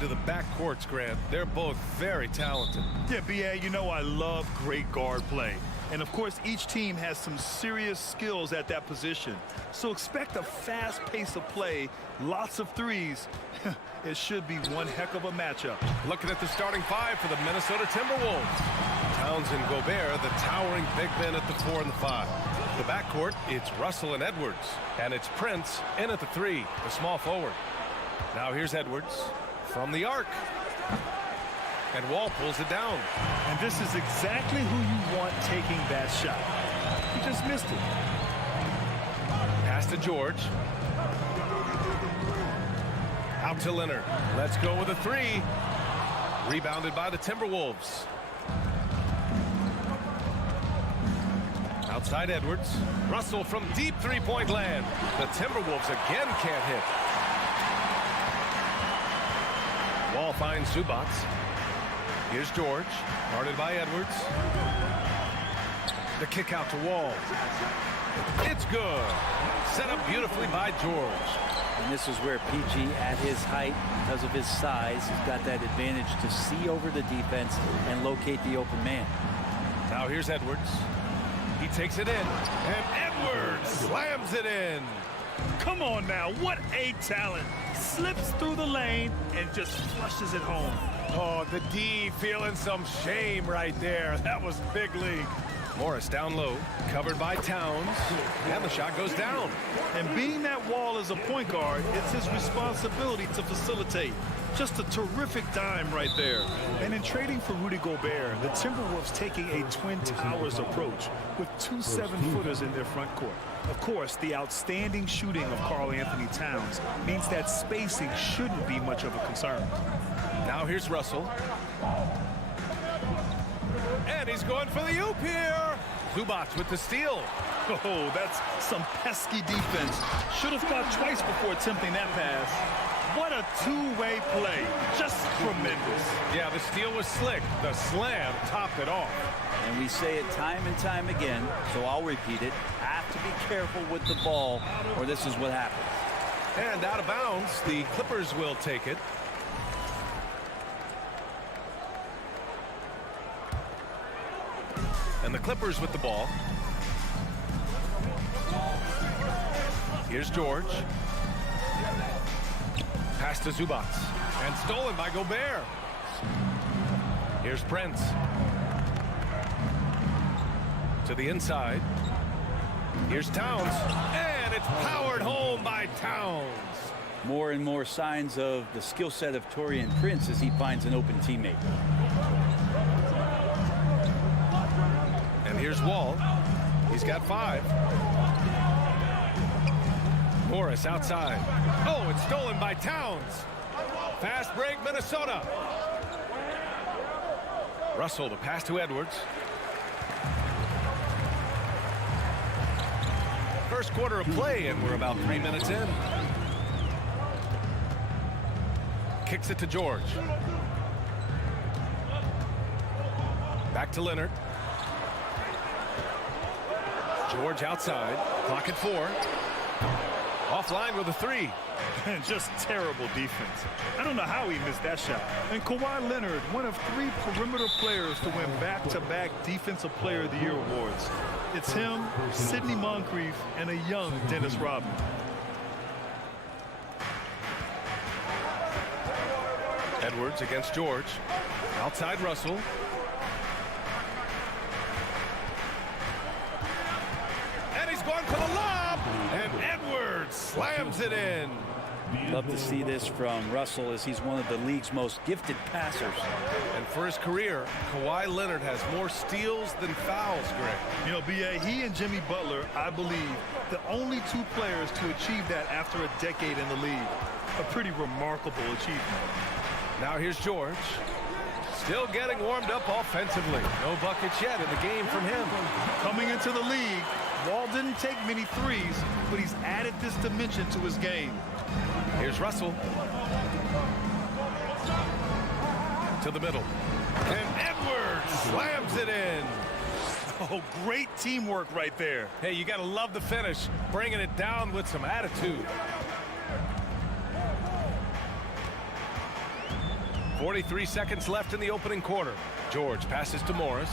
into the backcourts, Grant. They're both very talented. Yeah, B.A., you know I love great guard play. And, of course, each team has some serious skills at that position. So expect a fast pace of play, lots of threes. It should be one heck of a matchup. Looking at the starting five for the Minnesota Timberwolves. Towns and Gobert, the towering big men at the 4 and the 5. The backcourt, it's Russell and Edwards. And it's Prince in at the 3, the small forward. Now here's Edwards from the arc. And Wall pulls it down. And this is exactly who you want taking that shot. He just missed it. Pass to George. Out to Leonard. Let's go with a 3. Rebounded by the Timberwolves. Outside Edwards. Russell from deep three-point land. The Timberwolves again can't hit. Wall finds Zubac. Here's George, guarded by Edwards. The kick out to Wall. It's good. Set up beautifully by George. And this is where PG, at his height, because of his size, has got that advantage to see over the defense and locate the open man. Now here's Edwards. He takes it in, and Edwards slams it in. Come on now, what a talent. Slips through the lane and just flushes it home. Oh, the D feeling some shame right there. That was big league. Morris down low, covered by Towns, and the shot goes down. And being that Wall is a point guard, it's his responsibility to facilitate. Just a terrific dime right there. And in trading for Rudy Gobert, the Timberwolves taking a Twin Towers approach with 2 7-footers in their front court. Of course, the outstanding shooting of Karl Anthony Towns means that spacing shouldn't be much of a concern. Now here's Russell. And he's going for the oop here. Zubac with the steal. Oh, that's some pesky defense. Should have thought twice before attempting that pass. What a two-way play. Just tremendous. Yeah, the steal was slick. The slam topped it off. And we say it time and time again, so I'll repeat it. Have to be careful with the ball, or this is what happens. And out of bounds, the Clippers will take it. And the Clippers with the ball. Here's George. Pass to Zubac. And stolen by Gobert. Here's Prince. To the inside. Here's Towns. And it's powered home by Towns. More and more signs of the skill set of Taurean Prince as he finds an open teammate. And here's Wall. He's got 5. Morris outside. Oh, it's stolen by Towns. Fast break, Minnesota. Russell, the pass to Edwards. First quarter of play, and we're about 3 minutes in. Kicks it to George. Back to Leonard. George outside. Clock at 4. Offline with a 3. Just terrible defense. I don't know how he missed that shot. And Kawhi Leonard, one of 3 perimeter players to win back-to-back Defensive Player of the Year awards. It's him, Sidney Moncrief, and a young Dennis Rodman. Edwards against George. Outside Russell. And he's going for the lob. And Edwards slams it in. Love to see this from Russell as he's one of the league's most gifted passers. And for his career, Kawhi Leonard has more steals than fouls, Greg. You know, B.A., he and Jimmy Butler, I believe, the only 2 players to achieve that after a decade in the league. A pretty remarkable achievement. Now here's George. Still getting warmed up offensively. No buckets yet in the game from him. Coming into the league, Wall didn't take many threes, but he's added this dimension to his game. Here's Russell. To the middle. And Edwards slams it in. Oh, great teamwork right there. Hey, you got to love the finish. Bringing it down with some attitude. 43 seconds left in the opening quarter. George passes to Morris.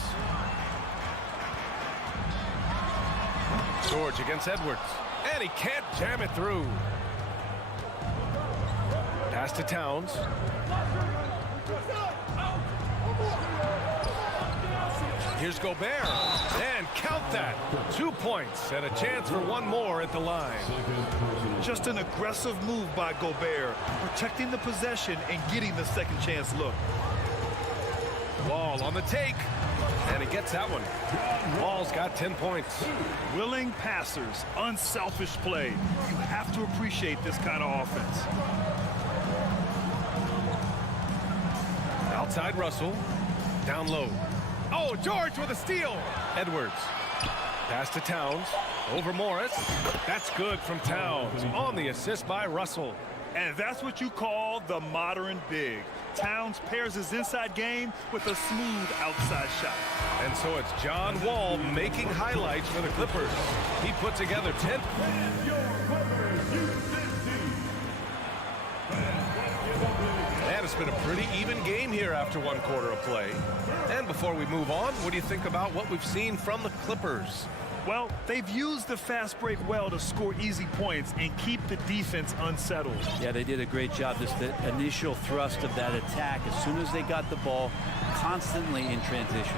George against Edwards. And he can't jam it through. Pass to Towns. Here's Gobert. And count that. 2 points and a chance for one more at the line. Just an aggressive move by Gobert, protecting the possession and getting the second chance look. Wall on the take. And he gets that one. Wall's got 10 points. Willing passers, unselfish play. You have to appreciate this kind of offense. Outside Russell. Down low. Oh, George with a steal. Edwards. Pass to Towns. Over Morris. That's good from Towns. On the assist by Russell. And that's what you call the modern big. Towns pairs his inside game with a smooth outside shot. And so it's John Wall making highlights for the Clippers. He put together 10. And it's been a pretty even game here after one quarter of play. And before we move on, what do you think about what we've seen from the Clippers? Well, they've used the fast break well to score easy points and keep the defense unsettled. Yeah, they did a great job. Just the initial thrust of that attack, as soon as they got the ball, constantly in transition.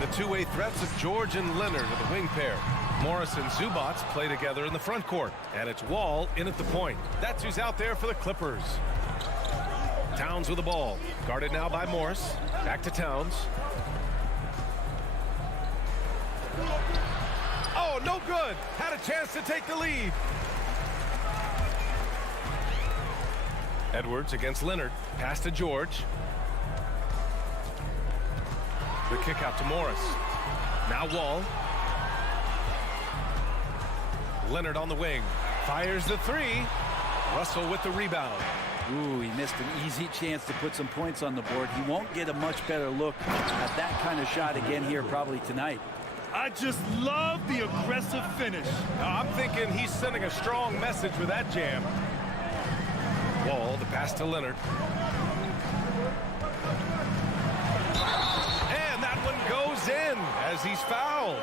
The two-way threats of George and Leonard are the wing pair. Morris and Zubats play together in the front court. And it's Wall in at the point. That's who's out there for the Clippers. Towns with the ball. Guarded now by Morris. Back to Towns. Oh, no good. Had a chance to take the lead. Edwards against Leonard. Pass to George. The kick out to Morris. Now Wall. Leonard on the wing. Fires the three. Russell with the rebound. Ooh, he missed an easy chance to put some points on the board. He won't get a much better look at that kind of shot again here probably tonight. I just love the aggressive finish. I'm thinking he's sending a strong message with that jam. Wall, the pass to Leonard. And that one goes in as he's fouled.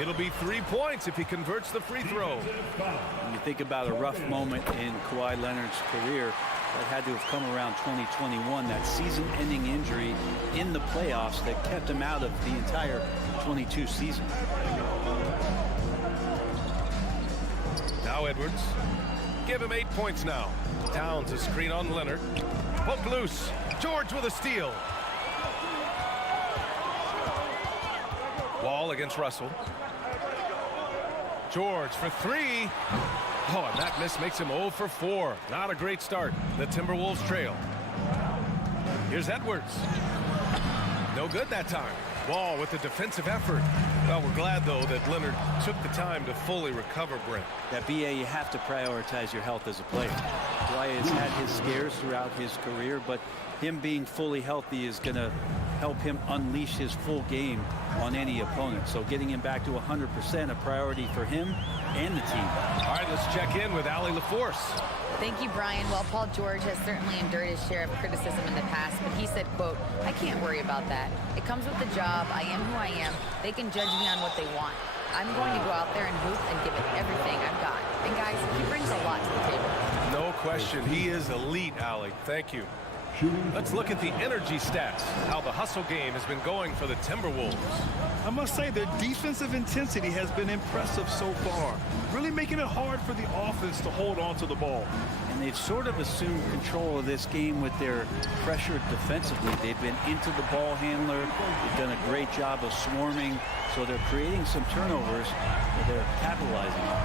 It'll be 3 points if he converts the free throw. When you think about a rough moment in Kawhi Leonard's career, that had to have come around 2021, that season-ending injury in the playoffs that kept him out of the entire 22 season. Now Edwards. Give him 8 points now. Towns a screen on Leonard. Poked loose. George with a steal. Wall against Russell. George for three. Oh, and that miss makes him 0 for 4. Not a great start. The Timberwolves trail. Here's Edwards. No good that time. Wall with the defensive effort. Well, we're glad, though, that Leonard took the time to fully recover, Brent. That BA, you have to prioritize your health as a player. Kawhi has had his scares throughout his career, but him being fully healthy is going to help him unleash his full game on any opponent. So getting him back to 100%, a priority for him and the team. All right, let's check in with Allie LaForce. Thank you, Brian. Well, Paul George has certainly endured his share of criticism in the past, but he said, quote, "I can't worry about that. It comes with the job. I am who I am. They can judge me on what they want. I'm going to go out there and hoop and give it everything I've got." And guys, he brings a lot to the table. No question. He is elite, Allie. Thank you. Let's look at the energy stats, how the hustle game has been going for the Timberwolves. I must say their defensive intensity has been impressive so far, really making it hard for the offense to hold on to the ball. And they've sort of assumed control of this game with their pressure defensively. They've been into the ball handler. They've done a great job of swarming, so they're creating some turnovers that they're capitalizing on.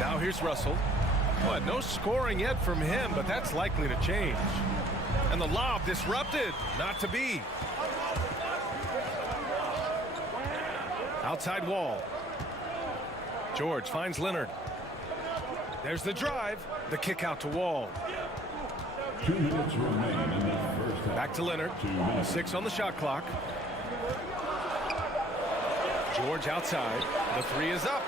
Now here's Russell. Well, no scoring yet from him, but that's likely to change. And the lob disrupted. Not to be. Outside Wall. George finds Leonard. There's the drive. The kick out to Wall. 2 minutes remain in the first half. Back to Leonard. 6 on the shot clock. George outside. The three is up.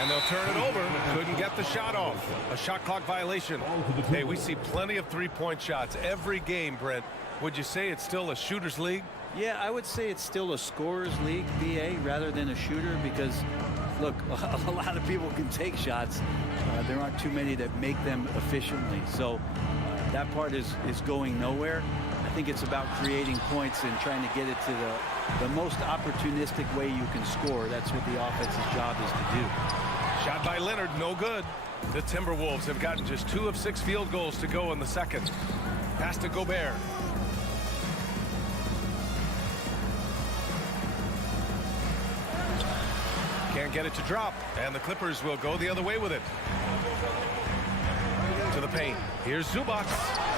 And they'll turn it over. Couldn't get the shot off. A shot clock violation. Hey, we see plenty of three-point shots every game, Brent. Would you say it's still a shooter's league? Yeah, I would say it's still a scorer's league, BA, rather than a shooter because, look, a lot of people can take shots. There aren't too many that make them efficiently. So that part is going nowhere. I think it's about creating points and trying to get it to the most opportunistic way you can score. That's what the offense's job is to do. Shot by Leonard, no good. The Timberwolves have gotten just 2 of 6 field goals to go in the second. Pass to Gobert. Can't get it to drop, and the Clippers will go the other way with it. To the paint. Here's Zubac,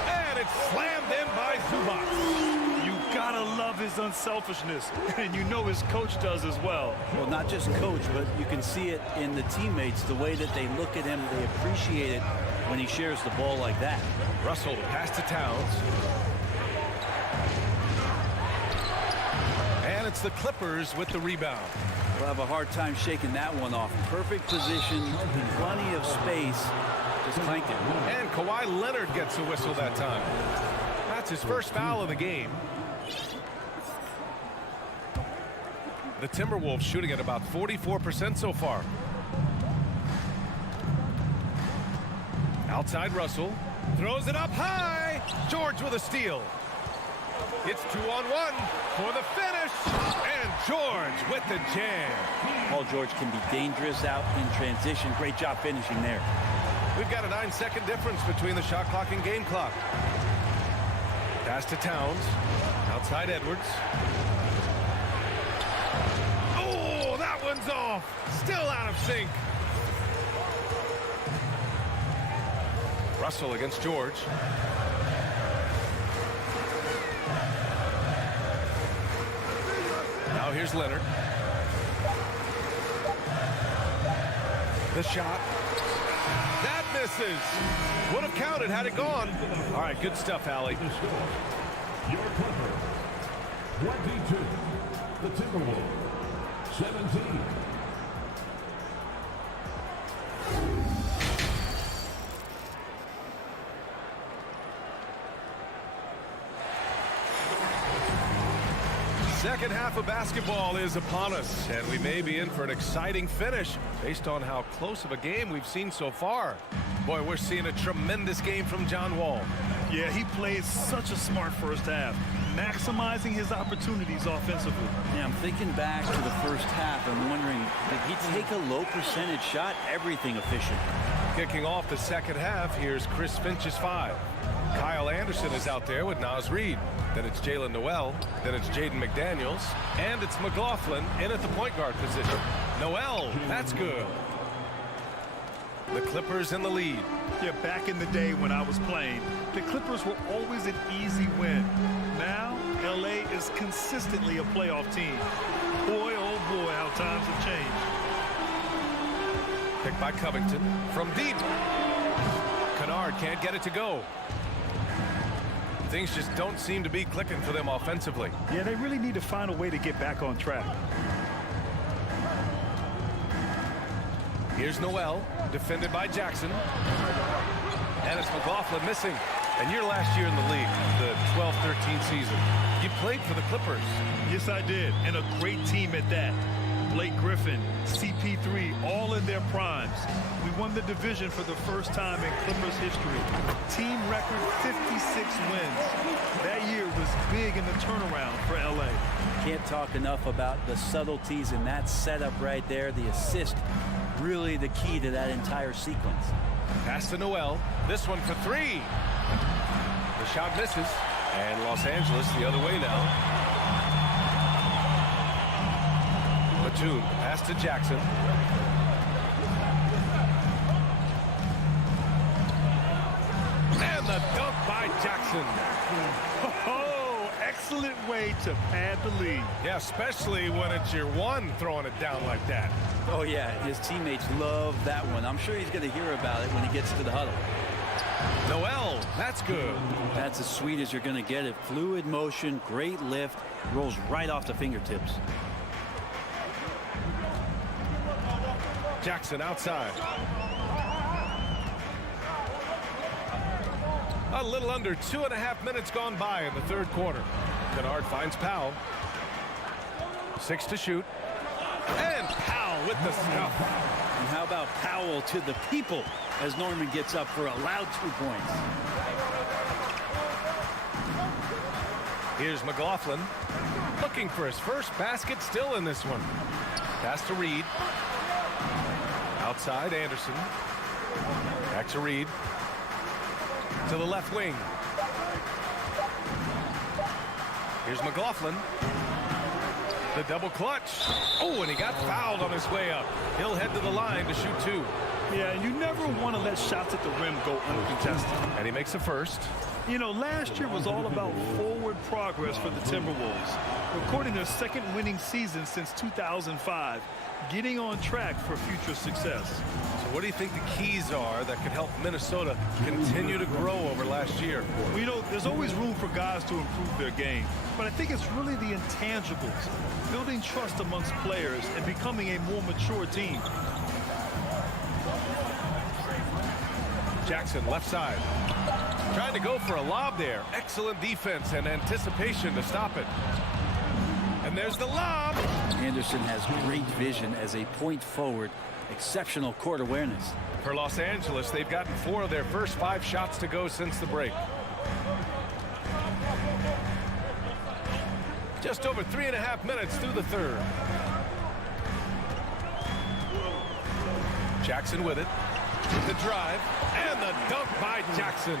and it's slammed in by Zubac. You gotta love his unselfishness, and you know his coach does as well. Well, not just coach, but you can see it in the teammates, the way that they look at him. They appreciate it when he shares the ball like that. Russell pass to Towns. And it's the Clippers with the rebound. We'll have a hard time shaking that one off. Perfect position, plenty of space. Just clanked it. And Kawhi Leonard gets a whistle that time. That's his first foul of the game. The Timberwolves shooting at about 44% so far. Outside Russell. Throws it up high. George with a steal. It's 2-on-1 for the finish. And George with the jam. Paul George can be dangerous out in transition. Great job finishing there. We've got a 9-second difference between the shot clock and game clock. Pass to Towns. Outside Edwards. Oh, that one's off. Still out of sync. Russell against George. Now here's Leonard. The shot. That misses. Would have counted had it gone. All right, good stuff, Allie. Your Clippers, 22. The Timberwolves, 17. Second half of basketball is upon us, and we may be in for an exciting finish based on how close of a game we've seen so far. Boy, we're seeing a tremendous game from John Wall. Yeah, he played such a smart first half, maximizing his opportunities offensively. Yeah, I'm thinking back to the first half and wondering, did he take a low percentage shot? Everything efficient. Kicking off the second half, here's Chris Finch's 5. Kyle Anderson is out there with Naz Reid. Then it's Jalen Noel. Then it's Jaden McDaniels. And it's McLaughlin in at the point guard position. Noel, that's good. The Clippers in the lead. Yeah, back in the day when I was playing, the Clippers were always an easy win. Now, LA is consistently a playoff team. Boy, oh boy, how times have changed. Picked by Covington from deep. Kennard can't get it to go. Things just don't seem to be clicking for them offensively. Yeah, they really need to find a way to get back on track. Here's Noel, defended by Jackson. And it's McLaughlin missing. And your last year in the league, the 12-13 season, you played for the Clippers. Yes, I did, and a great team at that. Blake Griffin, CP3, all in their primes. We won the division for the first time in Clippers history. Team record 56 wins. That year was big in the turnaround for LA. Can't talk enough about the subtleties in that setup right there. The assist, really the key to that entire sequence. Pass to Noel. This one for 3. The shot misses. And Los Angeles the other way now. Batum, pass to Jackson. And the dunk by Jackson. Oh, excellent way to pad the lead. Yeah, especially when it's your one throwing it down like that. Oh, yeah, his teammates love that one. I'm sure he's going to hear about it when he gets to the huddle. Noel, that's good. That's as sweet as you're going to get it. Fluid motion, great lift, rolls right off the fingertips. Jackson outside. A little under 2.5 minutes gone by in the third quarter. Kennard finds Powell. 6 to shoot. And Powell with the stuff. And how about Powell to the people as Norman gets up for a loud 2 points. Here's McLaughlin looking for his first basket, still in this one. Pass to Reed. Outside Anderson. Back to Reed. To the left wing. Here's McLaughlin. The double clutch. Oh, and he got fouled on his way up. He'll head to the line to shoot 2. Yeah, you never want to let shots at the rim go uncontested. And he makes a first. You know, last year was all about forward progress for the Timberwolves, recording their second winning season since 2005, getting on track for future success. So what do you think the keys are that could help Minnesota continue to grow over last year? Well, you know, there's always room for guys to improve their game, but I think it's really the intangibles, building trust amongst players and becoming a more mature team. Jackson left side. Trying to go for a lob there. Excellent defense and anticipation to stop it. And there's the lob. Anderson has great vision as a point forward. Exceptional court awareness. For Los Angeles, they've gotten 4 of their first 5 shots to go since the break. Just over 3.5 minutes through the third. Jackson with it. The drive and the dunk by Jackson.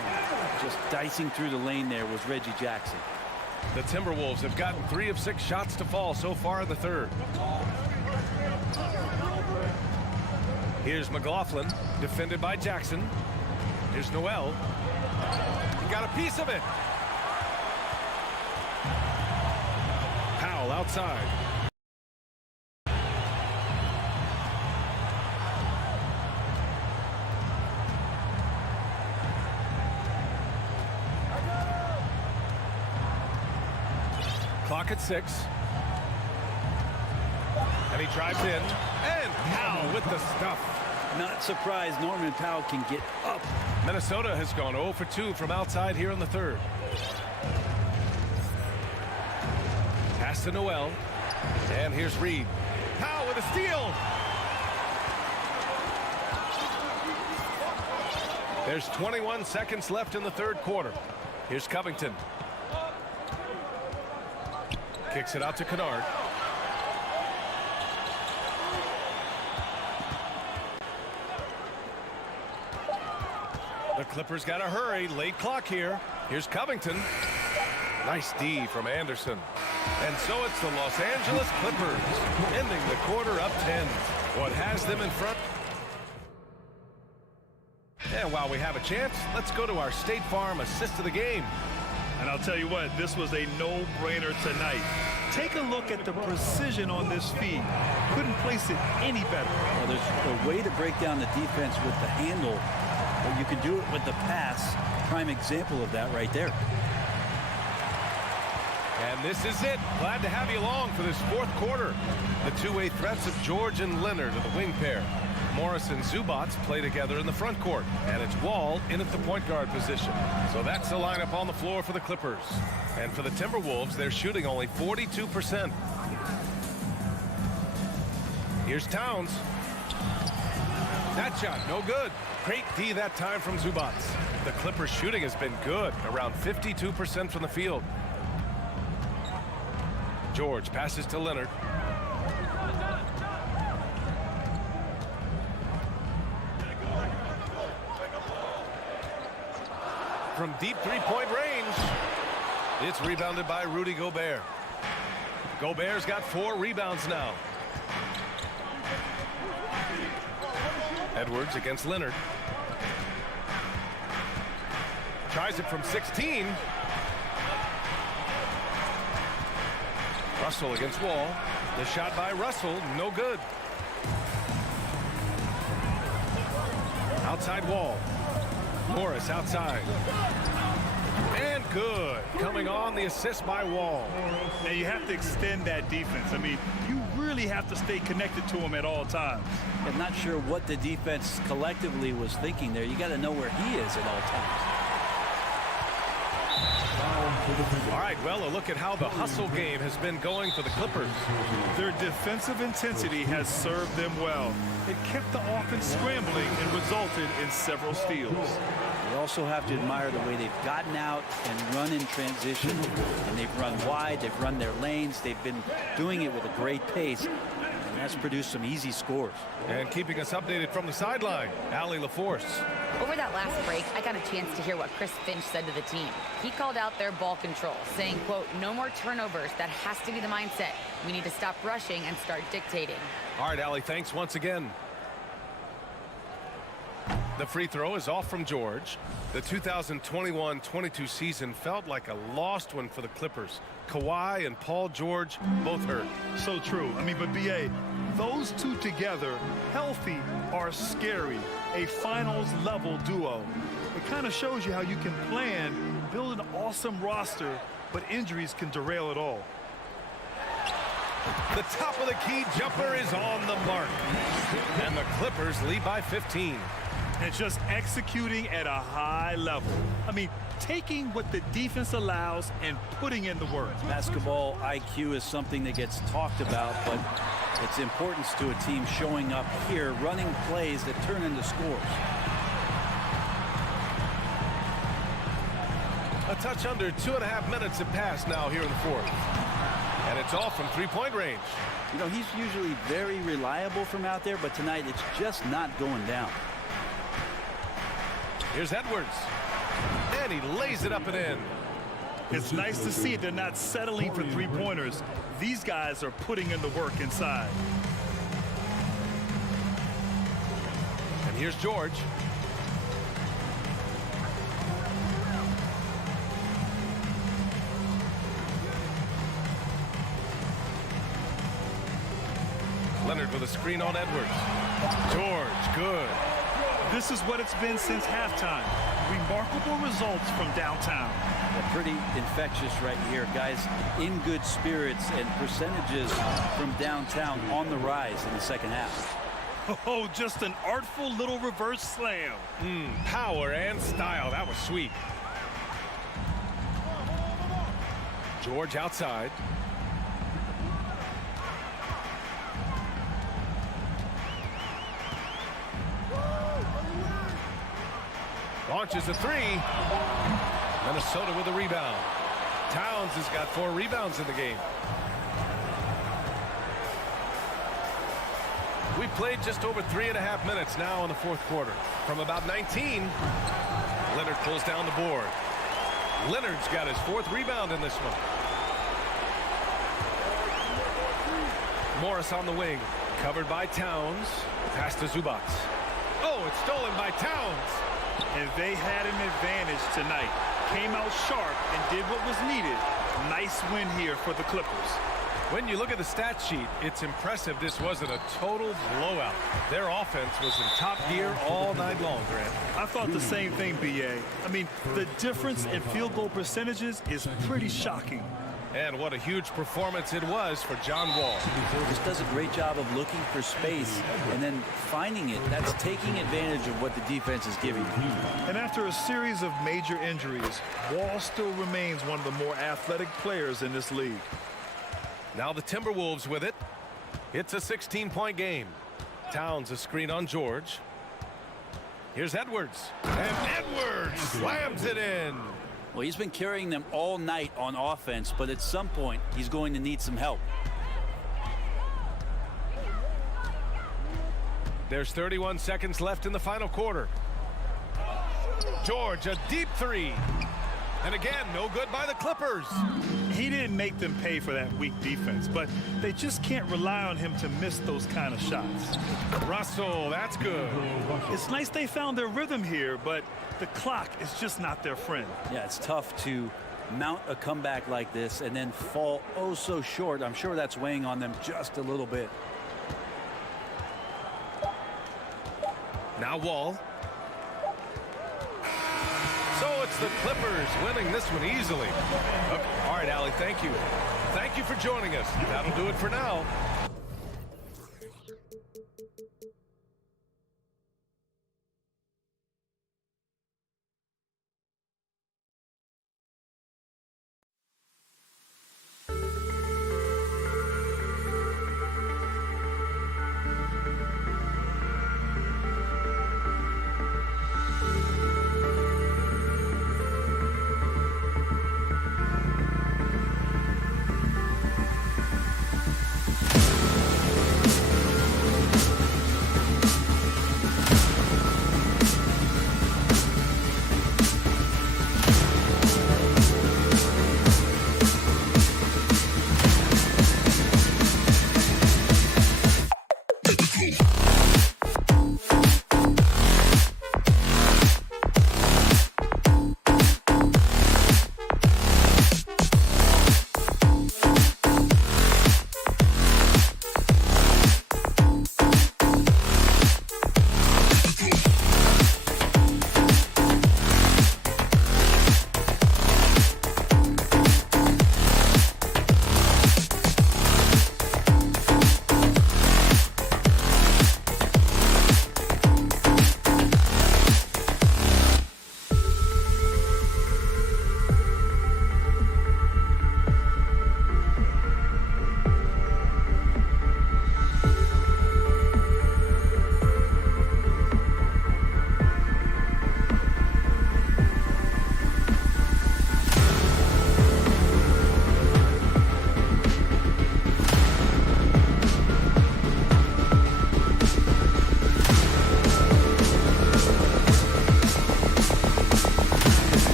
Just dicing through the lane there was Reggie Jackson. The Timberwolves have gotten 3 of 6 shots to fall so far in the third. Here's McLaughlin, defended by Jackson. Here's Noel. He got a piece of it. Powell outside. Clock at 6. And he drives in. And Powell with the stuff. Not surprised Norman Powell can get up. Minnesota has gone 0 for 2 from outside here in the third. Pass to Noel. And here's Reed. Powell with a steal. There's 21 seconds left in the third quarter. Here's Covington. Kicks it out to Kennard. The Clippers got to hurry. Late clock here. Here's Covington. Nice D from Anderson. And so it's the Los Angeles Clippers ending the quarter up 10. What has them in front? And while we have a chance, let's go to our State Farm assist of the game. And I'll tell you what, this was a no-brainer tonight. Take a look at the precision on this feed. Couldn't place it any better. Well, there's a way to break down the defense with the handle, but you can do it with the pass. Prime example of that right there. And this is it. Glad to have you along for this fourth quarter. The two-way threats of George and Leonard are the wing pair. Morris and Zubats play together in the front court, and it's Wall in at the point guard position. So that's the lineup on the floor for the Clippers. And for the Timberwolves, they're shooting only 42%. Here's Towns. That shot, no good. Great D that time from Zubats. The Clippers shooting has been good, around 52% from the field. George passes to Leonard. From deep three-point range, it's rebounded by Rudy Gobert. Gobert's got 4 rebounds now. Edwards against Leonard. Tries it from 16. Russell against Wall. The shot by Russell, no good. Outside Wall. Morris outside. And good. Coming coming on, the assist by Wall. Now you have to extend that defense. I mean, you really have to stay connected to him at all times. I'm not sure what the defense collectively was thinking there. You got to know where he is at all times. All right, well, a look at how the hustle game has been going for the Clippers. Their defensive intensity has served them well. It kept the offense scrambling and resulted in several steals. You also have to admire the way they've gotten out and run in transition. And they've run wide, they've run their lanes, they've been doing it with a great pace. And that's produced some easy scores. And keeping us updated from the sideline, Allie LaForce. Over that last break, I got a chance to hear what Chris Finch said to the team. He called out their ball control, saying, quote, no more turnovers. That has to be the mindset. We need to stop rushing and start dictating. All right, Allie, thanks once again. The free throw is off from George. The 2021-22 season felt like a lost one for the Clippers. Kawhi and Paul George both hurt. So true. I mean, but B.A., those two together, healthy, are scary. A finals-level duo. It kind of shows you how you can plan, build an awesome roster, but injuries can derail it all. The top of the key jumper is on the mark. And the Clippers lead by 15. And just executing at a high level. I mean, taking what the defense allows and putting in the work. Basketball IQ is something that gets talked about, but its importance to a team showing up here, running plays that turn into scores. A touch under 2.5 minutes have passed now here in the fourth. And it's off from three-point range. You know, he's usually very reliable from out there, but tonight it's just not going down. Here's Edwards. And he lays it up and in. It's nice to see they're not settling for three-pointers. These guys are putting in the work inside. And here's George. Leonard with a screen on Edwards. George, good. This is what it's been since halftime. Remarkable results from downtown. Yeah, pretty infectious right here. Guys in good spirits and percentages from downtown on the rise in the second half. Oh, just an artful little reverse slam. Power and style. That was sweet. George outside. Launches a three. Minnesota with a rebound. Towns has got 4 rebounds in the game. We played just over 3.5 minutes now in the fourth quarter. From about 19, Leonard pulls down the board. Leonard's got his 4th rebound in this one. Morris on the wing. Covered by Towns. Pass to Zubac. Oh, it's stolen by Towns. And they had an advantage tonight. Came out sharp and did what was needed. Nice win here for the Clippers. When you look at the stat sheet, it's impressive this wasn't a total blowout. Their offense was in top gear all night long, Grant. I thought the same thing, B.A. I mean, the difference in field goal percentages is pretty shocking. And what a huge performance it was for John Wall. He just does a great job of looking for space and then finding it. That's taking advantage of what the defense is giving you. And after a series of major injuries, Wall still remains one of the more athletic players in this league. Now the Timberwolves with it. It's a 16-point game. Towns a screen on George. Here's Edwards. And Edwards slams it in. Well, he's been carrying them all night on offense, but at some point, he's going to need some help. There's 31 seconds left in the final quarter. George, a deep three. And again, no good by the Clippers. He didn't make them pay for that weak defense, but they just can't rely on him to miss those kind of shots. Russell, that's good. It's nice they found their rhythm here, but the clock is just not their friend. Yeah, it's tough to mount a comeback like this and then fall oh so short. I'm sure that's weighing on them just a little bit. Now Wall. So it's It's the Clippers winning this one easily. Okay. All right, Allie, thank you. Thank you for joining us. That'll do it for now.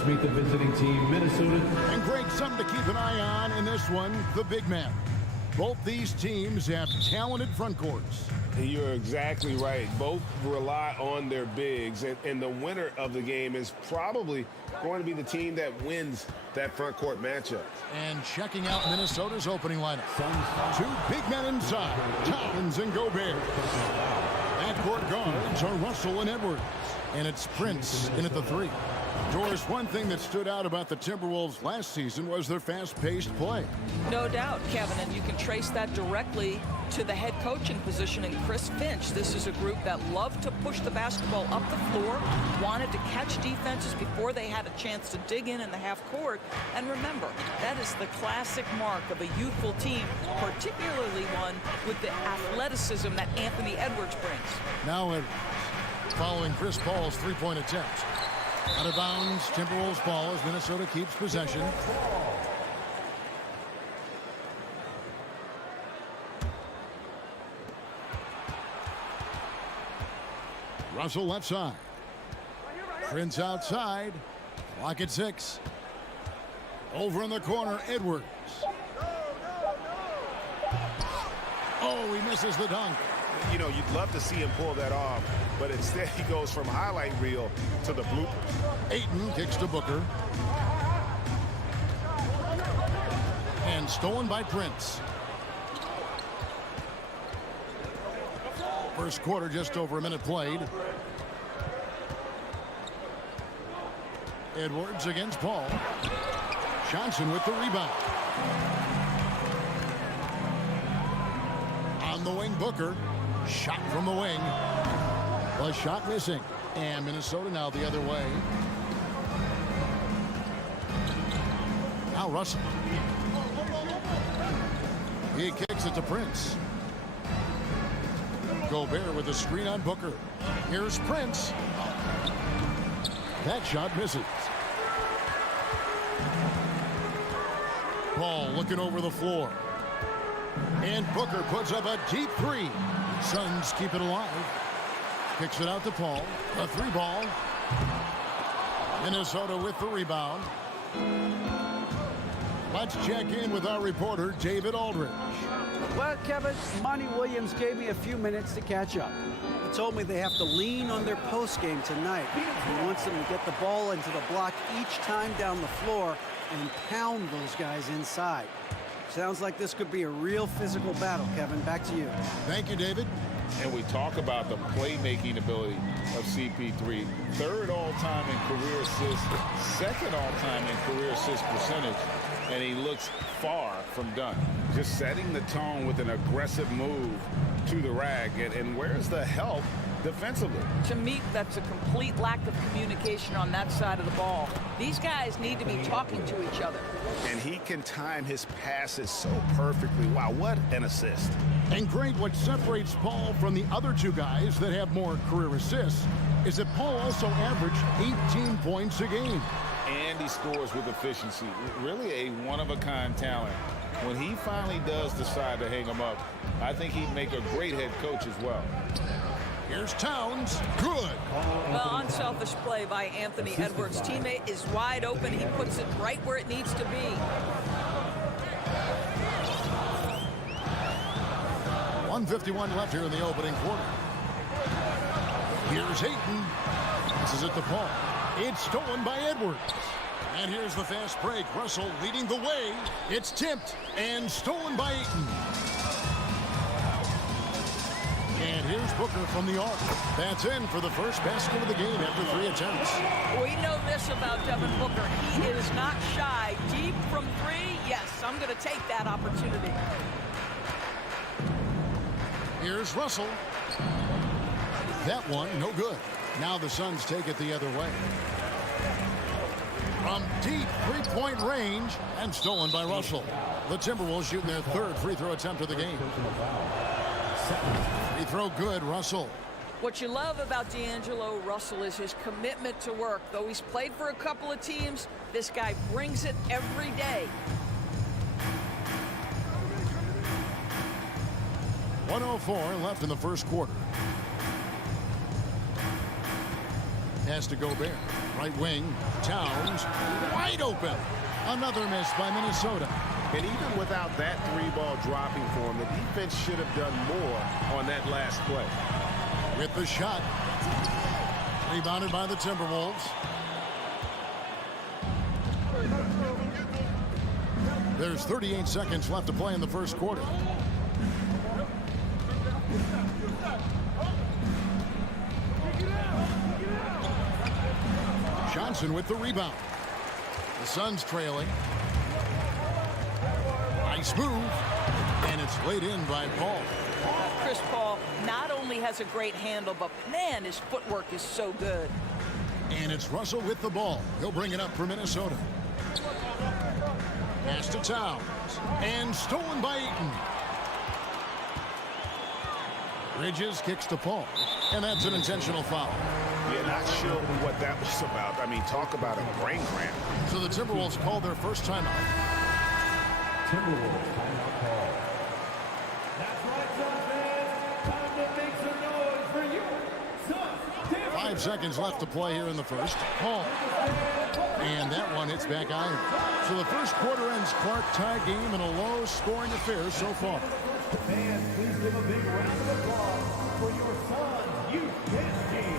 Let's meet the visiting team, Minnesota. And Greg, something to keep an eye on in this one, the big man. Both these teams have talented front courts. You're exactly right. Both rely on their bigs, and the winner of the game is probably going to be the team that wins that front court matchup. And checking out Minnesota's opening lineup. Two big men inside, Towns and Gobert. Backcourt guards are Russell and Edwards. And it's Prince in at the 3. Doris, one thing that stood out about the Timberwolves last season was their fast-paced play. No doubt, Kevin, and you can trace that directly to the head coaching position in Chris Finch. This is a group that loved to push the basketball up the floor, wanted to catch defenses before they had a chance to dig in the half court. And remember, that is the classic mark of a youthful team, particularly one with the athleticism that Anthony Edwards brings. Now Edwards, following Chris Paul's three-point attempt. Out of bounds, Timberwolves ball as Minnesota keeps possession. Russell left side. Prince outside. Clock at 6. Over in the corner, Edwards. Oh, he misses the dunk. You know, you'd love to see him pull that off, but instead he goes from highlight reel to the bloopers. Ayton kicks to Booker. And stolen by Prince. First quarter, just over a minute played. Edwards against Paul. Johnson with the rebound. On the wing, Booker. Shot from the wing. The shot missing. And Minnesota now the other way. Now Russell. He kicks it to Prince. Gobert with a screen on Booker. Here's Prince. That shot misses. Paul looking over the floor. And Booker puts up a deep 3. Suns keep it alive. Kicks it out to Paul. A 3 ball. Minnesota with the rebound. Let's check in with our reporter, David Aldridge. Well, Kevin, Monty Williams gave me a few minutes to catch up. He told me they have to lean on their post game tonight. He wants them to get the ball into the block each time down the floor and pound those guys inside. Sounds like this could be a real physical battle, Kevin. Back to you. Thank you, David. And we talk about the playmaking ability of CP3. 3rd all-time in career assists, 2nd all-time in career assist percentage, and he looks far from done. Just setting the tone with an aggressive move to the rack. And where's the help defensively? To me, that's a complete lack of communication on that side of the ball. These guys need to be talking to each other. And he can time his passes so perfectly. Wow, what an assist. And great, what separates Paul from the other 2 guys that have more career assists is that Paul also averaged 18 points a game. And he scores with efficiency. Really a one-of-a-kind talent. When he finally does decide to hang him up, I think he'd make a great head coach as well. Here's Towns. Good. Well, unselfish play by Anthony Edwards. Teammate is wide open. He puts it right where it needs to be. 1:51 left here in the opening quarter. Here's Ayton. Passes it to Paul. It's stolen by Edwards. And here's the fast break. Russell leading the way. It's tipped and stolen by Ayton. And here's Booker from the arc. That's in for the first basket of the game after 3 attempts. We know this about Devin Booker. He is not shy. Deep from 3, yes, I'm going to take that opportunity. Here's Russell. That one, no good. Now the Suns take it the other way. From deep 3-point range and stolen by Russell. The Timberwolves shooting their 3rd free throw attempt of the game. Free throw good, Russell. What you love about D'Angelo Russell is his commitment to work. Though he's played for a couple of teams, this guy brings it every day. 1:04 left in the first quarter. Pass to Gobert. Right wing, Towns, wide open. Another miss by Minnesota. And even without that 3-ball dropping for him, the defense should have done more on that last play. With the shot. Rebounded by the Timberwolves. There's 38 seconds left to play in the first quarter. Johnson with the rebound. The Suns trailing. Nice move. And it's laid in by Paul. Chris Paul not only has a great handle, but man, his footwork is so good. And it's Russell with the ball. He'll bring it up for Minnesota. Pass to Towns. And stolen by Ayton. Bridges kicks to Paul. And that's an intentional foul. Yeah, not sure what that was about. I mean, talk about a brain cramp. So the Timberwolves called their first timeout. Timberwolves timeout call. That's right, Suns. Time to make some noise for you. Suns. 5 seconds left to play here in the first. Paul. And that one hits back iron. So the first quarter ends Clark tie game in a low-scoring affair so far. Fans, please give a big round of applause for your Suns youth team.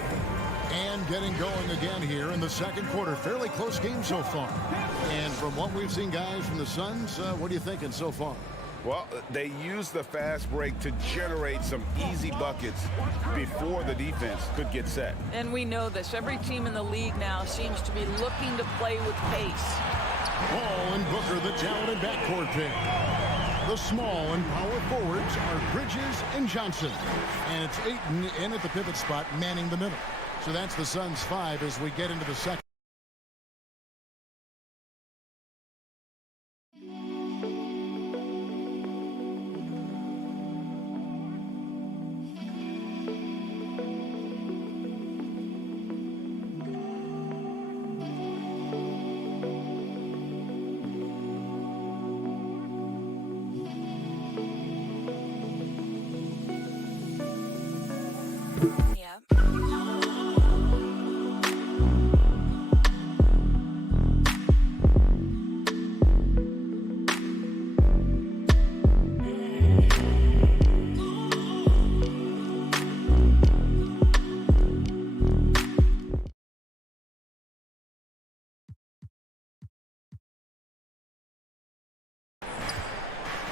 And getting going again here in the second quarter. Fairly close game so far. And from what we've seen, guys, from the Suns, what are you thinking so far? Well, they used the fast break to generate some easy buckets before the defense could get set. And we know this. Every team in the league now seems to be looking to play with pace. Paul and Booker, the talented backcourt pair. The small and power forwards are Bridges and Johnson. And it's Ayton in at the pivot spot, manning the middle. So that's the Suns' 5 as we get into the second.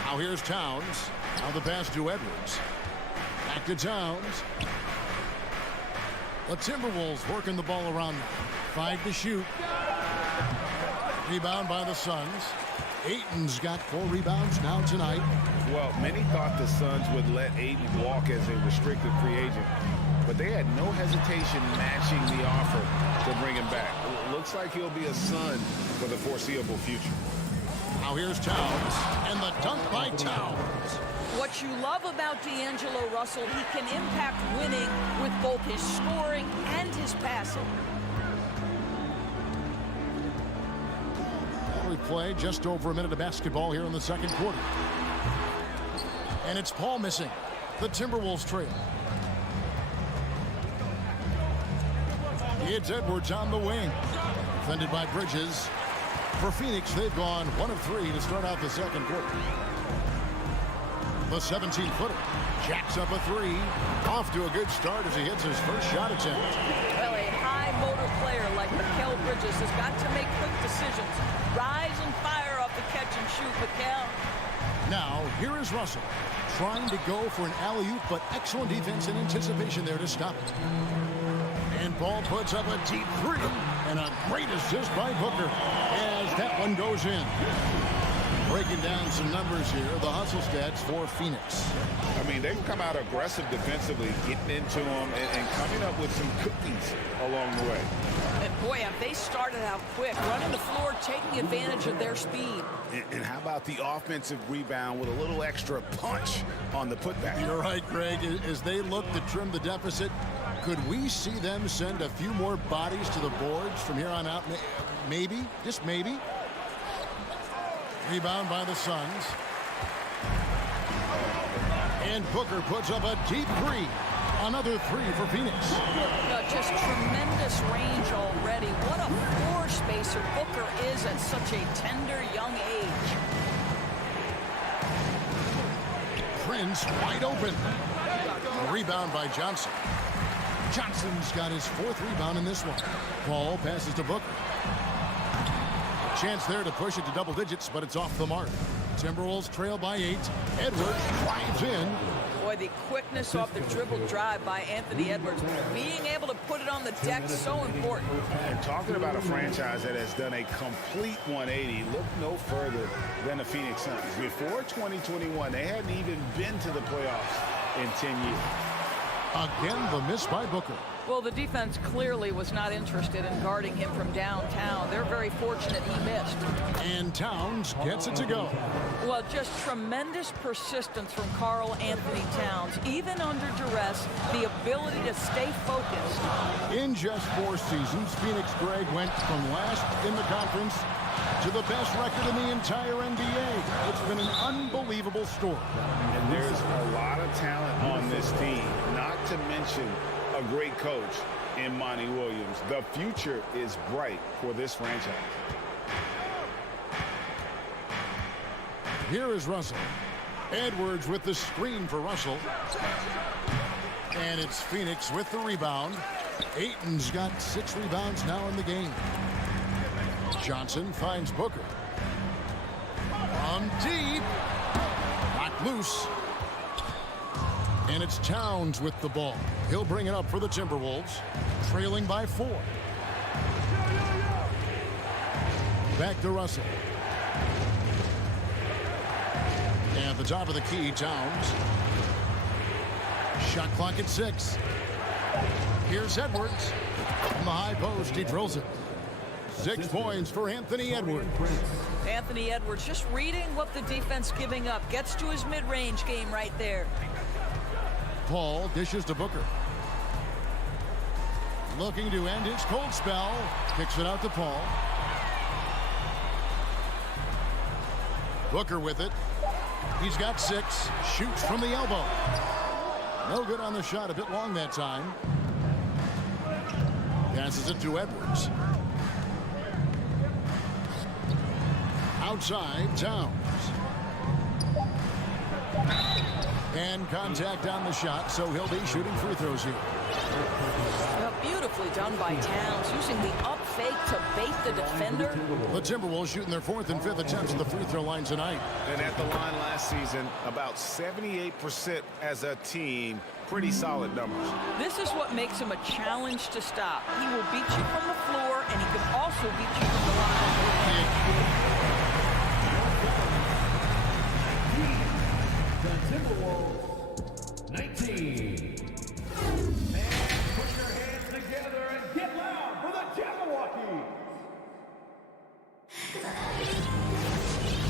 Now here's Towns. Now the pass to Edwards. Back to Towns. The Timberwolves working the ball around. 5 to shoot. Rebound by the Suns. Ayton's got 4 rebounds now tonight. Well, many thought the Suns would let Ayton walk as a restricted free agent, but they had no hesitation matching the offer to bring him back. Looks like he'll be a Sun for the foreseeable future. Now here's Towns, and the dunk by Towns. What you love about D'Angelo Russell, he can impact winning with both his scoring and his passing. We play just over a minute of basketball here in the second quarter. And it's Paul missing. The Timberwolves trail. It's Edwards on the wing. Defended by Bridges. For Phoenix, they've gone 1 of 3 to start out the second quarter. The 17-footer jacks up a 3. Off to a good start as he hits his first shot attempt. Well, a high-motor player like Mikal Bridges has got to make quick decisions. Rise and fire off the catch and shoot, Mikal. Now, here is Russell trying to go for an alley-oop, but excellent defense and anticipation there to stop it. And Paul puts up a deep 3, and a great assist by Booker as that one goes in. Breaking down some numbers here, the hustle stats for Phoenix. I mean, they've come out aggressive defensively, getting into them and coming up with some cookies along the way. And boy, have they started out quick, running the floor, taking advantage of their speed. And how about the offensive rebound with a little extra punch on the putback? You're right, Greg. As they look to trim the deficit, could we see them send a few more bodies to the boards from here on out? Maybe, just maybe. Rebound by the Suns. And Booker puts up a deep 3. Another three for Phoenix. Just tremendous range already. What a floor spacer Booker is at such a tender young age. Prince wide open. A rebound by Johnson. Johnson's got his fourth rebound in this one. Paul passes to Booker. Chance there to push it to double digits, but it's off the mark. Timberwolves trail by 8. Edwards drives in. Boy, the quickness off the dribble drive by Anthony Edwards. Being able to put it on the deck, so important. And talking about a franchise that has done a complete 180, look no further than the Phoenix Suns. Before 2021, they hadn't even been to the playoffs in 10 years. Again, the miss by Booker. Well, the defense clearly was not interested in guarding him from downtown. They're very fortunate he missed. And Towns gets it to go. Well, just tremendous persistence from Karl Anthony Towns. Even under duress, the ability to stay focused. In just 4 seasons, Phoenix Greg went from last in the conference to the best record in the entire NBA. It's been an unbelievable story. And there's a lot of talent on this team, not to mention a great coach in Monty Williams. The future is bright for this franchise. Here is Russell. Edwards with the screen for Russell. And it's Phoenix with the rebound. Ayton's got 6 rebounds now in the game. Johnson finds Booker. From deep. Knocked loose. And it's Towns with the ball. He'll bring it up for the Timberwolves. Trailing by 4. Back to Russell. And at the top of the key, Towns. Shot clock at 6. Here's Edwards. From the high post, he drills it. 6 points for Anthony Edwards. Anthony Edwards just reading what the defense giving up. Gets to his mid-range game right there. Paul dishes to Booker. Looking to end his cold spell. Kicks it out to Paul. Booker with it. He's got 6. Shoots from the elbow. No good on the shot. A bit long that time. Passes it to Edwards. Outside, Towns. And contact on the shot, so he'll be shooting free throws here. Well, beautifully done by Towns, using the up fake to bait the defender. The Timberwolves shooting their 4th and 5th attempts at the free throw line tonight. And at the line last season, about 78% as a team. Pretty solid numbers. This is what makes him a challenge to stop. He will beat you from the floor, and he can also beat you from the line. The Timberwolves, 19. And put your hands together and get loud for the Jabberwockies.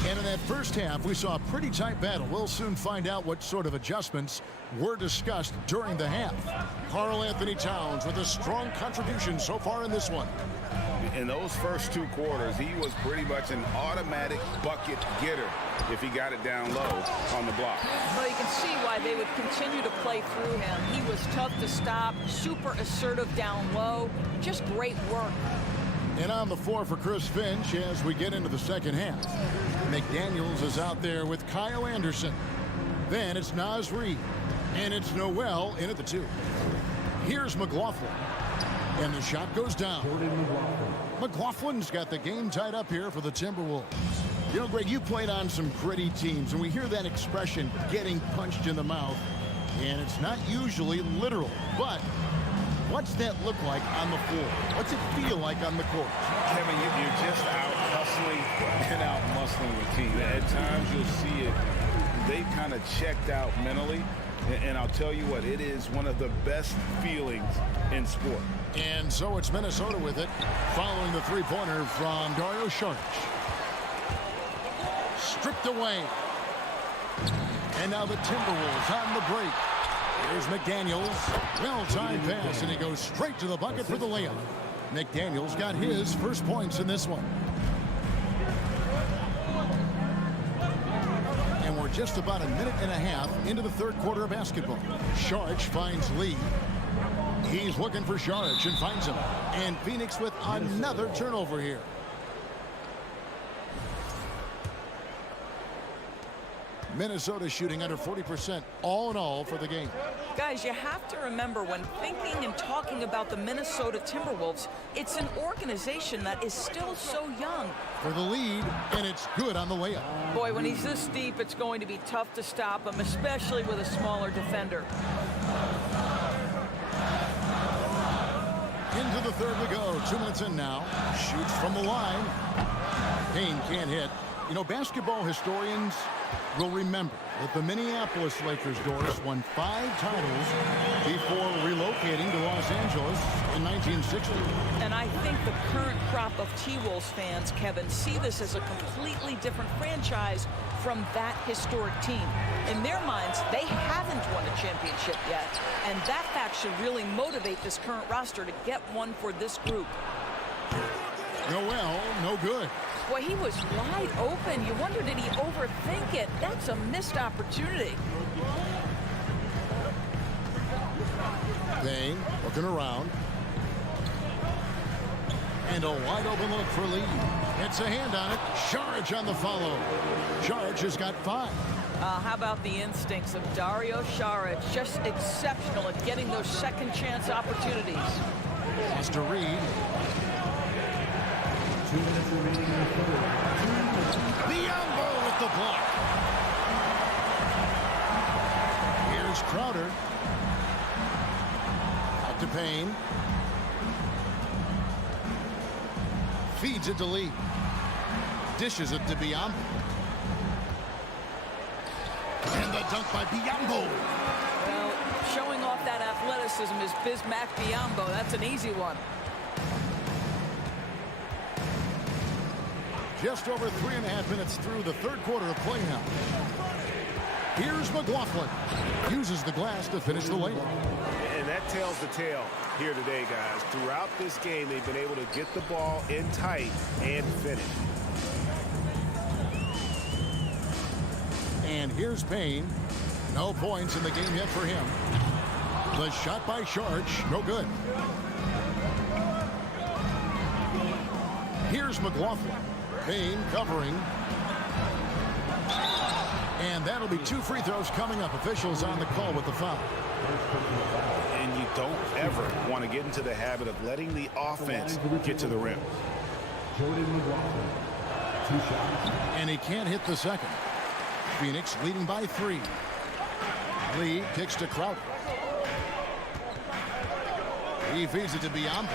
And in that first half, we saw a pretty tight battle. We'll soon find out what sort of adjustments were discussed during the half. Karl Anthony Towns with a strong contribution so far in this one. In those first 2 quarters, he was pretty much an automatic bucket getter if he got it down low on the block. Well, you can see why they would continue to play through him. He was tough to stop, super assertive down low, just great work. And on the floor for Chris Finch as we get into the second half. McDaniels is out there with Kyle Anderson. Then it's Naz Reid. And it's Noel in at the 2. Here's McLaughlin. And the shot goes down. McLaughlin's got the game tied up here for the Timberwolves. You know, Greg, you played on some gritty teams, and we hear that expression, getting punched in the mouth. And it's not usually literal, but what's that look like on the floor? What's it feel like on the court? Kevin, you're just out hustling and out muscling the team. At times you'll see it. They've kind of checked out mentally. And I'll tell you what, it is one of the best feelings in sport. And so it's Minnesota with it, following the 3-pointer from Dario Saric. Stripped away. And now the Timberwolves on the break. Here's McDaniels. Well-timed pass, and he goes straight to the bucket for the layup. McDaniels got his first points in this one. And we're just about a minute and a half into the third quarter of basketball. Sharge finds Lee. He's looking for Sharge and finds him. And Phoenix with another turnover here. Minnesota shooting under 40% all in all for the game. Guys, you have to remember when thinking and talking about the Minnesota Timberwolves, it's an organization that is still so young. For the lead, and it's good on the way up. Boy, when he's this deep, it's going to be tough to stop him, especially with a smaller defender. Into the third we go. 2 minutes in now. Shoots from the line. Payne can't hit. You know, basketball historians will remember that the Minneapolis Lakers, Doris, won 5 titles before relocating to Los Angeles in 1960. And I think the current crop of T-Wolves fans, Kevin, see this as a completely different franchise from that historic team. In their minds, they haven't won a championship yet. And that fact should really motivate this current roster to get one for this group. Noel, no good. Boy, he was wide open. You wonder, did he overthink it? That's a missed opportunity. Payne looking around. And a wide open look for Lee. It's a hand on it. Sharge on the follow. Sharge has got 5. How about the instincts of Dario Saric? Just exceptional at getting those second chance opportunities. Has to read. 2 minutes remaining in the third. Biombo with the block. Here's Crowder. Out to Payne. Feeds it to Lee. Dishes it to Biombo. And the dunk by Biombo. Well, showing off that athleticism is Bismack Biombo. That's an easy one. Just over 3.5 minutes through the third quarter of play now. Here's McLaughlin. Uses the glass to finish the layup. And that tells the tale here today, guys. Throughout this game, they've been able to get the ball in tight and finish. And here's Payne. No points in the game yet for him. The shot by Sharge, no good. Here's McLaughlin. Payne covering. And that'll be 2 free throws coming up. Officials on the call with the foul. And you don't ever want to get into the habit of letting the offense get to the rim. And he can't hit the second. Phoenix leading by 3. Lee kicks to Crowder. He feeds it to Biombo.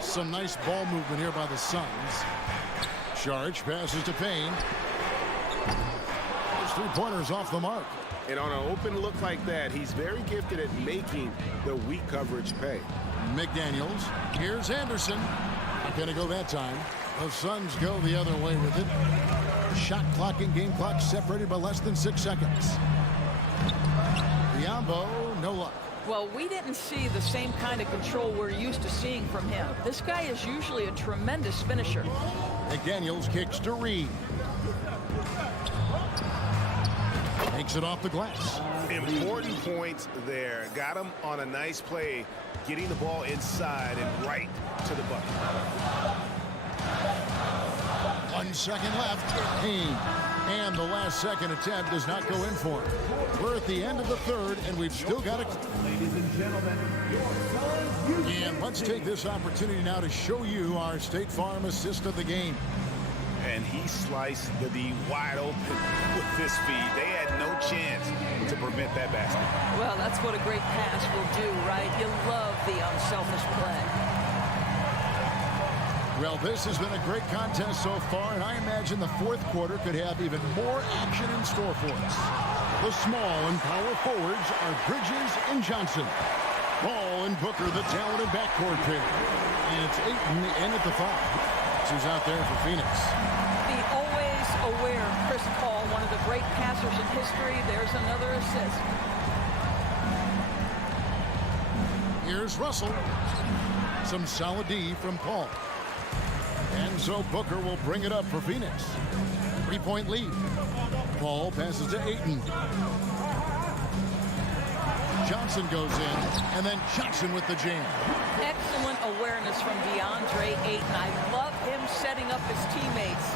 Some nice ball movement here by the Suns. Sharge passes to Payne. His 3-pointers off the mark. And on an open look like that, he's very gifted at making the weak coverage pay. McDaniels. Here's Anderson. Not going to go that time. The Suns go the other way with it. Shot clock and game clock separated by less than 6 seconds. Biombo, no luck. Well, we didn't see the same kind of control we're used to seeing from him. This guy is usually a tremendous finisher. McDaniels kicks to Reed. Takes it off the glass. Important points there. Got him on a nice play, getting the ball inside and right to the bucket. 1 second left. Payne. And the last second attempt does not go in for him. We're at the end of the third, and we've still got it. Ladies and gentlemen, your Suns. And let's take this opportunity now to show you our State Farm assist of the game. And he sliced the D wide open with this feed. They had no chance to prevent that basket. Well, that's what a great pass will do, right? You love the unselfish play. Well, this has been a great contest so far, and I imagine the fourth quarter could have even more action in store for us. The small and power forwards are Bridges and Johnson. Ball and Booker, the talented backcourt pair. And it's Ayton in at the 5. Who's out there for Phoenix. The always aware Chris Paul, one of the great passers in history. There's another assist. Here's Russell. Some solid D from Paul. And so Booker will bring it up for Phoenix. 3-point lead. Paul passes to Ayton. Johnson goes in, and then Johnson with the jam. Excellent awareness from DeAndre Ayton. I love him setting up his teammates.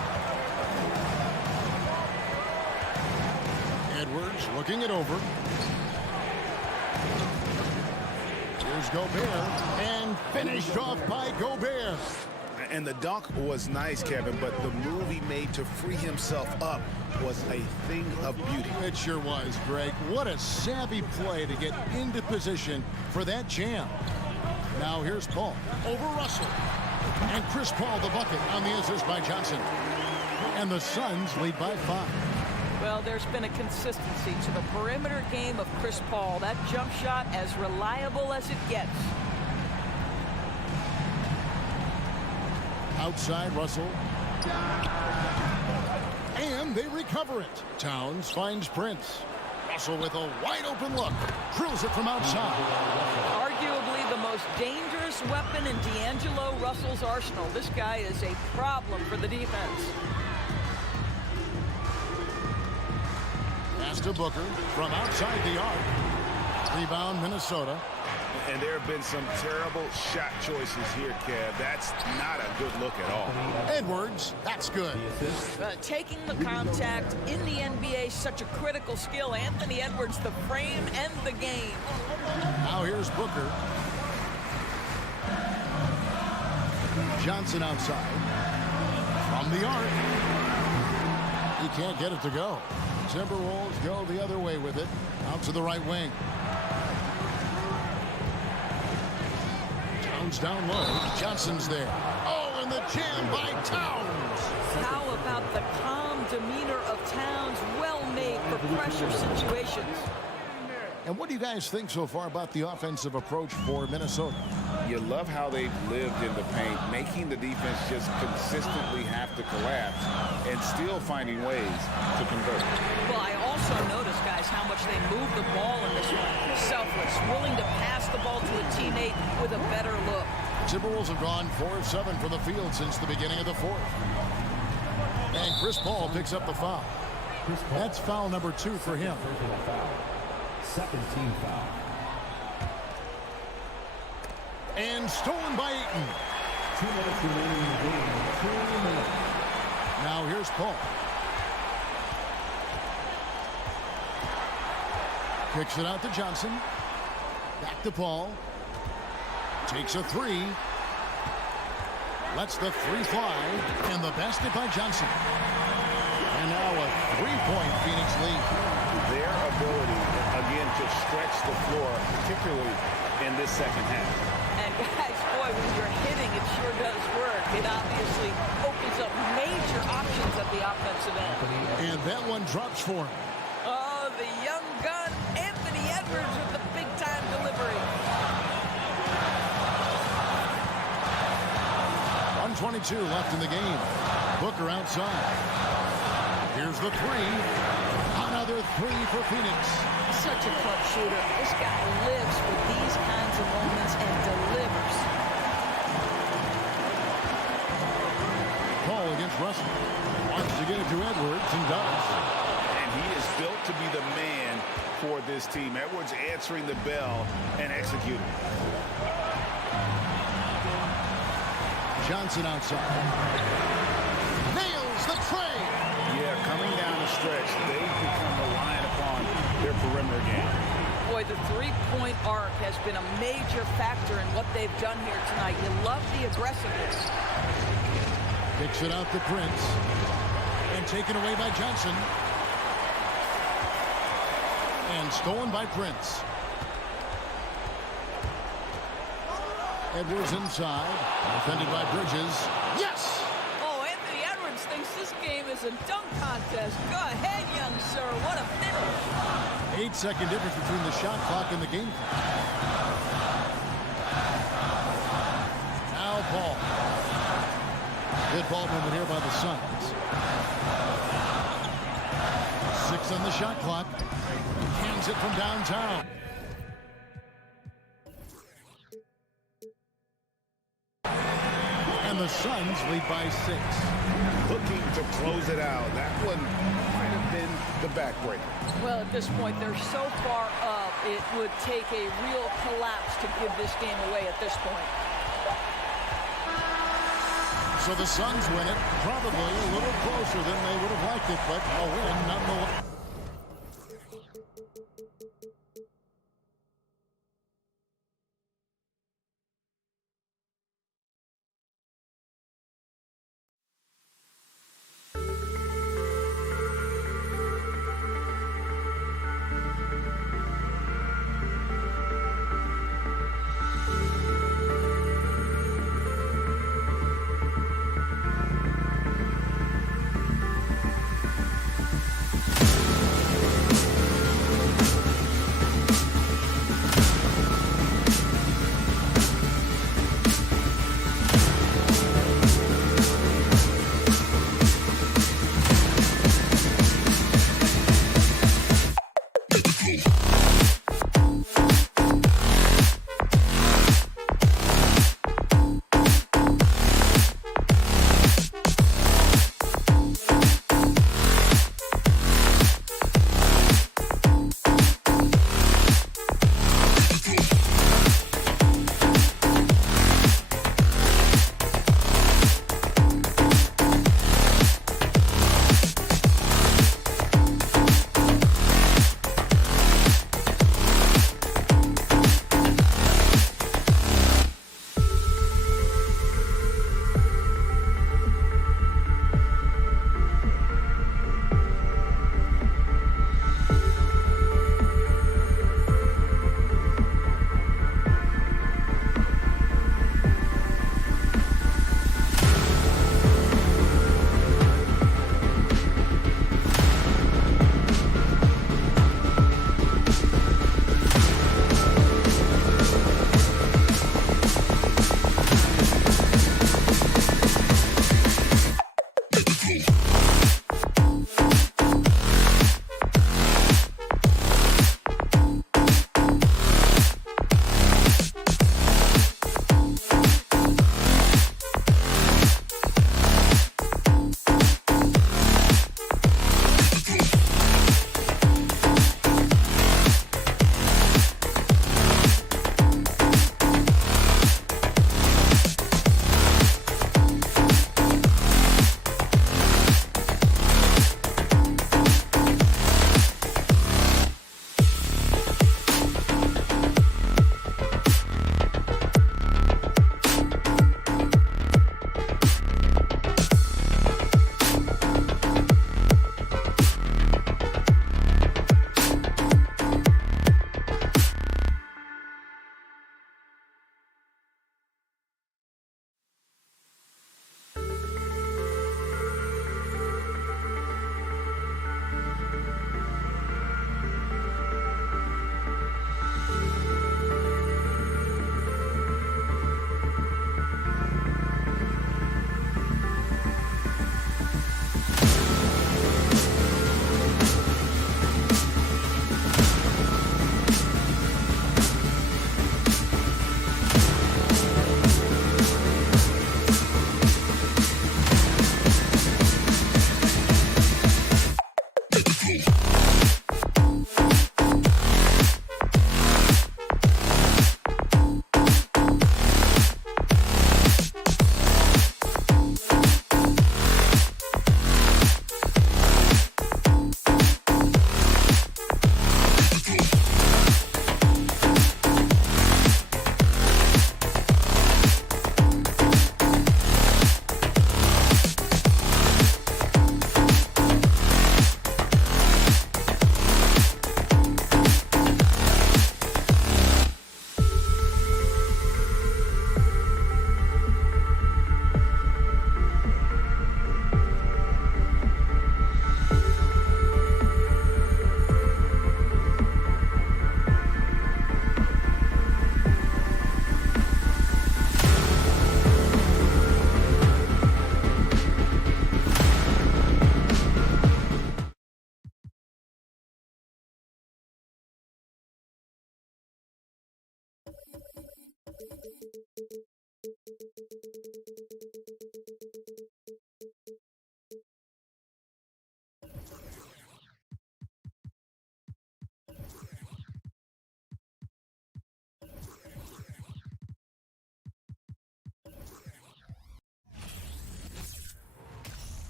Edwards looking it over. Here's Gobert, and finished off by Gobert. And the dunk was nice, Kevin, but the move he made to free himself up was a thing of beauty. It sure was, Greg. What a savvy play to get into position for that jam. Now here's Paul over Russell. And Chris Paul the bucket on the assist by Johnson. And the Suns lead by 5. Well, there's been a consistency to the perimeter game of Chris Paul. That jump shot as reliable as it gets. Outside Russell. And they recover it. Towns finds Prince. Russell with a wide open look. Drills it from outside. Arguably the most dangerous weapon in D'Angelo Russell's arsenal. This guy is a problem for the defense. Pass to Booker from outside the arc. Rebound Minnesota. And there have been some terrible shot choices here, Kev. That's not a good look at all. Edwards, that's good. Taking the contact in the NBA is such a critical skill. Anthony Edwards, the frame and the game. Now here's Booker. Johnson outside. From the arc. He can't get it to go. Timberwolves go the other way with it. Out to the right wing. Towns down low. Johnson's there. Oh, and the jam by Towns. How about the calm demeanor of Towns? Well made for pressure situations. And what do you guys think so far about the offensive approach for Minnesota? You love how they've lived in the paint, making the defense just consistently have to collapse and still finding ways to convert. Well, I also noticed, guys, how much they move the ball in this one. Selfless, willing to pass the ball to a teammate with a better look. Timberwolves have gone 4 of 7 from the field since the beginning of the 4th. And Chris Paul picks up the foul. That's foul number 2 for him. Second team foul. And stolen by Ayton. 2 minutes remaining in the game. 2 minutes. Now here's Paul. Kicks it out to Johnson. Back to Paul. Takes a 3. Lets the 3 fly. And the basket by Johnson. And now a 3-point Phoenix lead. Their ability, again, to stretch the floor, particularly in this second half. And guys, boy, when you're hitting, it sure does work. It obviously opens up major options at the offensive end. And that one drops for him. Oh, the young gun, Anthony Edwards with the big-time delivery. 1:22 left in the game. Booker outside. Here's the 3. Another 3 for Phoenix. Such a clutch shooter. This guy lives for these kinds of moments and delivers. Paul against Russell. Wants to get it to Edwards and does. And he is built to be the man for this team. Edwards answering the bell and executing. Johnson outside. Nails the tray. Yeah, coming down the stretch, they've become reliant upon their perimeter game. Boy, the three-point arc has been a major factor in what they've done here tonight. You love the aggressiveness. Kicks it out to Prince. And taken away by Johnson. And stolen by Prince. Edwards inside. Defended by Bridges. Yes! Oh, Anthony Edwards thinks this game is a dunk contest. Go ahead, young sir. What a finish. 8-second difference between the shot clock and the game clock. Now Paul. Good ball movement here by the Suns. 6 on the shot clock. Hands it from downtown. And the Suns lead by 6. Looking to close it out. That one might have been the backbreaker. Well, at this point, they're so far up, it would take a real collapse to give this game away at this point. So the Suns win it, probably a little closer than they would have liked it, but a win nonetheless.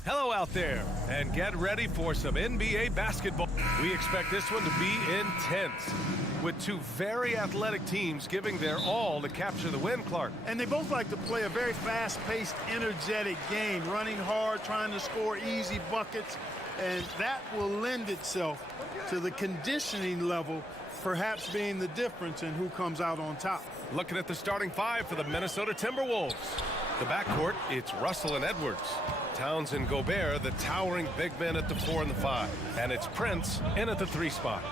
Hello out there, and get ready for some NBA basketball. We expect this one to be intense, with two very athletic teams giving their all to capture the win, Clark. And they both like to play a very fast-paced, energetic game, running hard, trying to score easy buckets, and that will lend itself to the conditioning level perhaps being the difference in who comes out on top. Looking at the starting five for the Minnesota Timberwolves. The backcourt, it's Russell and Edwards. Towns and Gobert, the towering big men at the 4 and the 5. And it's Prince in at the 3 spot.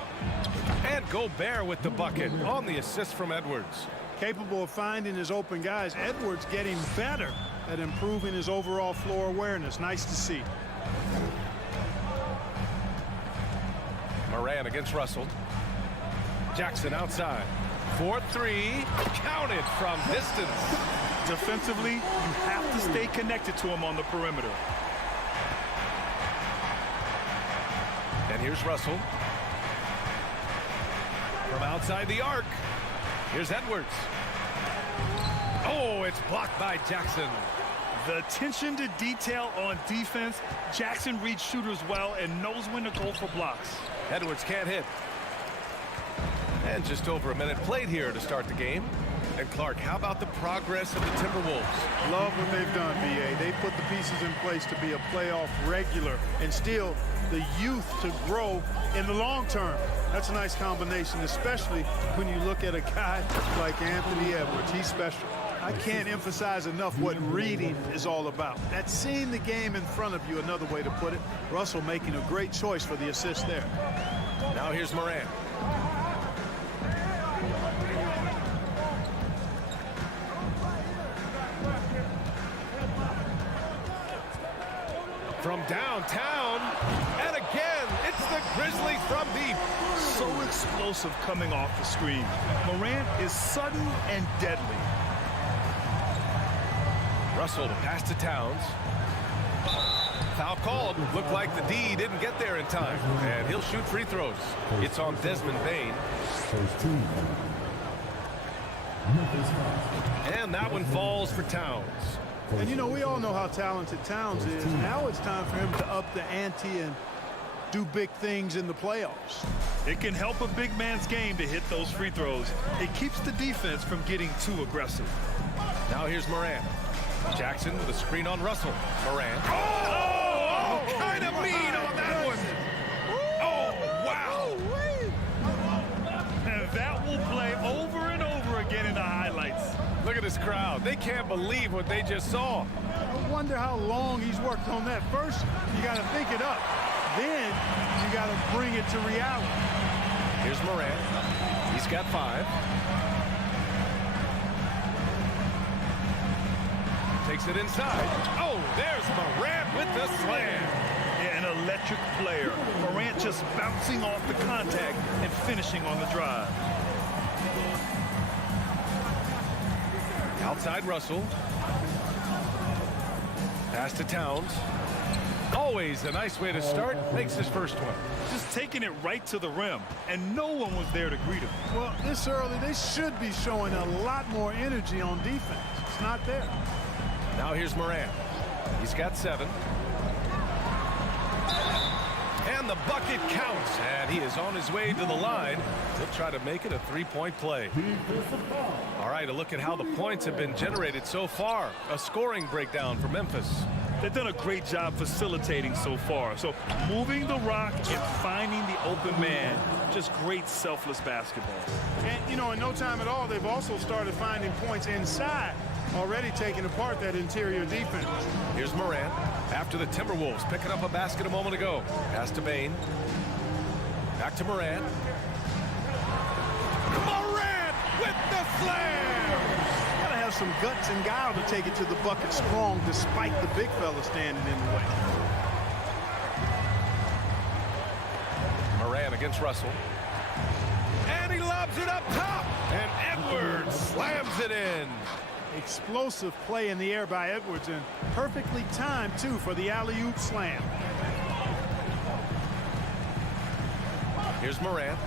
And Gobert with the bucket on the assist from Edwards. Capable of finding his open guys, Edwards getting better at improving his overall floor awareness. Nice to see. Moran against Russell. Jackson outside. 4-3, counted from distance. Defensively, you have to stay connected to him on the perimeter. And here's Russell. From outside the arc, here's Edwards. Oh, it's blocked by Jackson. The attention to detail on defense. Jackson reads shooters well and knows when to go for blocks. Edwards can't hit. And just over a minute played here to start the game. And Clark, how about the progress of the Timberwolves? Love what they've done, BA. They put the pieces in place to be a playoff regular and still the youth to grow in the long term. That's a nice combination, especially when you look at a guy like Anthony Edwards. He's special. I can't emphasize enough what reading is all about. That's seeing the game in front of you, another way to put it. Russell making a great choice for the assist there. Now here's Moran. From downtown, and again, it's the Grizzlies from deep. So explosive coming off the screen. Morant is sudden and deadly. Russell to pass to Towns. Foul called. Looked like the D didn't get there in time, and he'll shoot free throws. It's on Desmond Bain. And that one falls for Towns. And, you know, we all know how talented Towns is. Now it's time for him to up the ante and do big things in the playoffs. It can help a big man's game to hit those free throws. It keeps the defense from getting too aggressive. Now here's Moran. Jackson with a screen on Russell. Moran. Kind of mean on that one. Oh, wow. And that will play over and over again in the highlights. Look at this crowd. They can't believe what they just saw. I wonder how long he's worked on that. First, you got to think it up. Then, you got to bring it to reality. Here's Moran. He's got 5. Takes it inside. Oh, there's Morant with the slam. Yeah, an electric player. Morant just bouncing off the contact and finishing on the drive. Outside Russell. Pass to Towns. Always a nice way to start. Makes his first one. Just taking it right to the rim, and no one was there to greet him. Well, this early, they should be showing a lot more energy on defense. It's not there. Now here's Moran. He's got 7. And the bucket counts. And he is on his way to the line. He'll try to make it a 3-point play. All right, a look at how the points have been generated so far. A scoring breakdown for Memphis. They've done a great job facilitating so far. So moving the rock and finding the open man. Just great selfless basketball. And, you know, in no time at all, they've also started finding points inside. Already taking apart that interior defense. Here's Moran. After the Timberwolves picking up a basket a moment ago. Pass to Bain. Back to Moran. Moran with the slam! Gotta have some guts and guile to take it to the bucket strong despite the big fella standing in the way. Moran against Russell. And he lobs it up top. And Edwards slams it in. Explosive play in the air by Edwards, and perfectly timed, too, for the alley-oop slam. Here's Moran.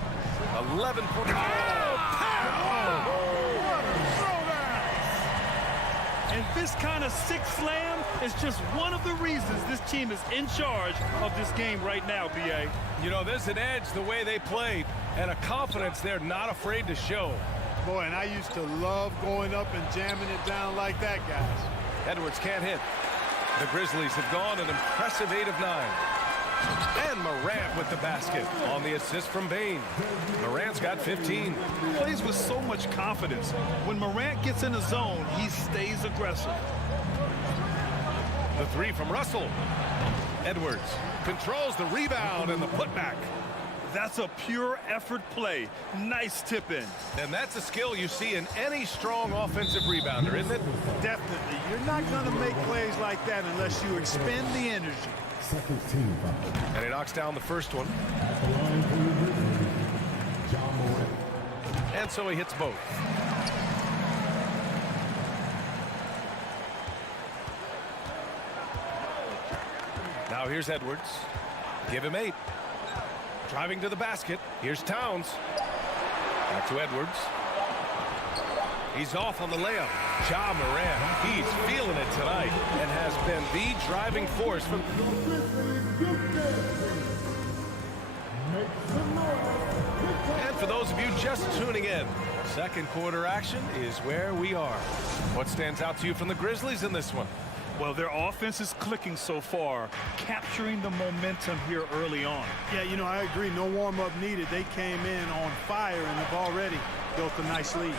11 points. And this kind of sick slam is just one of the reasons this team is in charge of this game right now, B.A. You know, there's an edge the way they played and a confidence they're not afraid to show. Boy, and I used to love going up and jamming it down like that, guys. Edwards can't hit. The Grizzlies have gone an impressive 8 of 9. And Morant with the basket on the assist from Bane. Morant's got 15. He plays with so much confidence. When Morant gets in the zone, he stays aggressive. The three from Russell. Edwards controls the rebound and the putback. That's a pure effort play. Nice tip in. And that's a skill you see in any strong offensive rebounder, isn't it? Definitely. You're not going to make plays like that unless you expend the energy. And he knocks down the first one. And so he hits both. Now here's Edwards. Give him 8. Driving to the basket. Here's Towns. Back to Edwards. He's off on the layup. Ja Morant, he's feeling it tonight and has been the driving force from... And for those of you just tuning in, second quarter action is where we are. What stands out to you from the Grizzlies in this one? Well, their offense is clicking so far, capturing the momentum here early on. Yeah, you know, I agree. No warm-up needed. They came in on fire and have already built a nice lead.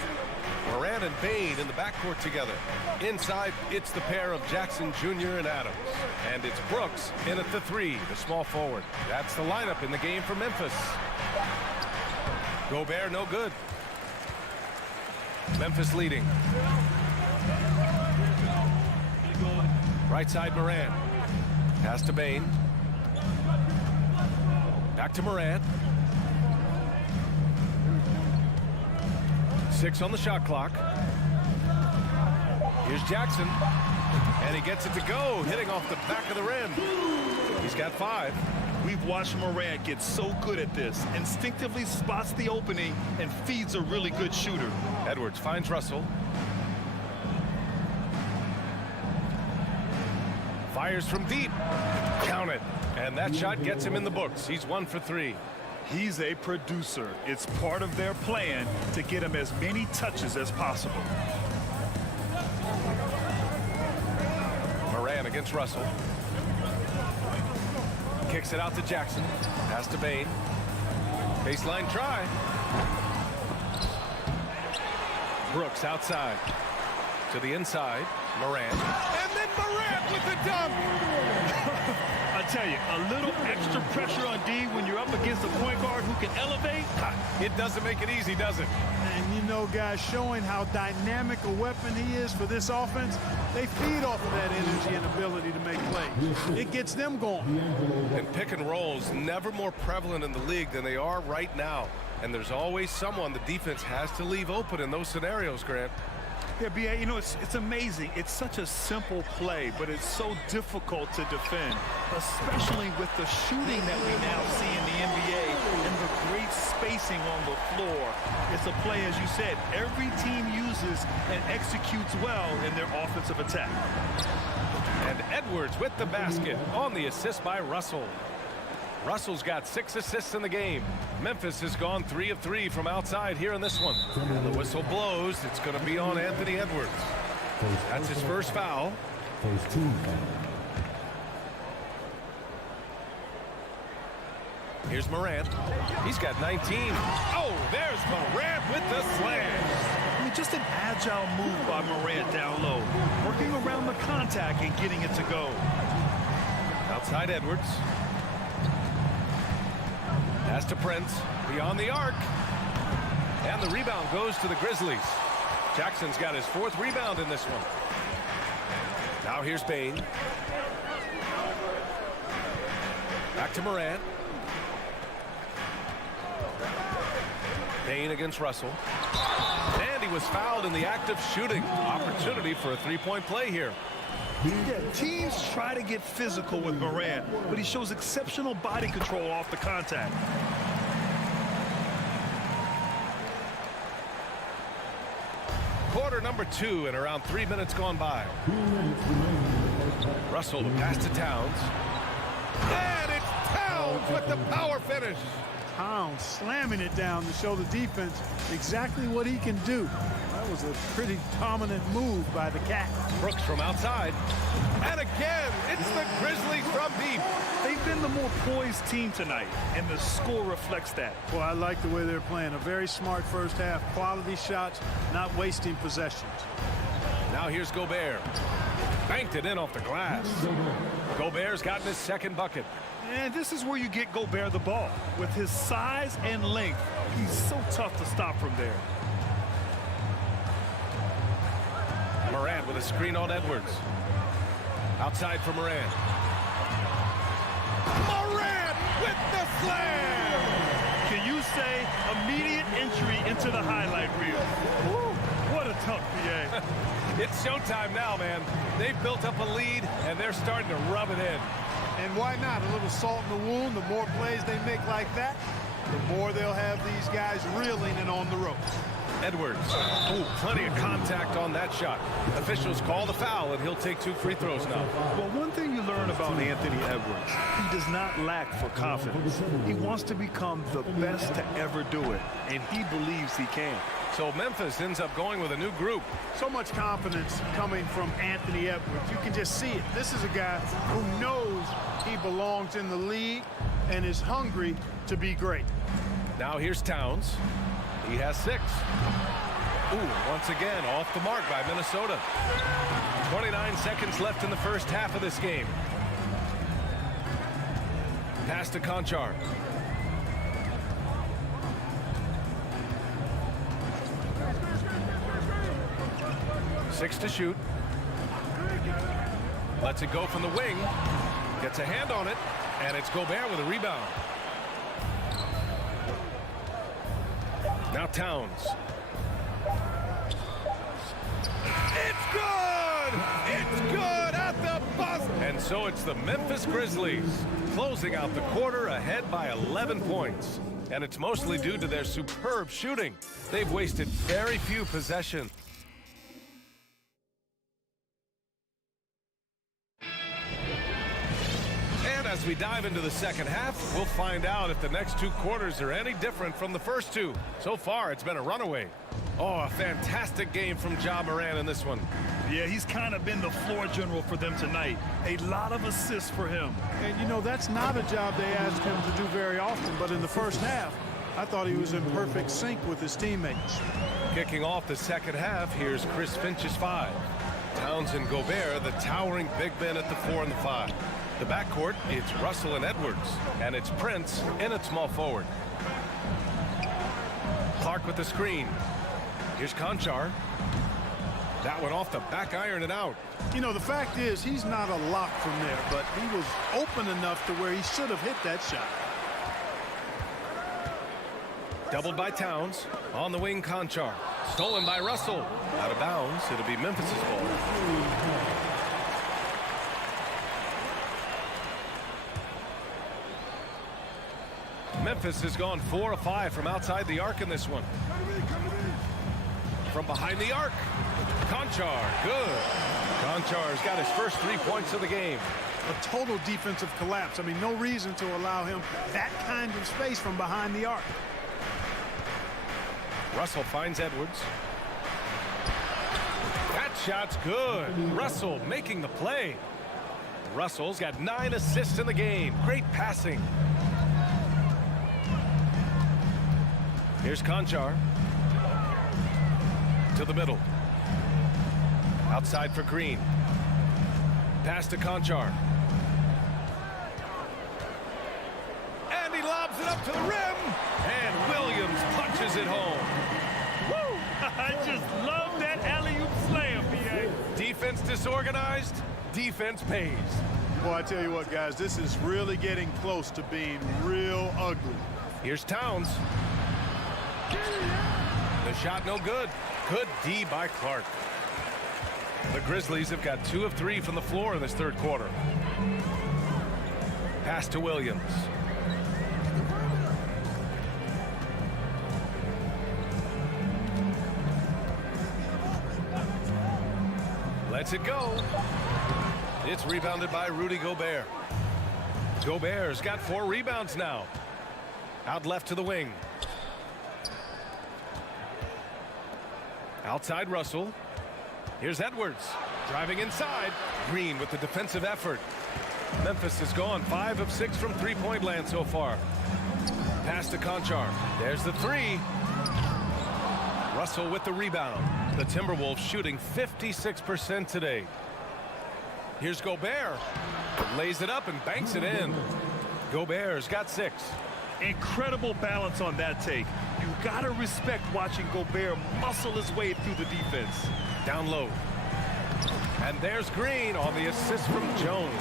Morant and Bane in the backcourt together. Inside, it's the pair of Jackson Jr. and Adams. And it's Brooks in at the 3, the small forward. That's the lineup in the game for Memphis. Gobert, no good. Memphis leading. Right side, Morant. Pass to Bane. Back to Morant. 6 on the shot clock. Here's Jackson. And he gets it to go, hitting off the back of the rim. He's got 5. We've watched Morant get so good at this. Instinctively spots the opening and feeds a really good shooter. Edwards finds Russell. Fires from deep. Count it. And that shot gets him in the books. He's 1 for 3. He's a producer. It's part of their plan to get him as many touches as possible. Morant against Russell. Kicks it out to Jackson. Pass to Bane. Baseline try. Brooks outside. To the inside. Morant. And then Morant with the dunk. I tell you, a little extra pressure on D when you're up against a point guard who can elevate. It doesn't make it easy, does it? And you know, guys, showing how dynamic a weapon he is for this offense, they feed off of that energy and ability to make plays. It gets them going. And pick and rolls never more prevalent in the league than they are right now. And there's always someone the defense has to leave open in those scenarios, Grant. Yeah, B.A., you know, it's amazing. It's such a simple play, but it's so difficult to defend, especially with the shooting that we now see in the NBA and the great spacing on the floor. It's a play, as you said, every team uses and executes well in their offensive attack. And Edwards with the basket on the assist by Russell. Russell's got 6 assists in the game. Memphis has gone 3 of 3 from outside here in this one. And the whistle blows. It's going to be on Anthony Edwards. That's his first foul. Here's Morant. He's got 19. Oh, there's Morant with the slam. I mean, just an agile move by Morant down low, working around the contact and getting it to go. Outside Edwards. Pass to Prince, beyond the arc. And the rebound goes to the Grizzlies. Jackson's got his 4th rebound in this one. Now here's Bane. Back to Morant. Bane against Russell. And he was fouled in the act of shooting. Opportunity for a 3-point play here. Yeah, teams try to get physical with Morant, but he shows exceptional body control off the contact. Quarter number 2 and around 3 minutes gone by. Russell, the pass to Towns. And it's Towns with the power finish. Towns slamming it down to show the defense exactly what he can do. That was a pretty dominant move by the Cat. Brooks from outside. And again, it's the Grizzlies from deep. They've been the more poised team tonight, and the score reflects that. Well, I like the way they're playing. A very smart first half. Quality shots, not wasting possessions. Now here's Gobert. Banked it in off the glass. Gobert's gotten his second bucket. And this is where you get Gobert the ball. With his size and length, he's so tough to stop from there. Morant with a screen on Edwards. Outside for Morant. Morant with the slam! Can you say immediate entry into the highlight reel? Woo, what a tough PA. It's showtime now, man. They've built up a lead, and they're starting to rub it in. And why not? A little salt in the wound. The more plays they make like that, the more they'll have these guys reeling and on the ropes. Edwards. Oh, plenty of contact on that shot. Officials call the foul, and he'll take 2 free throws now. Well, one thing you learn about Anthony Edwards, he does not lack for confidence. He wants to become the best to ever do it, and he believes he can. So Memphis ends up going with a new group. So much confidence coming from Anthony Edwards. You can just see it. This is a guy who knows he belongs in the league and is hungry to be great. Now here's Towns. He has 6. Ooh, once again, off the mark by Minnesota. 29 seconds left in the first half of this game. Pass to Conchar. Six to shoot. Lets it go from the wing. Gets a hand on it, and it's Gobert with a rebound. Now Towns. It's good! It's good at the buzzer! And so it's the Memphis Grizzlies closing out the quarter ahead by 11 points. And it's mostly due to their superb shooting. They've wasted very few possessions. As we dive into the second half, we'll find out if the next 2 quarters are any different from the first 2. So far, it's been a runaway. Oh, a fantastic game from Ja Morant in this one. Yeah, he's kind of been the floor general for them tonight. A lot of assists for him. And, you know, that's not a job they ask him to do very often. But in the first half, I thought he was in perfect sync with his teammates. Kicking off the second half, here's Chris Finch's 5. Towns and Gobert, the towering big men at the 4 and the 5. The backcourt, it's Russell and Edwards, and it's Prince in at small forward. Clark with the screen. Here's Conchar. That one off the back iron and out. You know, the fact is he's not a lock from there, but he was open enough to where he should have hit that shot. Doubled by Towns. On the wing, Conchar. Stolen by Russell. Out of bounds. It'll be Memphis's ball. Memphis has gone 4 of 5 from outside the arc in this one. From behind the arc. Conchar, good. Conchar's got his first 3 points of the game. A total defensive collapse. I mean, no reason to allow him that kind of space from behind the arc. Russell finds Edwards. That shot's good. Russell making the play. Russell's got 9 assists in the game. Great passing. Here's Conchar. To the middle. Outside for Green. Pass to Conchar. And he lobs it up to the rim. And Williams punches it home. Woo! I just love that alley-oop slam, PA. Defense disorganized. Defense pays. Well, I tell you what, guys, this is really getting close to being real ugly. Here's Towns. The shot no good. Good D by Clark. The Grizzlies have got 2 of 3 from the floor in this third quarter. Pass to Williams. Lets it go. It's rebounded by Rudy Gobert. Gobert's got 4 rebounds now. Out left to the wing. Outside Russell. Here's Edwards. Driving inside. Green with the defensive effort. Memphis has gone 5 of 6 from three-point land so far. Pass to Conchar. There's the 3. Russell with the rebound. The Timberwolves shooting 56% today. Here's Gobert. Lays it up and banks it in. Gobert's got 6. Incredible balance on that take. You got to respect watching Gobert muscle his way through the defense. Down low. And there's Green on the assist from Jones.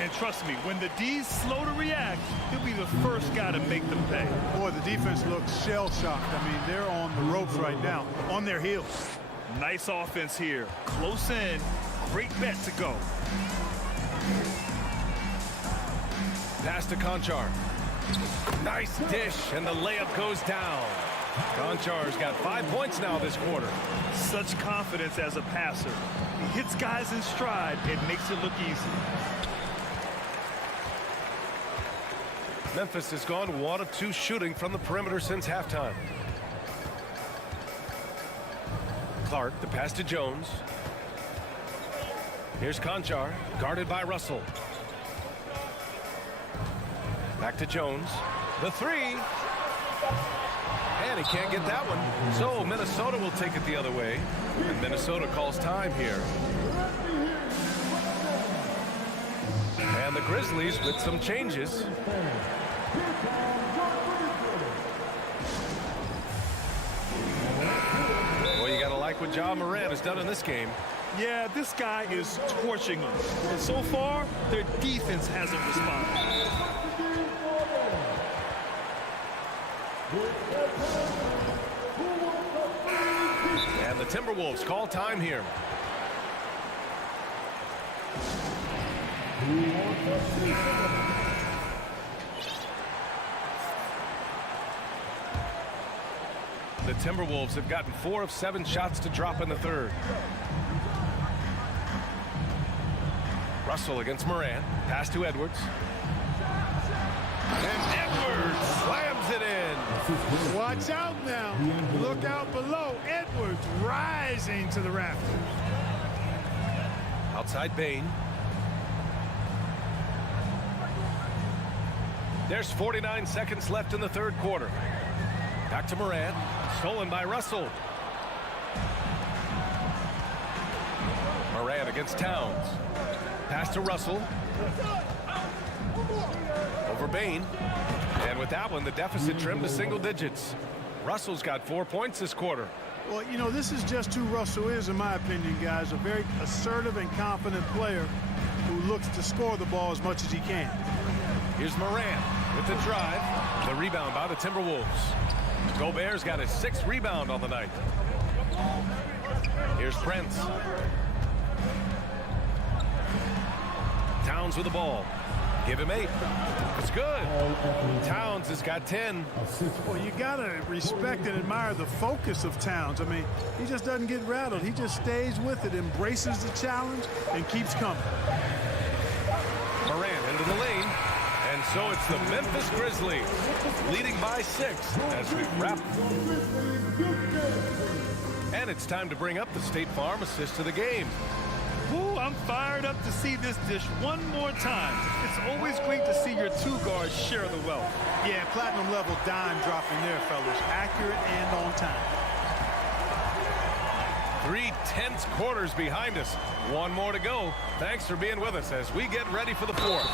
And trust me, when the D's slow to react, he'll be the first guy to make them pay. Boy, the defense looks shell-shocked. I mean, they're on the ropes right now, on their heels. Nice offense here. Close in. Great bet to go. Pass to Conchar. Nice dish, and the layup goes down. Conchar's got 5 points now this quarter. Such confidence as a passer. He hits guys in stride and makes it look easy. Memphis has gone 1 of 2 shooting from the perimeter since halftime. Clark, the pass to Jones. Here's Conchar, guarded by Russell. Back to Jones. The 3. And he can't get that one. So Minnesota will take it the other way. And Minnesota calls time here. And the Grizzlies with some changes. Well, you got to like what Ja Morant has done in this game. Yeah, this guy is torching them. And so far, their defense hasn't responded. And the Timberwolves call time here. The Timberwolves have gotten 4 of 7 shots to drop in the third. Russell against Morant. Pass to Edwards. And Edwards slams it in. Watch out now. Look out below. Edwards rising to the rafters. Outside Bane. There's 49 seconds left in the third quarter. Back to Morant. Stolen by Russell. Morant against Towns. Pass to Russell. Over Bane. And with that one, the deficit trimmed to single digits. Russell's got 4 points this quarter. Well, you know, this is just who Russell is, in my opinion, guys. A very assertive and confident player who looks to score the ball as much as he can. Here's Morant with the drive. The rebound by the Timberwolves. Gobert's got his 6th rebound on the night. Here's Prince. Towns with the ball. Give him 8. It's good. Towns has got 10. Well, you got to respect and admire the focus of Towns. I mean, he just doesn't get rattled. He just stays with it, embraces the challenge, and keeps coming. Morant into the lane. And so it's the Memphis Grizzlies leading by 6 as we wrap. And it's time to bring up the State Farm assist of the game. Ooh, I'm fired up to see this dish one more time. It's always great to see your 2 guards share the wealth. Yeah, platinum level dime dropping there, fellas. Accurate and on time. 3 tense quarters behind us. 1 more to go. Thanks for being with us as we get ready for the 4th.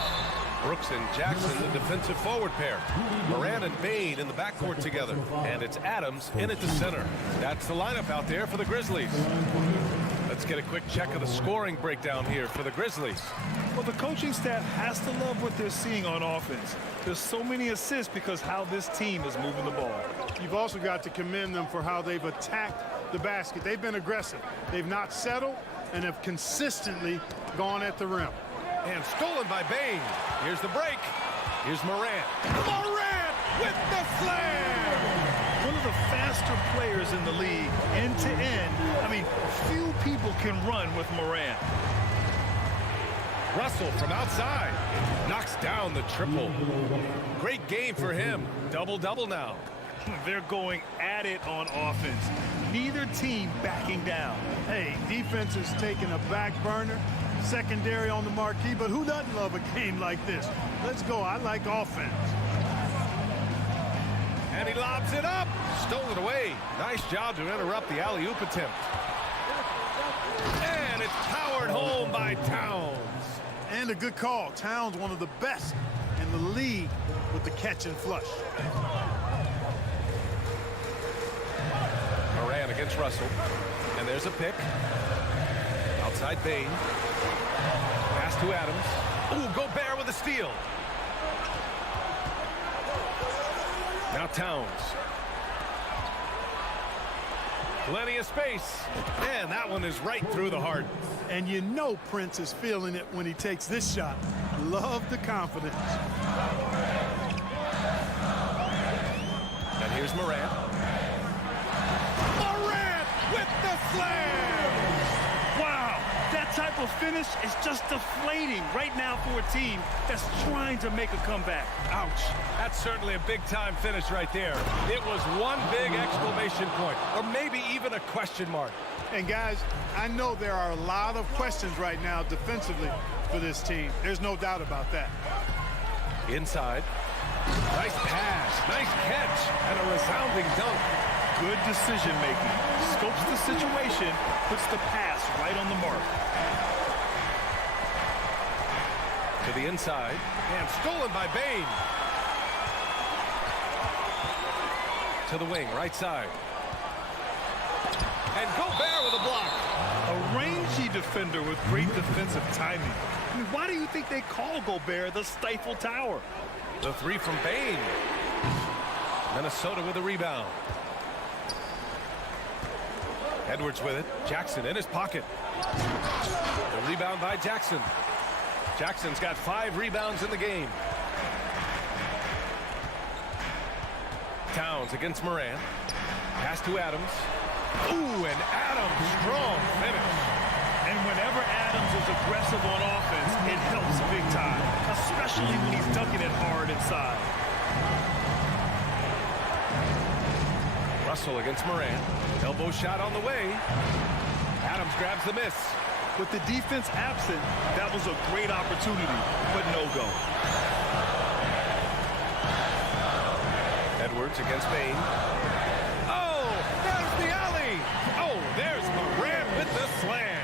Brooks and Jackson, the defensive forward pair. Morant and Bane in the backcourt together. And it's Adams in at the center. That's the lineup out there for the Grizzlies. Let's get a quick check of the scoring breakdown here for the Grizzlies. Well, the coaching staff has to love what they're seeing on offense. There's so many assists because how this team is moving the ball. You've also got to commend them for how they've attacked the basket. They've been aggressive. They've not settled and have consistently gone at the rim. And stolen by Bane. Here's the break. Here's Morant. Morant with the slam! One of the faster players runners in the league, end to end. I mean, few people can run with Morant. Russell from outside knocks down the triple. Great game for him. Double-double now. They're going at it on offense. Neither team backing down. Hey, defense is taking a back burner, secondary on the marquee, but who doesn't love a game like this? Let's go. I like offense. And he lobs it up. Stolen away. Nice job to interrupt the alley-oop attempt. And it's powered home by Towns. And a good call. Towns, one of the best in the league with the catch and flush. Moran against Russell. And there's a pick. Outside Bain. Pass to Adams. Ooh, Gobert with a steal. Now Towns. Plenty of space. And that one is right through the heart. And you know Prince is feeling it when he takes this shot. Love the confidence. And here's Morant. Morant with the slam! Wow, that type of finish is just deflating right now for a team that's trying to make a comeback. Ouch. That's certainly a big-time finish right there. It was one big exclamation point, or maybe even a question mark. And guys, I know there are a lot of questions right now defensively for this team. There's no doubt about that. Inside. Nice pass, nice catch, and a resounding dunk. Good decision making. Scopes the situation, puts the pass right on the mark. To the inside, and stolen by Bain. To the wing, right side. And Gobert with a block. A rangy defender with great defensive timing. I mean, why do you think they call Gobert the Stifle Tower? The three from Bain. Minnesota with a rebound. Edwards with it. Jackson in his pocket. The rebound by Jackson. Jackson's got 5 rebounds in the game. Towns against Morant. Pass to Adams. Ooh, and Adams, strong finish. And whenever Adams is aggressive on offense, it helps big time, especially when he's dunking it hard inside. Russell against Morant. Elbow shot on the way. Adams grabs the miss. With the defense absent, that was a great opportunity, but no go. Edwards against Bain. Oh, there's the alley. Oh, there's Morant with the slam.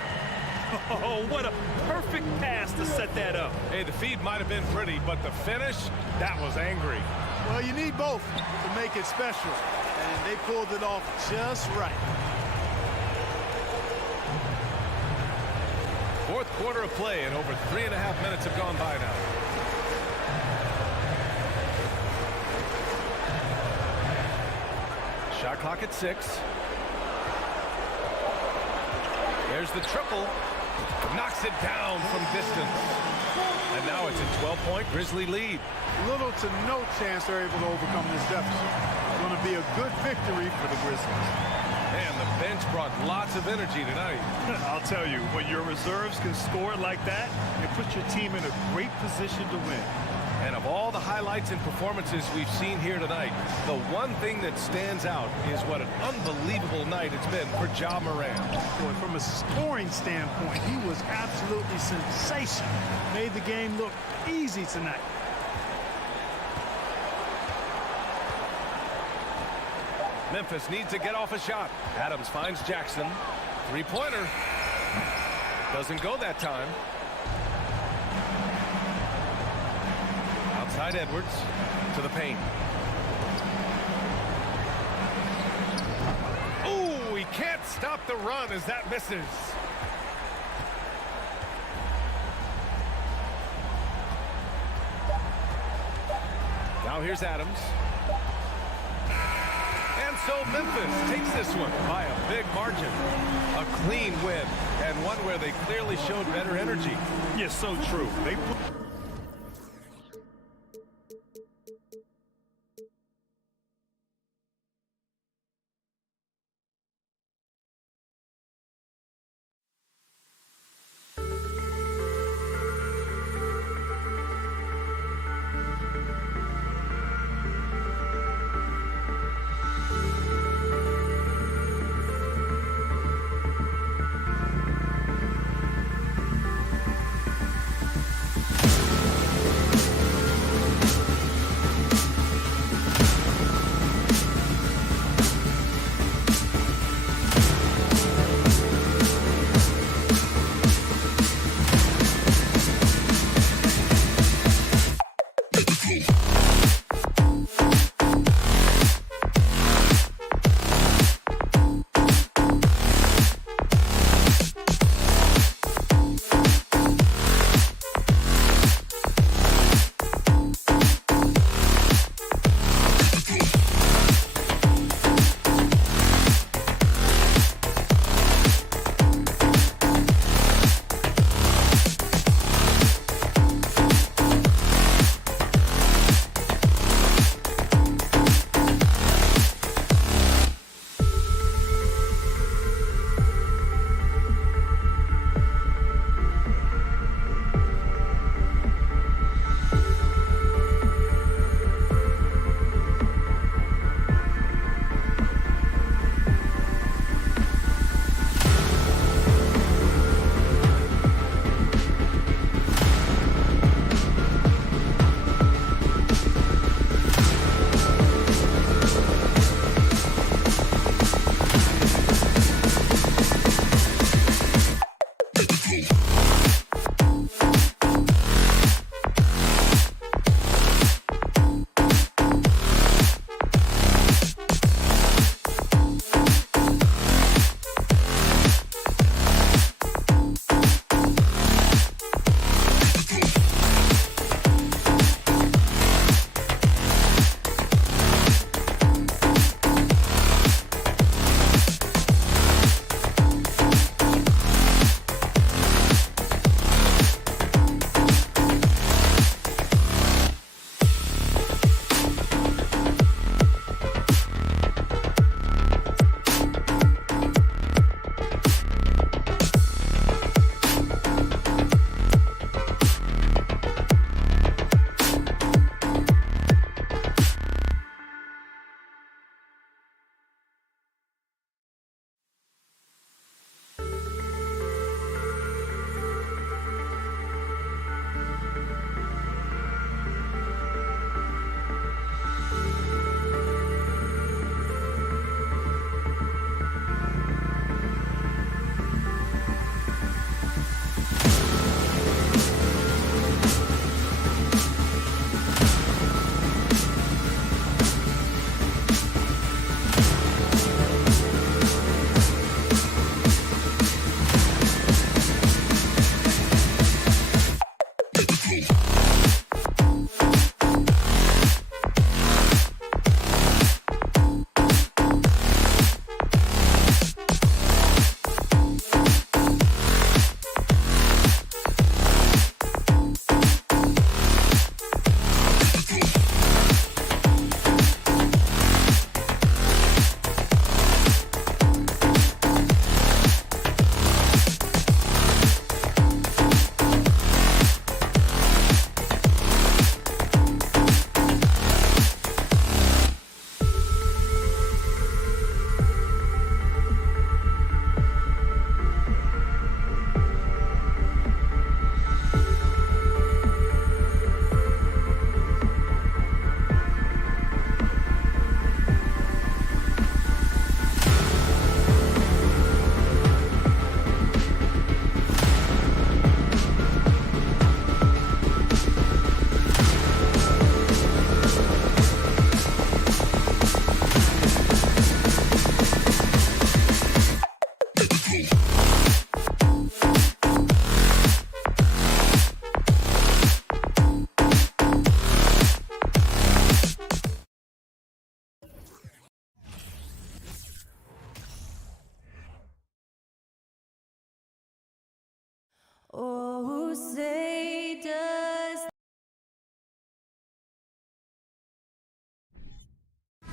Oh, what a perfect pass to set that up. Hey, the feed might have been pretty, but the finish, that was angry. Well, you need both to make it special, and they pulled it off just right. Fourth quarter of play, and over 3.5 minutes have gone by now. Shot clock at 6. There's the triple. Knocks it down from distance. And now it's a 12-point Grizzly lead. Little to no chance they're able to overcome this deficit. It's going to be a good victory for the Grizzlies. And the bench brought lots of energy tonight. I'll tell you, when your reserves can score like that, it puts your team in a great position to win. And of all the highlights and performances we've seen here tonight, the one thing that stands out is what an unbelievable night it's been for Ja Morant. Boy, from a scoring standpoint, he was absolutely sensational. Made the game look easy tonight. Memphis needs to get off a shot. Adams finds Jackson. Three-pointer. Doesn't go that time. Outside Edwards to the paint. Ooh, he can't stop the run as that misses. Now here's Adams. And so Memphis takes this one by a big margin. A clean win, and one where they clearly showed better energy. Yes, so true. They put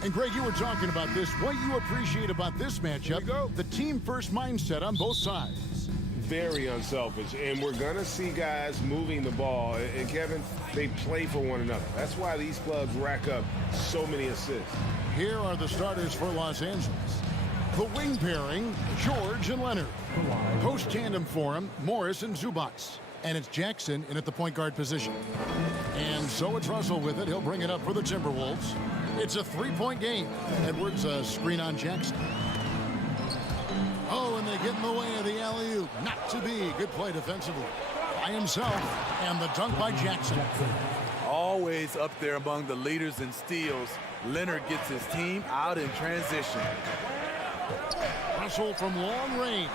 And Greg, you were talking about this. What you appreciate about this matchup, the team-first mindset on both sides. Very unselfish, and we're going to see guys moving the ball. And Kevin, they play for one another. That's why these clubs rack up so many assists. Here are the starters for Los Angeles. The wing pairing, George and Leonard. Post tandem for him, Morris and Zubats. And it's Jackson in at the point guard position. And so it's Russell with it. He'll bring it up for the Timberwolves. It's a three-point game. Edwards, a screen on Jackson. Oh, and they get in the way of the alley-oop. Not to be. Good play defensively by himself. And the dunk by Jackson. Always up there among the leaders in steals. Leonard gets his team out in transition. Russell from long range.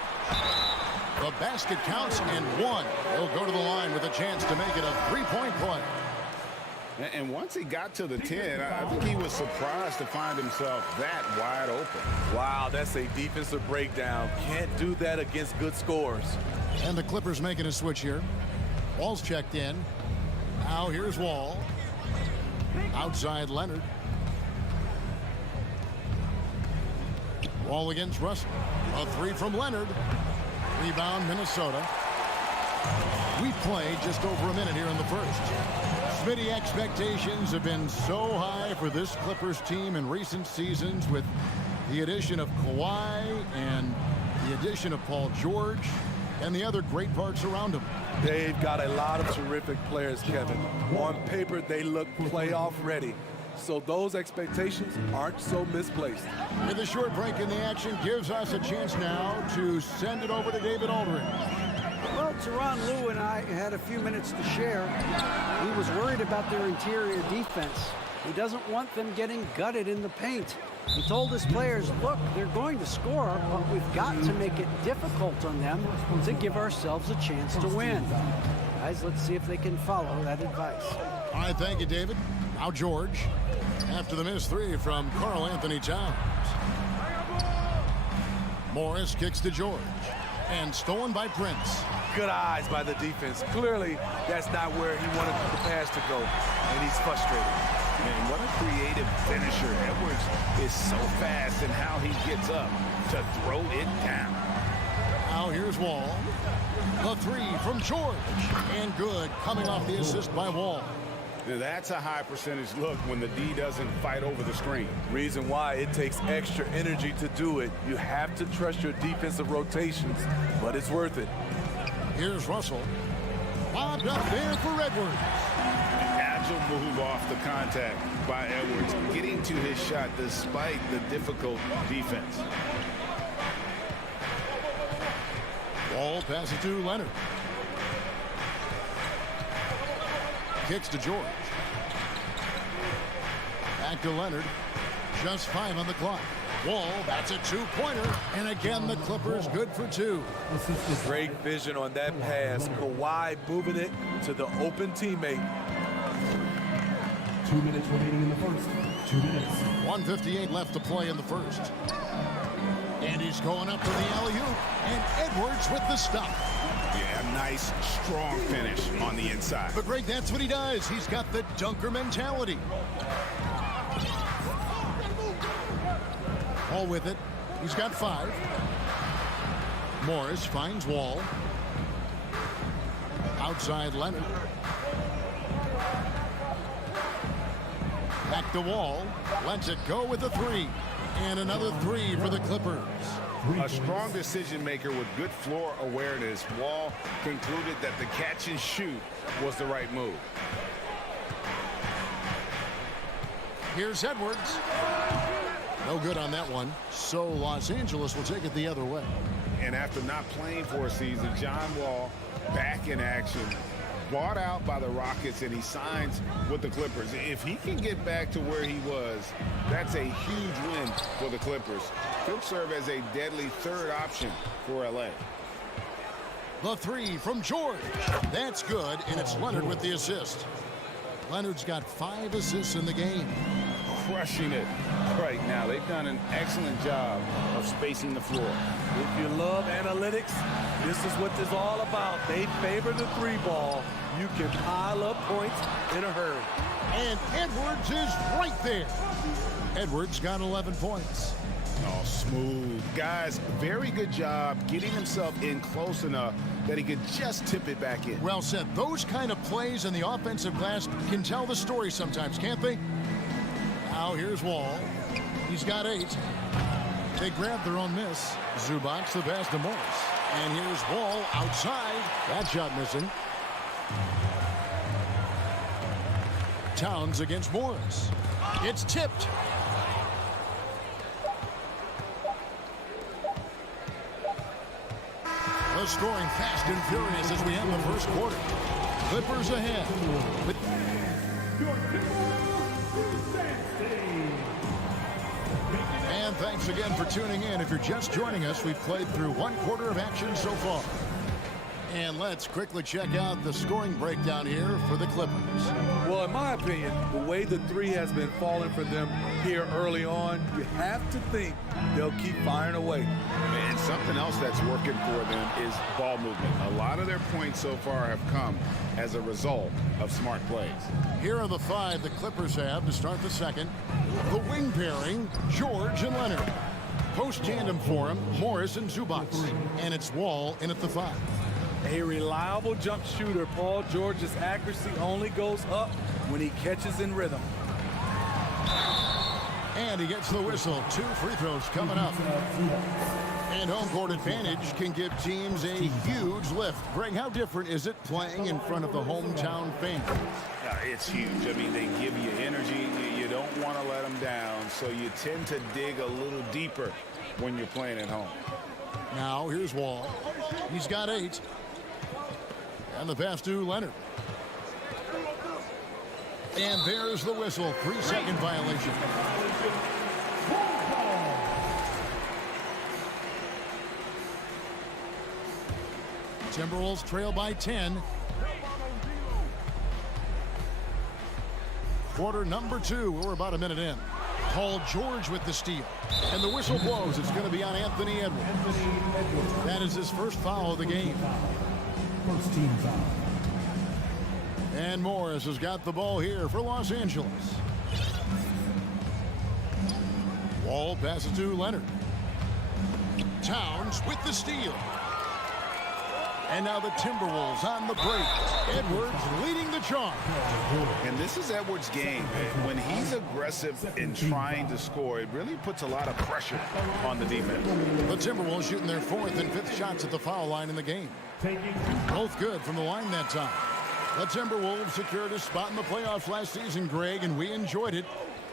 The basket counts and one. He'll go to the line with a chance to make it a three-point play. And once he got to the 10, I think he was surprised to find himself that wide open. Wow, that's a defensive breakdown. Can't do that against good scores. And the Clippers making a switch here. Wall's checked in. Now here's Wall. Outside Leonard. Wall against Russell. A three from Leonard. Rebound Minnesota. We played just over a minute here in the first. Smitty, expectations have been so high for this Clippers team in recent seasons with the addition of Kawhi and the addition of Paul George and the other great parts around him. They've got a lot of terrific players, Kevin. On paper, they look playoff ready. So those expectations aren't so misplaced. And the short break in the action gives us a chance now to send it over to David Aldridge. Well, Tyronn Lue and I had a few minutes to share. He was worried about their interior defense. He doesn't want them getting gutted in the paint. He told his players, look, they're going to score, but we've got to make it difficult on them to give ourselves a chance to win. Guys, let's see if they can follow that advice. All right, thank you, David. Now George, after the missed three from Karl Anthony Towns. Morris kicks to George. And stolen by Prince. Good eyes by the defense. Clearly, that's not where he wanted the pass to go, and he's frustrated. Man, what a creative finisher. Edwards is so fast in how he gets up to throw it down. Now here's Wall. The three from George. And good, coming off the assist by Wall. That's a high percentage look when the D doesn't fight over the screen. Reason why it takes extra energy to do it. You have to trust your defensive rotations, but it's worth it. Here's Russell. Lobbed up there for Edwards. Agile move off the contact by Edwards, getting to his shot despite the difficult defense. Wall passes to Leonard. Kicks to George. Back to Leonard. Just 5 on the clock. Wall, that's a two-pointer. And again, the Clippers good for two. Great vision on that pass. Kawhi moving it to the open teammate. 2 minutes remaining in the first. 2 minutes. 1:58 left to play in the first. And he's going up for the alley-oop. And Edwards with the stop. Yeah, nice, strong finish on the inside. But Greg, that's what he does. He's got the dunker mentality. All with it. He's got 5. Morris finds Wall. Outside Leonard. Back to Wall. Lets it go with a 3. And another 3 for the Clippers. A strong decision maker with good floor awareness. Wall concluded that the catch and shoot was the right move. Here's Edwards. No good on that one. So Los Angeles will take it the other way. And after not playing for a season, John Wall back in action. Bought out by the Rockets, and he signs with the Clippers. If he can get back to where he was, that's a huge win for the Clippers. He'll serve as a deadly third option for LA. The 3 from George. That's good, and it's Leonard with the assist. Leonard's got 5 assists in the game. Crushing it right now. They've done an excellent job of spacing the floor. If you love analytics, this is what this is all about. They favor the 3 ball. You can pile up points in a hurry. And Edwards is right there. Edwards got 11 points. Oh, smooth. Guys, very good job getting himself in close enough that he could just tip it back in. Well said. Those kind of plays in the offensive glass can tell the story sometimes, can't they? Now here's Wall. He's got 8. They grabbed their own miss. Zubac the pass to Morris. And here's Wall outside. That shot missing. Towns against Morris. It's tipped. The scoring fast and furious as we end the first quarter. Clippers ahead. And thanks again for tuning in. If you're just joining us, we've played through 1 quarter of action so far. And let's quickly check out the scoring breakdown here for the Clippers. Well, in my opinion, the way the three has been falling for them here early on, you have to think they'll keep firing away. And something else that's working for them is ball movement. A lot of their points so far have come as a result of smart plays. Here are the 5 the Clippers have to start the second. The wing pairing, George and Leonard. Post tandem for him, Morris and Zubac. And it's Wall in at the 5. A reliable jump shooter, Paul George's accuracy only goes up when he catches in rhythm. And he gets the whistle. 2 free throws coming up. And home court advantage can give teams a huge lift. Greg, how different is it playing in front of the hometown fans? It's huge. I mean, they give you energy. You don't want to let them down, so you tend to dig a little deeper when you're playing at home. Now, here's Wall. He's got 8. And the pass to Leonard. And there's the whistle. 3-second violation. Timberwolves trail by 10. Quarter number 2. We're about a minute in. Paul George with the steal. And the whistle blows. It's going to be on Anthony Edwards. That is his first foul of the game. First team foul. And Morris has got the ball here for Los Angeles. Wall passes to Leonard. Towns with the steal. And now the Timberwolves on the break. Edwards leading the charge. And this is Edwards' game. When he's aggressive in trying to score, it really puts a lot of pressure on the defense. The Timberwolves shooting their 4th and 5th shots at the foul line in the game. Both good from the line that time. The Timberwolves secured a spot in the playoffs last season, Greg, and we enjoyed it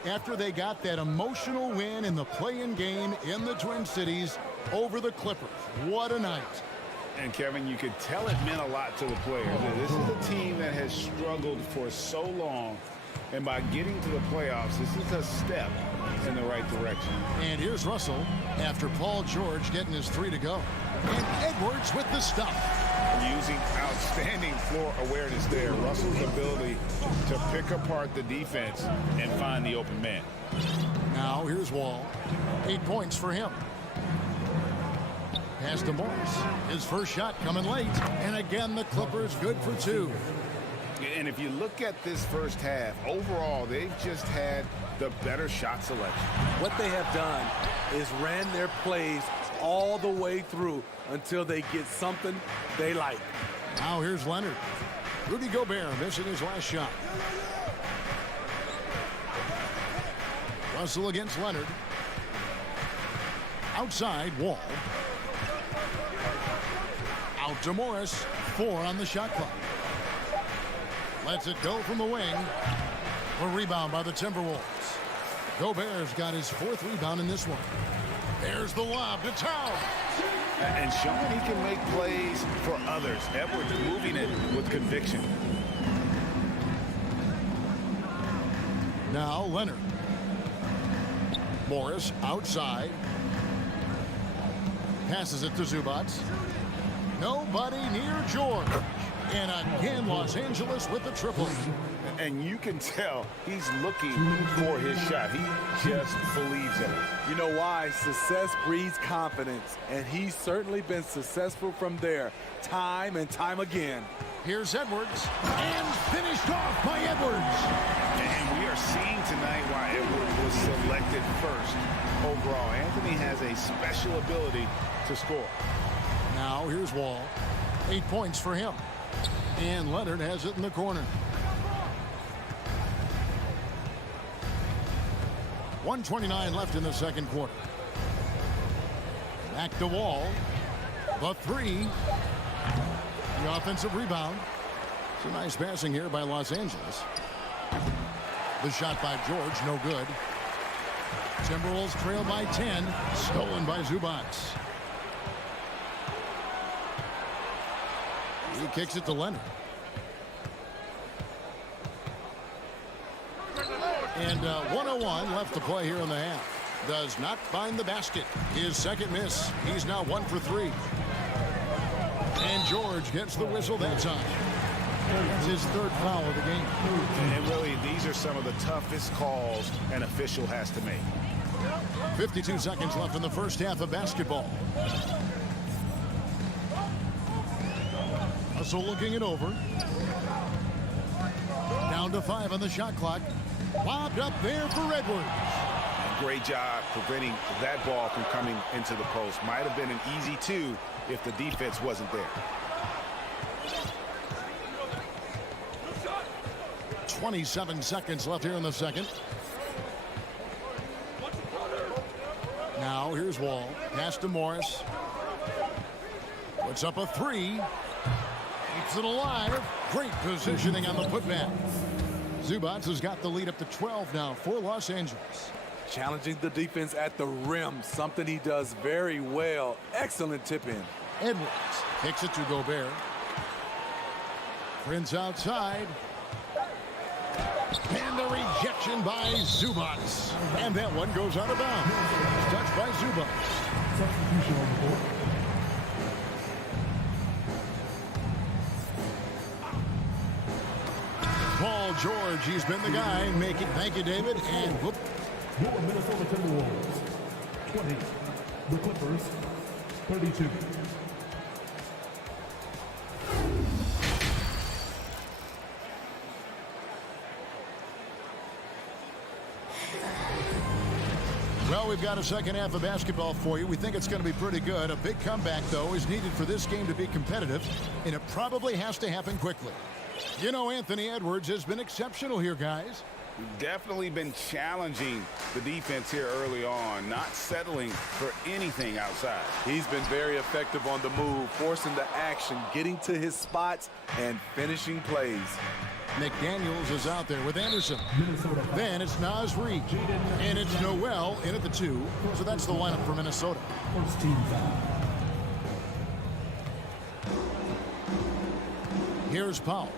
after they got that emotional win in the play-in game in the Twin Cities over the Clippers. What a night. And, Kevin, you could tell it meant a lot to the players. This is a team that has struggled for so long, and by getting to the playoffs, this is a step in the right direction. And here's Russell after Paul George getting his 3 to go. And Edwards with the stuff. Using outstanding floor awareness there. Russell's ability to pick apart the defense and find the open man. Now here's Wall. 8 points for him. Pass to Morris. His first shot coming late. And again, the Clippers good for 2. And if you look at this first half, overall, they've just had the better shot selection. What they have done is ran their plays all the way through until they get something they like. Now here's Leonard. Rudy Gobert missing his last shot. Russell against Leonard. Outside, Wall. Out to Morris. 4 on the shot clock. Lets it go from the wing. A rebound by the Timberwolves. Gobert's got his 4th rebound in this one. There's the lob to Towns. And showing he can make plays for others. Edwards moving it with conviction. Now Leonard. Morris outside. Passes it to Zubac. Nobody near George. And again, Los Angeles with the triple. And you can tell he's looking for his shot. He just believes in it. You know why? Success breeds confidence, and he's certainly been successful from there, time and time again. Here's Edwards, and finished off by Edwards. And we are seeing tonight why Edwards was selected first overall. Anthony has a special ability to score. Now here's Wall. 8 points for him. And Leonard has it in the corner. 1:29 left in the second quarter. Back to Wall. The three. The offensive rebound. It's a nice passing here by Los Angeles. The shot by George, no good. Timberwolves trail by 10. Stolen by Zubac. He kicks it to Leonard. And 1:01 left to play here in the half. Does not find the basket. His second miss. He's now 1 for 3. And George gets the whistle that time. It's his third foul of the game. And really, these are some of the toughest calls an official has to make. 52 seconds left in the first half of basketball. Russell looking it over. Down to 5 on the shot clock. Lobbed up there for Edwards. Great job preventing that ball from coming into the post. Might have been an easy 2 if the defense wasn't there. 27 seconds left here in the second. Now here's Wall. Pass to Morris. Puts up a 3. Keeps it alive. Great positioning on the putback. Zubac has got the lead up to 12 now for Los Angeles. Challenging the defense at the rim, something he does very well. Excellent tip in. Edwards kicks it to Gobert. Prince outside. And the rejection by Zubac. And that one goes out of bounds. Touched by Zubac. Substitution on the board. Paul George, he's been the guy making. Thank you, David. And whoop. Your Minnesota Timberwolves, 20. The Clippers, 32. Well, we've got a second half of basketball for you. We think it's going to be pretty good. A big comeback, though, is needed for this game to be competitive, and it probably has to happen quickly. You know, Anthony Edwards has been exceptional here, guys. Definitely been challenging the defense here early on, not settling for anything outside. He's been very effective on the move, forcing the action, getting to his spots, and finishing plays. McDaniels is out there with Anderson. Then it's Naz Reid. And it's Noel in at the 2. So that's the lineup for Minnesota. First team foul. Here's Powell.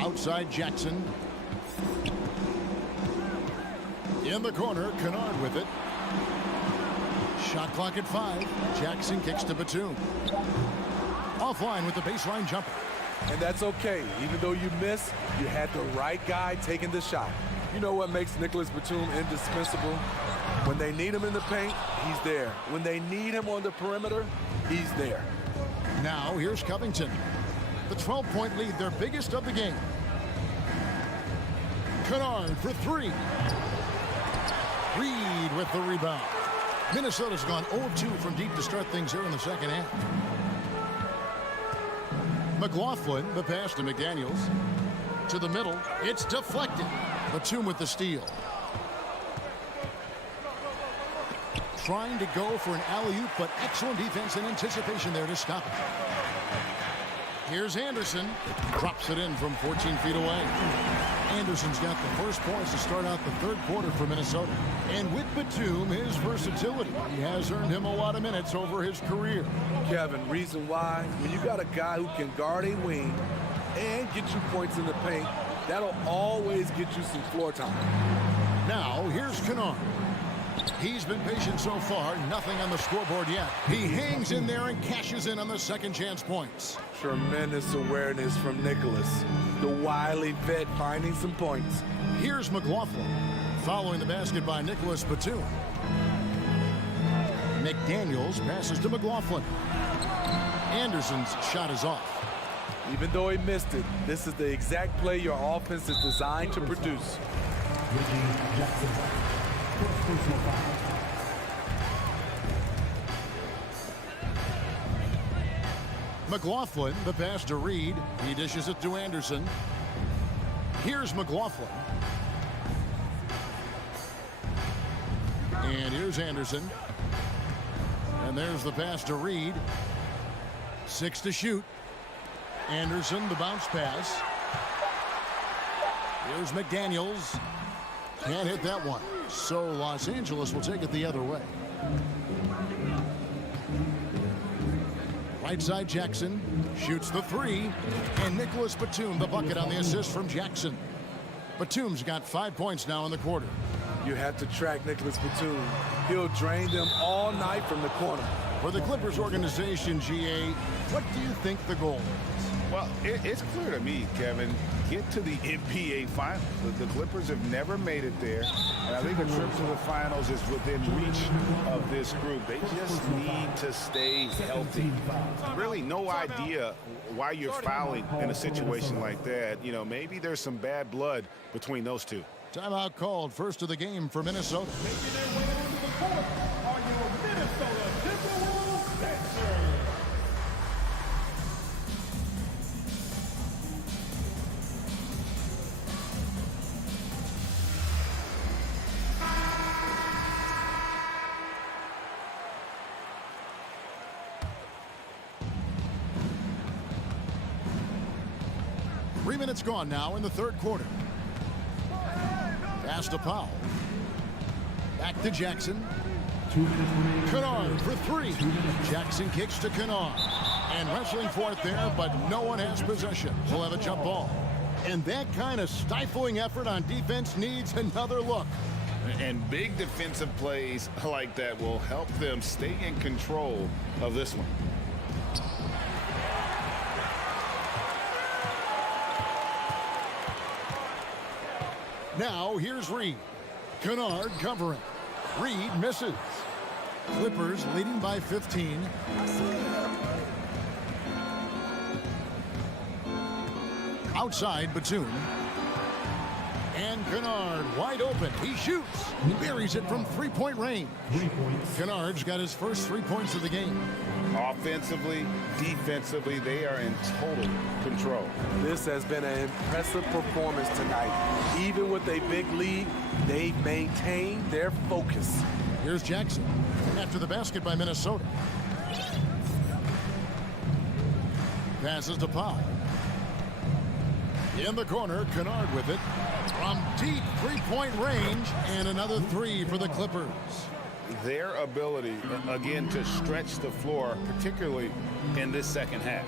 Outside Jackson. In the corner, Kennard with it. Shot clock at 5. Jackson kicks to Batum. Offline with the baseline jumper. And that's okay. Even though you miss, you had the right guy taking the shot. You know what makes Nicholas Batum indispensable? When they need him in the paint, he's there. When they need him on the perimeter, he's there. Now here's Covington. The 12-point lead, their biggest of the game. Kennard for 3. Reed with the rebound. Minnesota's gone 0-2 from deep to start things here in the second half. McLaughlin, the pass to McDaniels. To the middle. It's deflected. Batum with the steal. Trying to go for an alley-oop, but excellent defense and anticipation there to stop it. Here's Anderson. Drops it in from 14 feet away. Anderson's got the first points to start out the third quarter for Minnesota. And with Batum, his versatility, he has earned him a lot of minutes over his career. Kevin, reason why, when you got a guy who can guard a wing and get you points in the paint, that'll always get you some floor time. Now, here's Kennard. He's been patient so far, nothing on the scoreboard yet. He hangs in there and cashes in on the second chance points. Tremendous awareness from Nicholas. The wily vet finding some points. Here's McLaughlin, following the basket by Nicholas Batum. McDaniels passes to McLaughlin. Anderson's shot is off. Even though he missed it, this is the exact play your offense is designed to produce. McLaughlin, the pass to Reed. He dishes it to Anderson. Here's McLaughlin. And here's Anderson. And there's the pass to Reed. 6 to shoot. Anderson, the bounce pass. Here's McDaniels. Can't hit that one. So Los Angeles will take it the other way. Right side Jackson shoots the 3. And Nicholas Batum, the bucket on the assist from Jackson. Batum's got 5 points now in the quarter. You have to track Nicholas Batum. He'll drain them all night from the corner. For the Clippers organization, GA, what do you think the goal is? Well, it's clear to me, Kevin, get to the NBA Finals. The Clippers have never made it there, and I think a trip to the Finals is within reach of this group. They just need to stay healthy. Really no idea why you're fouling in a situation like that. You know, maybe there's some bad blood between those two. Timeout called. First of the game for Minnesota. Making their way onto the court are your Minnesota Timberwolves dancers. Three minutes gone now in the third quarter. Pass to Powell. Back to Jackson. Kennard for 3. Jackson kicks to Kennard. And wrestling for it there, but no one has possession. We'll have a jump ball. And that kind of stifling effort on defense needs another look. And big defensive plays like that will help them stay in control of this one. Now here's Reed. Kennard covering. Reed misses. Clippers leading by 15. Outside Batum. And Kennard wide open. He shoots. Buries it from three-point range. Kennard's got his first 3 points of the game. Offensively, defensively, they are in total control. This has been an impressive performance tonight. Even with a big lead, they maintain their focus. Here's Jackson after the basket by Minnesota. Passes to Powell. In the corner, Kennard with it. From deep three-point range, and another 3 for the Clippers. Their ability, again, to stretch the floor, particularly in this second half.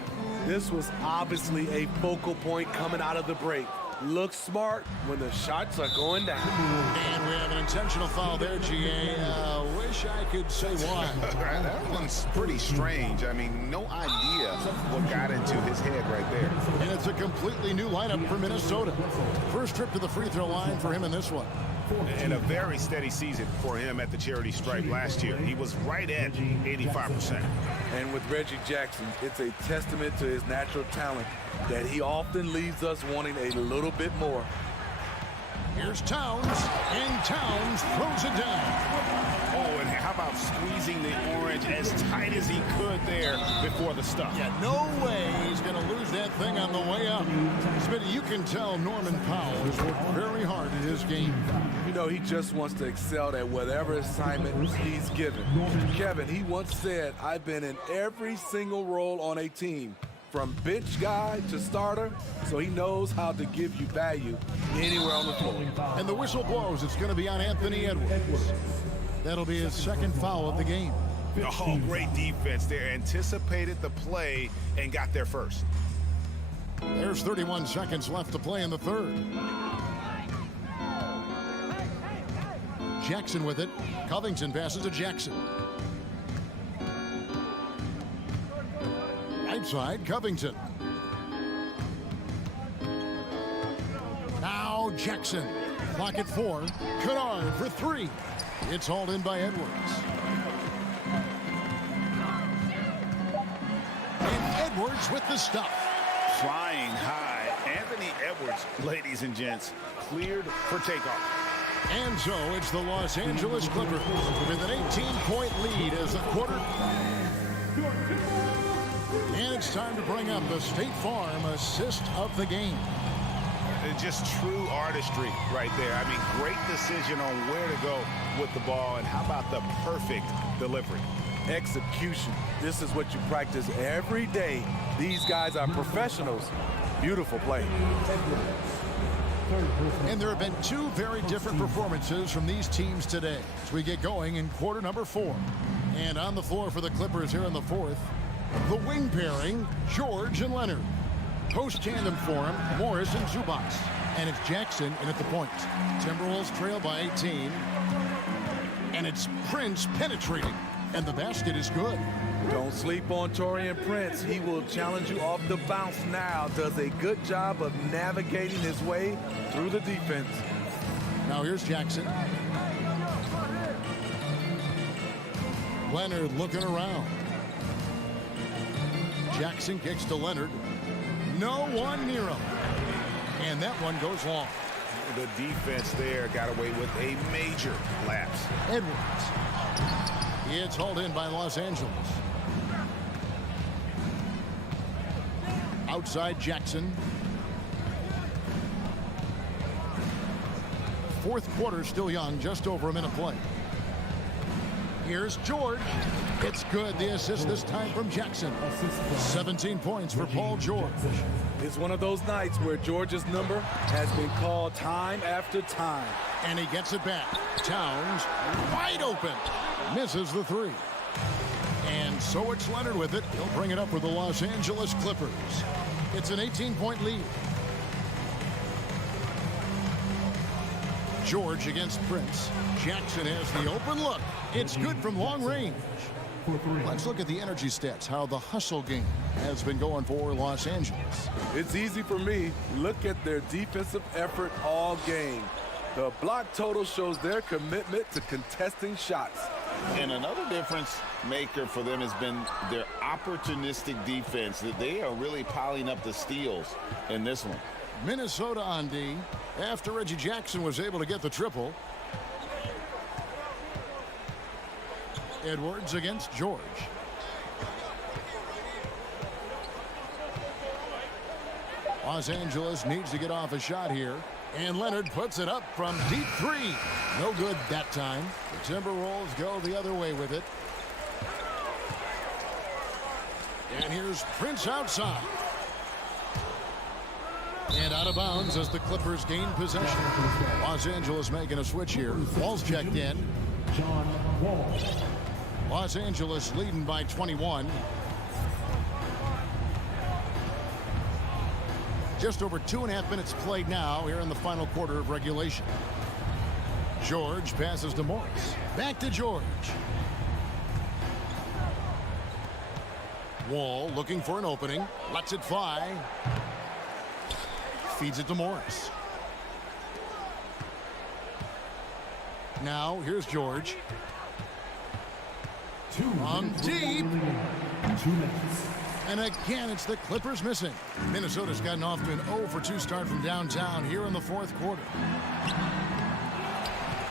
This was obviously a focal point coming out of the break. Look smart when the shots are going down. And we have an intentional foul there, GA. Wish I could say why. That one's pretty strange. I mean, no idea what got into his head right there. And it's a completely new lineup for Minnesota. First trip to the free throw line for him in this one. And a very steady season for him at the charity stripe last year. He was right at 85%. And with Reggie Jackson, it's a testament to his natural talent that he often leaves us wanting a little bit more. Here's Towns, and Towns throws it down. Oh, and how about squeezing the orange as tight as he could there before the stuff? Yeah, no way he's going to lose that thing on the way up. Smitty, you can tell Norman Powell has worked very hard at his game. You know, he just wants to excel at whatever assignment he's given. Kevin, he once said, I've been in every single role on a team, from bench guy to starter, so he knows how to give you value anywhere on the floor. And the whistle blows. It's going to be on Anthony Edwards. That'll be his second foul of the game. Oh, great defense there. Anticipated the play and got there first. There's 31 seconds left to play in the third. Jackson with it. Covington passes to Jackson. Right side, Covington. Now Jackson. Clock at 4. Kennard for 3. It's hauled in by Edwards. And Edwards with the stop. Flying high. Anthony Edwards, ladies and gents, cleared for takeoff. And so it's the Los Angeles Clippers with an 18-point lead as the quarter. And it's time to bring up the State Farm assist of the game. Just true artistry right there. I mean, great decision on where to go with the ball, and how about the perfect delivery? Execution. This is what you practice every day. These guys are professionals. Beautiful play. And there have been two very different performances from these teams today as we get going in quarter number 4. And on the floor for the Clippers here in the 4th, the wing pairing, George and Leonard. Post tandem for him, Morris and Zubac. And it's Jackson in at the point. Timberwolves trail by 18. And it's Prince penetrating. And the basket is good. Don't sleep on Taurean Prince. He will challenge you off the bounce now. Does a good job of navigating his way through the defense. Now here's Jackson. Leonard looking around. Jackson kicks to Leonard. No one near him. And that one goes long. The defense there got away with a major lapse. Edwards. It's hauled in by Los Angeles. Outside Jackson. Fourth quarter still young, just over a minute play. Here's George. It's good. The assist this time from Jackson. 17 points for Paul George. It's one of those nights where George's number has been called time after time. And he gets it back. Towns wide open. Misses the three. And so it's Leonard with it. He'll bring it up for the Los Angeles Clippers. It's an 18-point lead. George against Prince. Jackson has the open look. It's good from long range. Let's look at the energy stats, how the hustle game has been going for Los Angeles. It's easy for me. Look at their defensive effort all game. The block total shows their commitment to contesting shots. And another difference maker for them has been their opportunistic defense. That they are really piling up the steals in this one. Minnesota on D after Reggie Jackson was able to get the triple. Edwards against George. Los Angeles needs to get off a shot here. And Leonard puts it up from deep three. No good that time. The Timberwolves go the other way with it. And here's Prince outside. And out of bounds as the Clippers gain possession. Los Angeles making a switch here. Wall's checked in. John Wall. Los Angeles leading by 21. Just over 2.5 minutes played now here in the final quarter of regulation. George passes to Morris. Back to George. Wall looking for an opening. Lets it fly. Feeds it to Morris. Now here's George. On deep. 2 minutes. And again, it's the Clippers missing. Minnesota's gotten off to an 0-for-2 start from downtown here in the fourth quarter.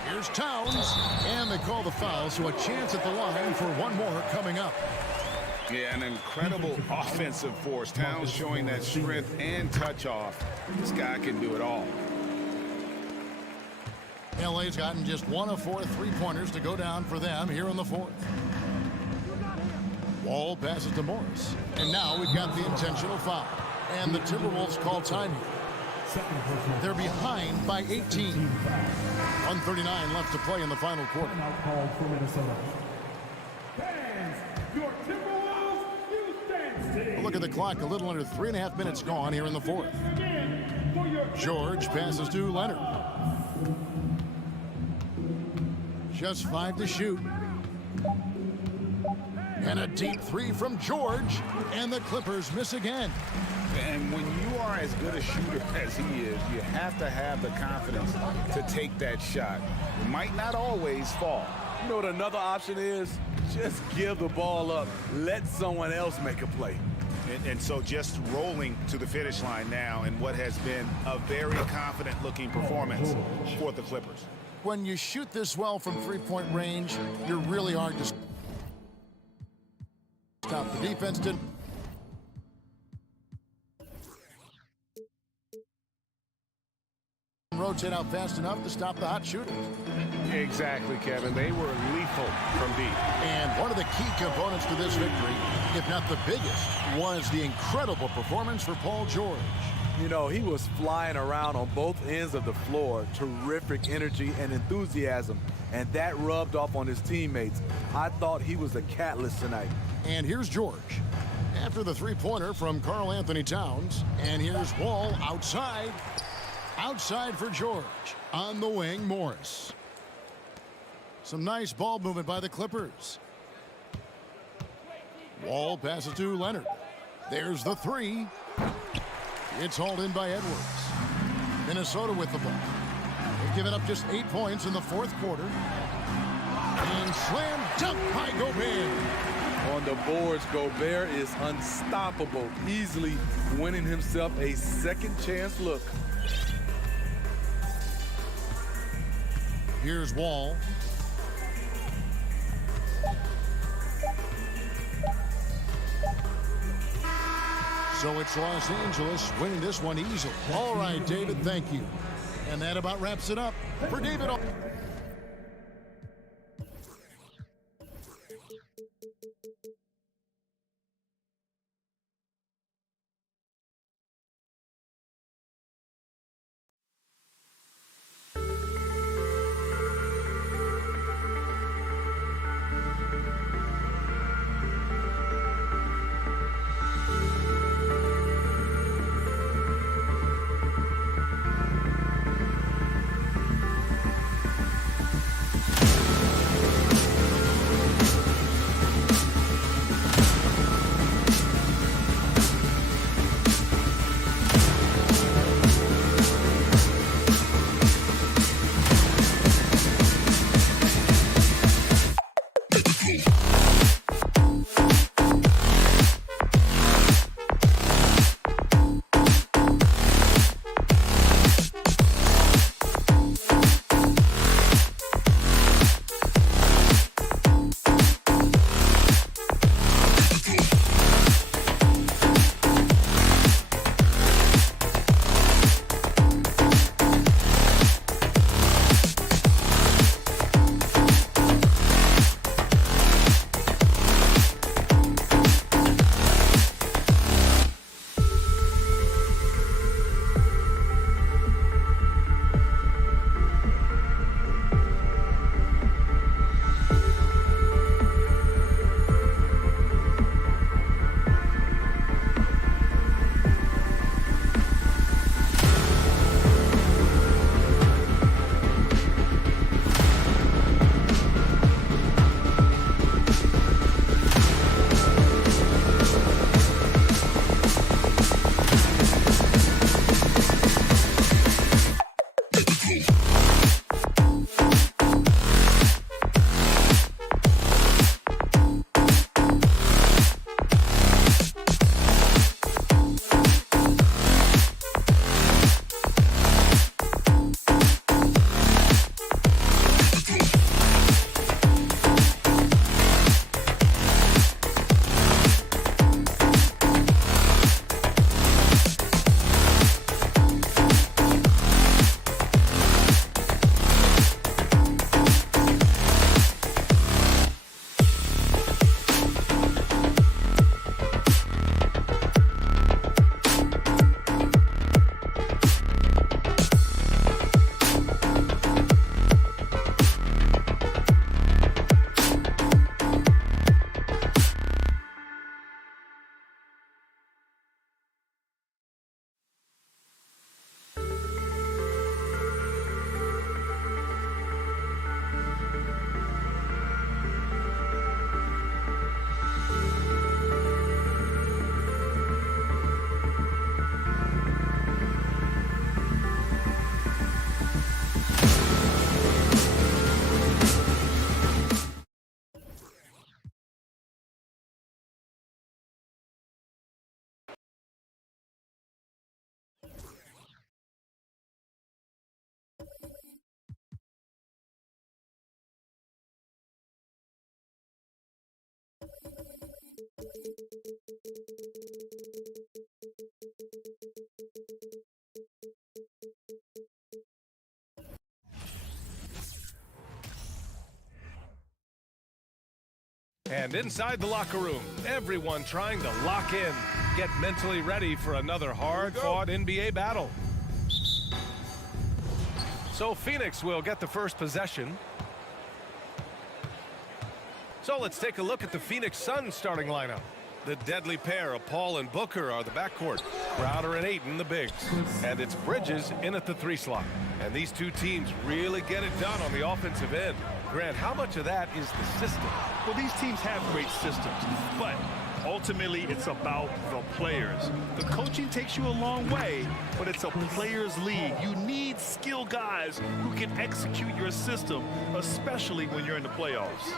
Here's Towns. And they call the foul, so a chance at the line for one more coming up. Yeah, an incredible offensive force. Towns showing that strength and touch off. This guy can do it all. LA's gotten just 1 of 4 three-pointers to go down for them here in the fourth. Wall passes to Morris. And now we've got the intentional foul. And the Timberwolves call time here. They're behind by 18. 1:39 left to play in the final quarter. Called for Minnesota. Fans, your Timberwolves, you stand steady. Look at the clock. A little under 3.5 minutes gone here in the fourth. George passes to Leonard. Just 5 to shoot. And a deep three from George. And the Clippers miss again. And when you are as good a shooter as he is, you have to have the confidence to take that shot. It might not always fall. You know what another option is? Just give the ball up. Let someone else make a play. And so just rolling to the finish line now in what has been a very confident-looking performance for the Clippers. when you shoot this well from three-point range, you're really hard to stop. The defense didn't. Rotate out fast enough to stop the hot shooters. Exactly, Kevin. They were lethal from deep. And one of the key components to this victory, if not the biggest, was the incredible performance for Paul George. You know, he was flying around on both ends of the floor. Terrific energy and enthusiasm. And that rubbed off on his teammates. I thought he was a catalyst tonight. And here's George after the three-pointer from Karl Anthony Towns. And here's Wall outside. Outside for George. On the wing, Morris. Some nice ball movement by the Clippers. Wall passes to Leonard. There's the three. It's hauled in by Edwards. Minnesota with the ball. They've given up just 8 points in the fourth quarter. And slam dunk by Gobert. On the boards, Gobert is unstoppable, easily winning himself a second chance look. Here's Wall. So it's Los Angeles winning this one easily. All right, David, thank you. And that about wraps it up for David. And inside the locker room, everyone trying to lock in, get mentally ready for another hard-fought NBA battle. So Phoenix will get the first possession. So let's take a look at the Phoenix Suns starting lineup. The deadly pair of Paul and Booker are the backcourt. Crowder and Ayton the bigs. And it's Bridges in at the 3 slot. And these two teams really get it done on the offensive end. Grant, how much of that is the system? Well, these teams have great systems, but ultimately it's about the players. The coaching takes you a long way, but it's a players' league. You need skilled guys who can execute your system, especially when you're in the playoffs.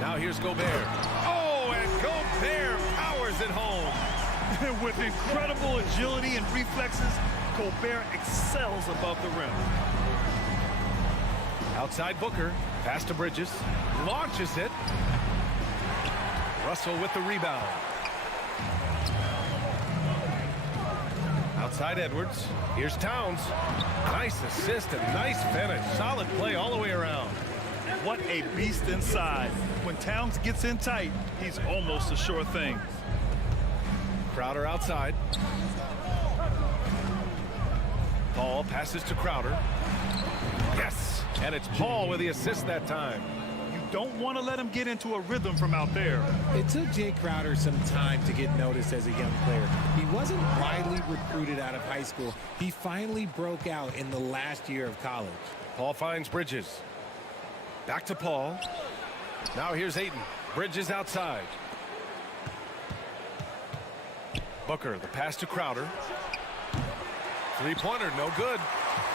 Now here's Gobert. Oh, and Gobert powers it home. With incredible agility and reflexes, Gobert excels above the rim. Outside Booker, pass to Bridges, launches it. Russell with the rebound. Outside Edwards, here's Towns. Nice assist and nice finish. Solid play all the way around. What a beast inside. When Towns gets in tight, he's almost a sure thing. Crowder outside. Paul passes to Crowder. Yes, and it's Paul with the assist that time. You don't want to let him get into a rhythm from out there. It took Jay Crowder some time to get noticed as a young player. He wasn't widely recruited out of high school. He finally broke out in the last year of college. Paul finds Bridges. Back to Paul. Now here's Ayton. Bridges outside. Booker, the pass to Crowder. Three-pointer, no good.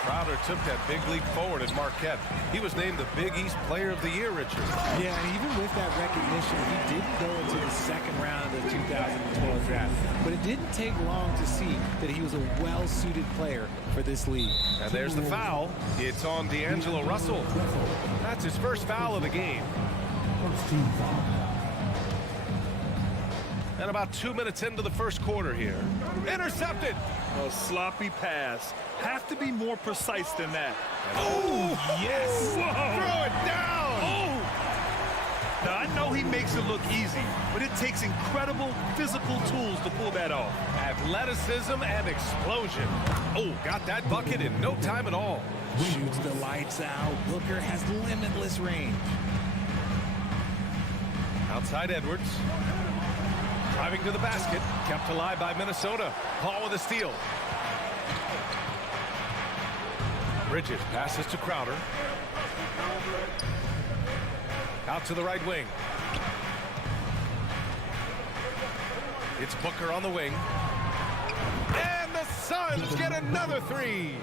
Crowder took that big leap forward at Marquette. He was named the Big East Player of the Year, Richard. Yeah, and even with that recognition, he didn't go into the second round of the 2012 draft. But it didn't take long to see that he was a well-suited player for this league. And there's the foul. It's on D'Angelo Russell. That's his first foul of the game. First team foul. And about 2 minutes into the first quarter here. Intercepted. A sloppy pass. Have to be more precise than that. Oh, yes. Whoa. Throw it down. Oh. Now, I know he makes it look easy, but it takes incredible physical tools to pull that off. Athleticism and explosion. Oh, got that bucket in no time at all. Shoots the lights out. Booker has limitless range. Outside Edwards. Driving to the basket. Kept alive by Minnesota. Paul with a steal. Bridges passes to Crowder. Out to the right wing. It's Booker on the wing. And the Suns get another three.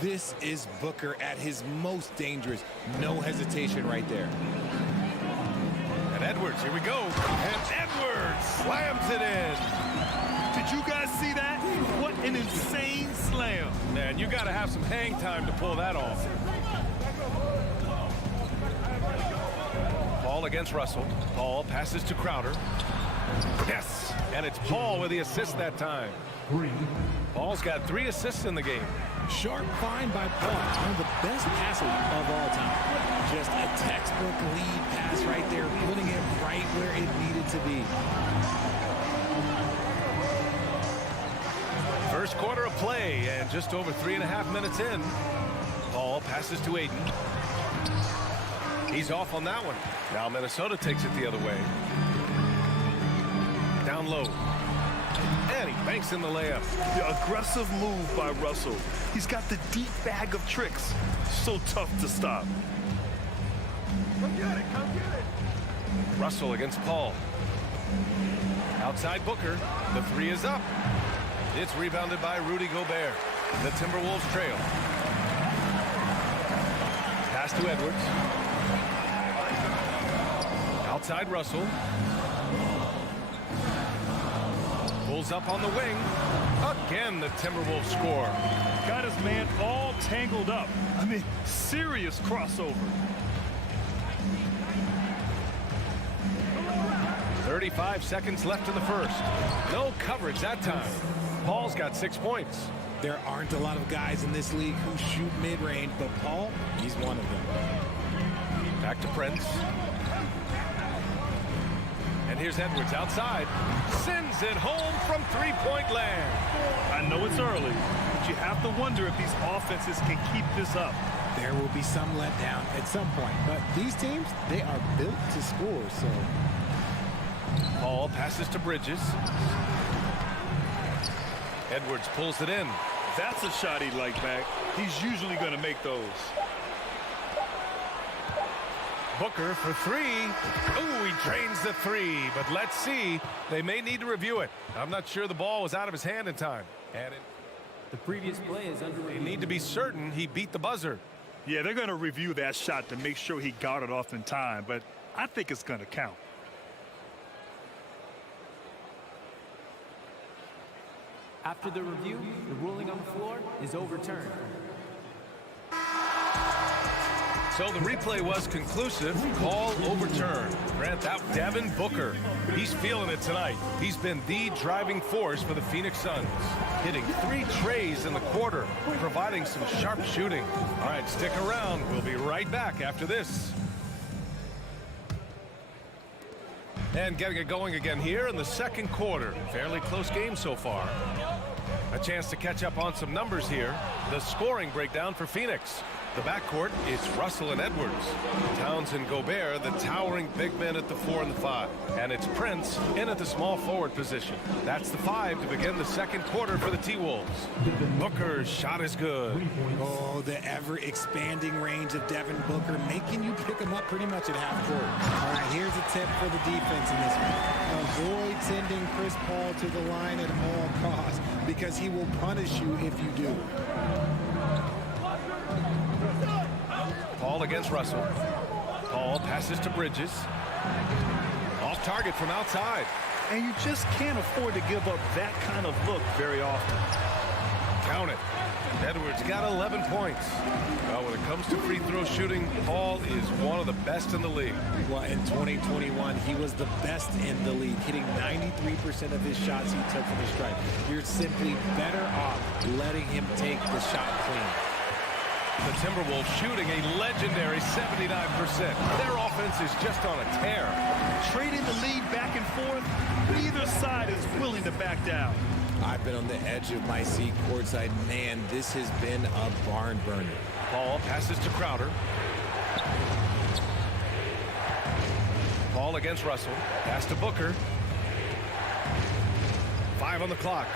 This is Booker at his most dangerous. No hesitation right there. And Edwards, here we go. And Edwards slams it in. Did you guys see that? What an insane slam. Man, you got to have some hang time to pull that off. Paul against Russell. Paul passes to Crowder. Yes, and it's Paul with the assist that time. Paul's got 3 assists in the game. Sharp find by Paul. One of the best passes of all time. Just a textbook lead pass right there, putting it right where it needed to be. First quarter of play, and just over 3.5 minutes in. Paul passes to Ayton. He's off on that one. Now Minnesota takes it the other way. Down low. And he banks in the layup. The aggressive move by Russell. He's got the deep bag of tricks. So tough to stop. Come get it, come get it. Russell against Paul. Outside Booker. The 3 is up. It's rebounded by Rudy Gobert. The Timberwolves trail. Pass to Edwards. Outside Russell. Pulls up on the wing. Again, the Timberwolves score. Got his man all tangled up. I mean, serious crossover. 35 seconds left in the first. No coverage that time. Paul's got 6 points. There aren't a lot of guys in this league who shoot mid-range, but Paul, he's one of them. Back to Prince. here's Edwards outside. Sends it home from three-point land. I know it's early, but you have to wonder if these offenses can keep this up. There will be some letdown at some point, but these teams, they are built to score, so. Paul passes to Bridges. Edwards pulls it in. That's a shot he'd like back. He's usually going to make those. Booker for three. Ooh, he drains the three, but let's see. They may need to review it. I'm not sure the ball was out of his hand in time. And the previous play is under review. They need to be certain he beat the buzzer. Yeah, they're going to review that shot to make sure he got it off in time, but I think it's going to count. After the review, the ruling on the floor is overturned. So the replay was conclusive. Call overturned. Grant, that Devin Booker. He's feeling it tonight. He's been the driving force for the Phoenix Suns. Hitting 3 trays in the quarter, providing some sharp shooting. All right, stick around. We'll be right back after this. And getting it going again here in the second quarter. Fairly close game so far. A chance to catch up on some numbers here. The scoring breakdown for Phoenix. The backcourt, it's Russell and Edwards. Towns and Gobert, the towering big men at the 4 and the 5. And it's Prince in at the small forward position. That's the 5 to begin the second quarter for the T-Wolves. Booker's shot is good. Oh, the ever-expanding range of Devin Booker, making you pick him up pretty much at half court. All right, here's a tip for the defense in this one. Avoid sending Chris Paul to the line at all costs, because he will punish you if you do. Paul against Russell. Paul passes to Bridges. Off target from outside. And you just can't afford to give up that kind of look very often. Count it. Edwards got 11 points. Well, when it comes to free throw shooting, Paul is one of the best in the league. Well, in 2021, he was the best in the league, hitting 93% of his shots he took from the stripe. You're simply better off letting him take the shot clean. The Timberwolves shooting a legendary 79%. Their offense is just on a tear. Trading the lead back and forth, neither side is willing to back down. I've been on the edge of my seat courtside. Man, this has been a barn burner. Paul passes to Crowder. Paul against Russell. Pass to Booker. 5 on the clock.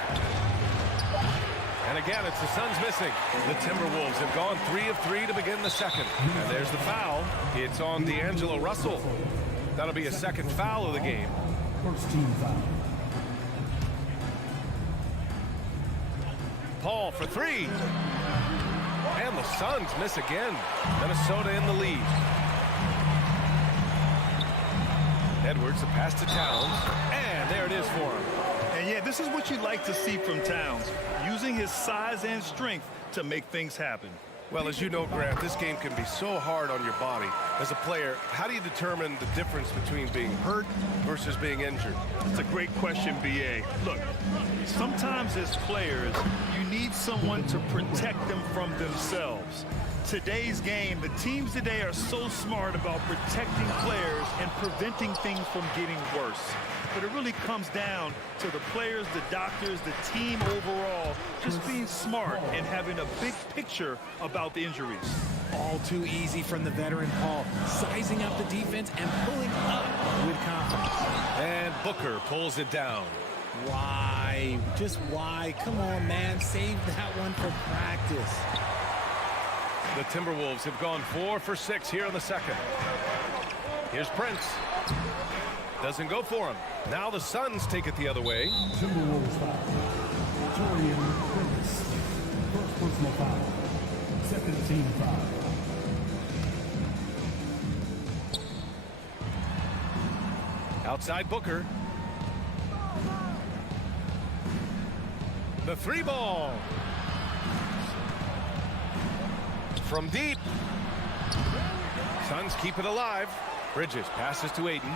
And again, it's the Suns missing. The Timberwolves have gone 3 of 3 to begin the second. And there's the foul. It's on D'Angelo Russell. That'll be a second foul of the game. First team foul. Paul for 3. And the Suns miss again. Minnesota in the lead. Edwards, the pass to Towns. And there it is for him. And yeah, this is what you like to see from Towns, using his size and strength to make things happen. Well, as you know, Grant, this game can be so hard on your body. As a player, how do you determine the difference between being hurt versus being injured? It's a great question, B.A. Look, sometimes as players, you need someone to protect them from themselves. Today's game, the teams today are so smart about protecting players and preventing things from getting worse. But it really comes down to the players, the doctors, the team overall, just being smart and having a big picture about the injuries. All too easy from the veteran Paul, sizing up the defense and pulling up with confidence. And Booker pulls it down. Why? Just why? Come on, man. Save that one for practice. The Timberwolves have gone 4 for 6 here in the second. Here's Prince. Doesn't go for him. Now the Suns take it the other way. Timberwolves foul. Torian Prince. First personal foul. Second team foul. Outside Booker. The 3 ball. From deep. Suns keep it alive. Bridges passes to Ayton.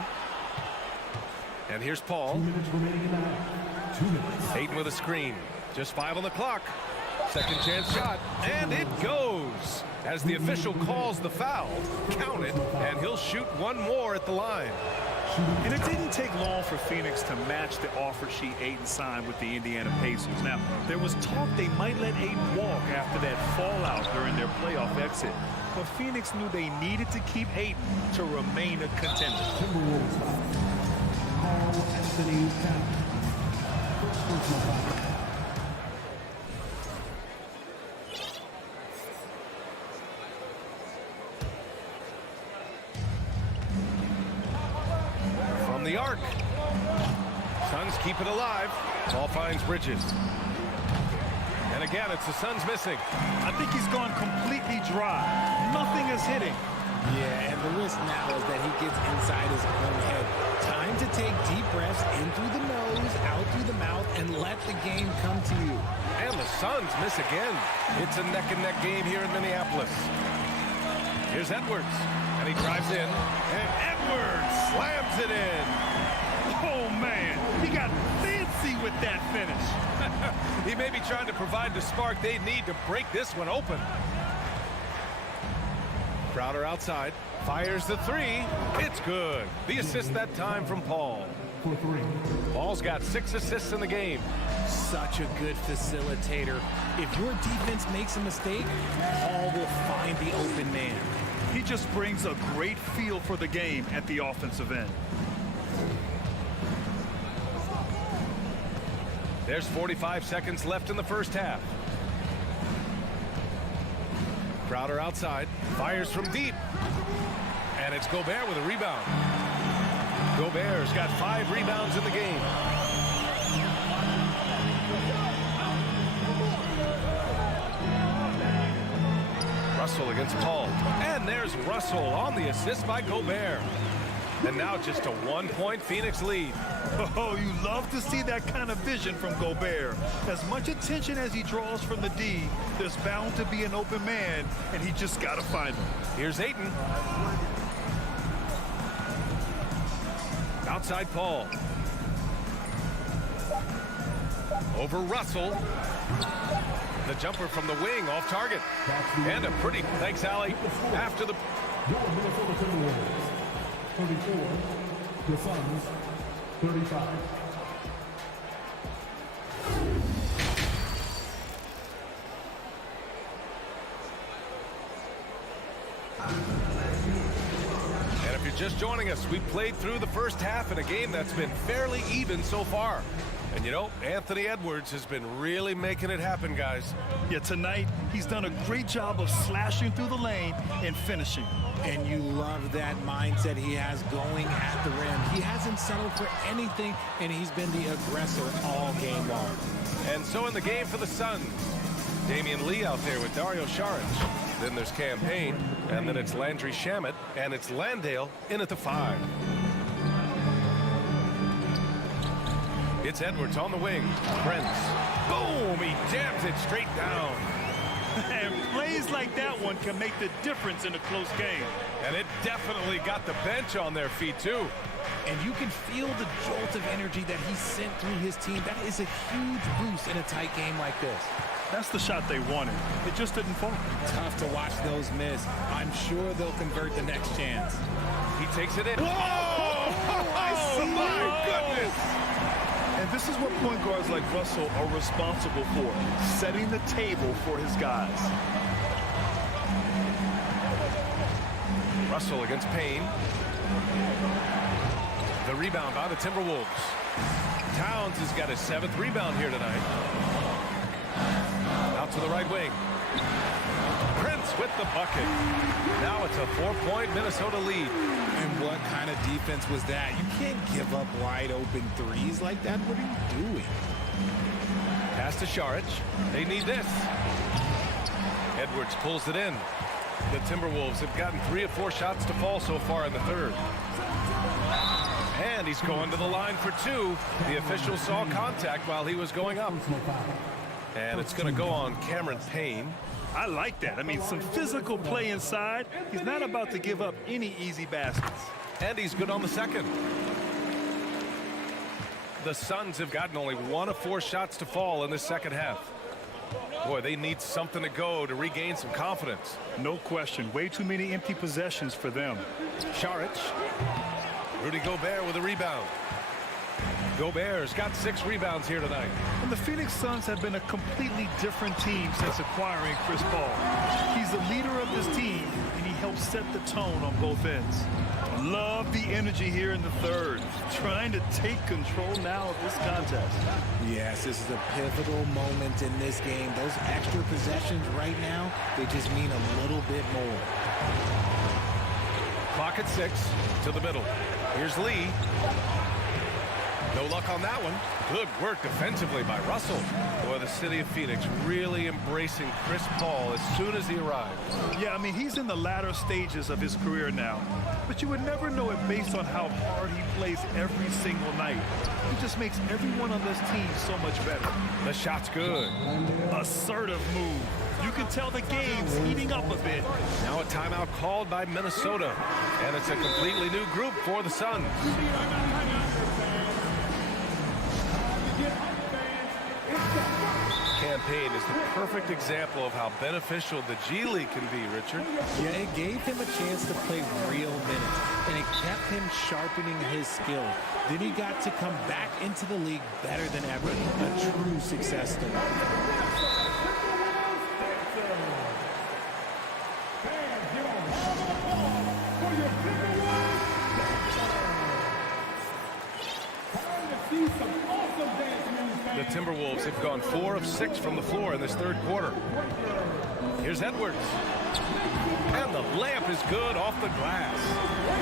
And here's Paul. 2 minutes remaining in the half. 2 minutes. Ayton with a screen. Just 5 on the clock. Second chance shot. And it goes. As the official calls the foul, count it, and he'll shoot one more at the line. And it didn't take long for Phoenix to match the offer sheet Ayton signed with the Indiana Pacers. Now, there was talk they might let Ayton walk after that fallout during their playoff exit. But Phoenix knew they needed to keep Ayton to remain a contender. Timberwolves foul. Carl Anthony Towns. First personal foul. From the arc. Suns keep it alive. Ball finds Bridges. And again, it's the Suns missing. I think he's gone completely dry. Nothing is hitting. Yeah, and the risk now is that he gets inside his own head. Time to take deep breaths in through the nose, out through the mouth, and let the game come to you. And the Suns miss again. It's a neck-and-neck game here in Minneapolis. Here's Edwards, and he drives in, and Edwards slams it in. Oh, man, he got fancy with that finish. He may be trying to provide the spark they need to break this one open. Crowder outside, fires the three. It's good. The assist that time from Paul. For three. Paul's got 6 assists in the game. Such a good facilitator. If your defense makes a mistake, Paul will find the open man. He just brings a great feel for the game at the offensive end. There's 45 seconds left in the first half. Crowder outside, fires from deep. And it's Gobert with a rebound. Gobert's got 5 rebounds in the game. Russell against Paul. And there's Russell on the assist by Gobert. And now just a 1-point Phoenix lead. Oh, you love to see that kind of vision from Gobert. As much attention as he draws from the D, there's bound to be an open man, and he just got to find him. Here's Ayton. Outside Paul. Over Russell. The jumper from the wing off target. And a pretty, thanks, Allie, after the... Your Minnesota Timberwolves. 34. The Suns. 35. And if you're just joining us, we played through the first half in a game that's been fairly even so far. And you know, Anthony Edwards has been really making it happen, guys. Yeah, tonight, he's done a great job of slashing through the lane and finishing. And you love that mindset he has going at the rim. He hasn't settled for anything, and he's been the aggressor all game long. And so in the game for the Suns, Damian Lee out there with Dario Saric. Then there's Cam Payne, and then it's Landry Shamet, and it's Landale in at the 5. It's Edwards on the wing. Prince. Boom! He jams it straight down. And plays like that one can make the difference in a close game. And it definitely got the bench on their feet, too. And you can feel the jolt of energy that he sent through his team. That is a huge boost in a tight game like this. That's the shot they wanted. It just didn't fall. Tough to watch those miss. I'm sure they'll convert the next chance. He takes it in. Whoa! Oh, my goodness! And this is what point guards like Russell are responsible for, setting the table for his guys. Russell against Payne. The rebound by the Timberwolves. Towns has got his 7th rebound here tonight. Out to the right wing. Prince with the bucket. Now it's a 4-point Minnesota lead. And what kind of defense was that? You can't give up wide open threes like that. What are you doing? Pass to Saric. They need this. Edwards pulls it in. The Timberwolves have gotten 3 of 4 shots to fall so far in the 3rd. And he's going to the line for 2. The official saw contact while he was going up. And it's going to go on Cameron Payne. I like that. I mean, some physical play inside. He's not about to give up any easy baskets. And he's good on the 2nd. The Suns have gotten only 1 of 4 shots to fall in this 2nd half. Boy, they need something to go to regain some confidence. No question. Way too many empty possessions for them. Saric Rudy Gobert with a rebound. Gobert's got 6 rebounds here tonight. And the Phoenix Suns have been a completely different team since acquiring Chris Paul. He's the leader of this team, and he helps set the tone on both ends. Love the energy here in the third. Trying to take control now of this contest. Yes, this is a pivotal moment in this game. Those extra possessions right now, they just mean a little bit more. Clock at 6 to the middle. Here's Lee. No luck on that one. Good work defensively by Russell. Boy, the city of Phoenix really embracing Chris Paul as soon as he arrived. Yeah, I mean, he's in the latter stages of his career now. But you would never know it based on how hard he plays every single night. He just makes everyone on this team so much better. The shot's good. Assertive move. You can tell the game's heating up a bit. Now a timeout called by Minnesota. And it's a completely new group for the Suns. Campaign is the perfect example of how beneficial the G League can be, Richard. Yeah, it gave him a chance to play real minutes, and it kept him sharpening his skill. Then he got to come back into the league better than ever. A true success story. The Timberwolves have gone 4 of 6 from the floor in this third quarter. Here's Edwards. And the layup is good off the glass.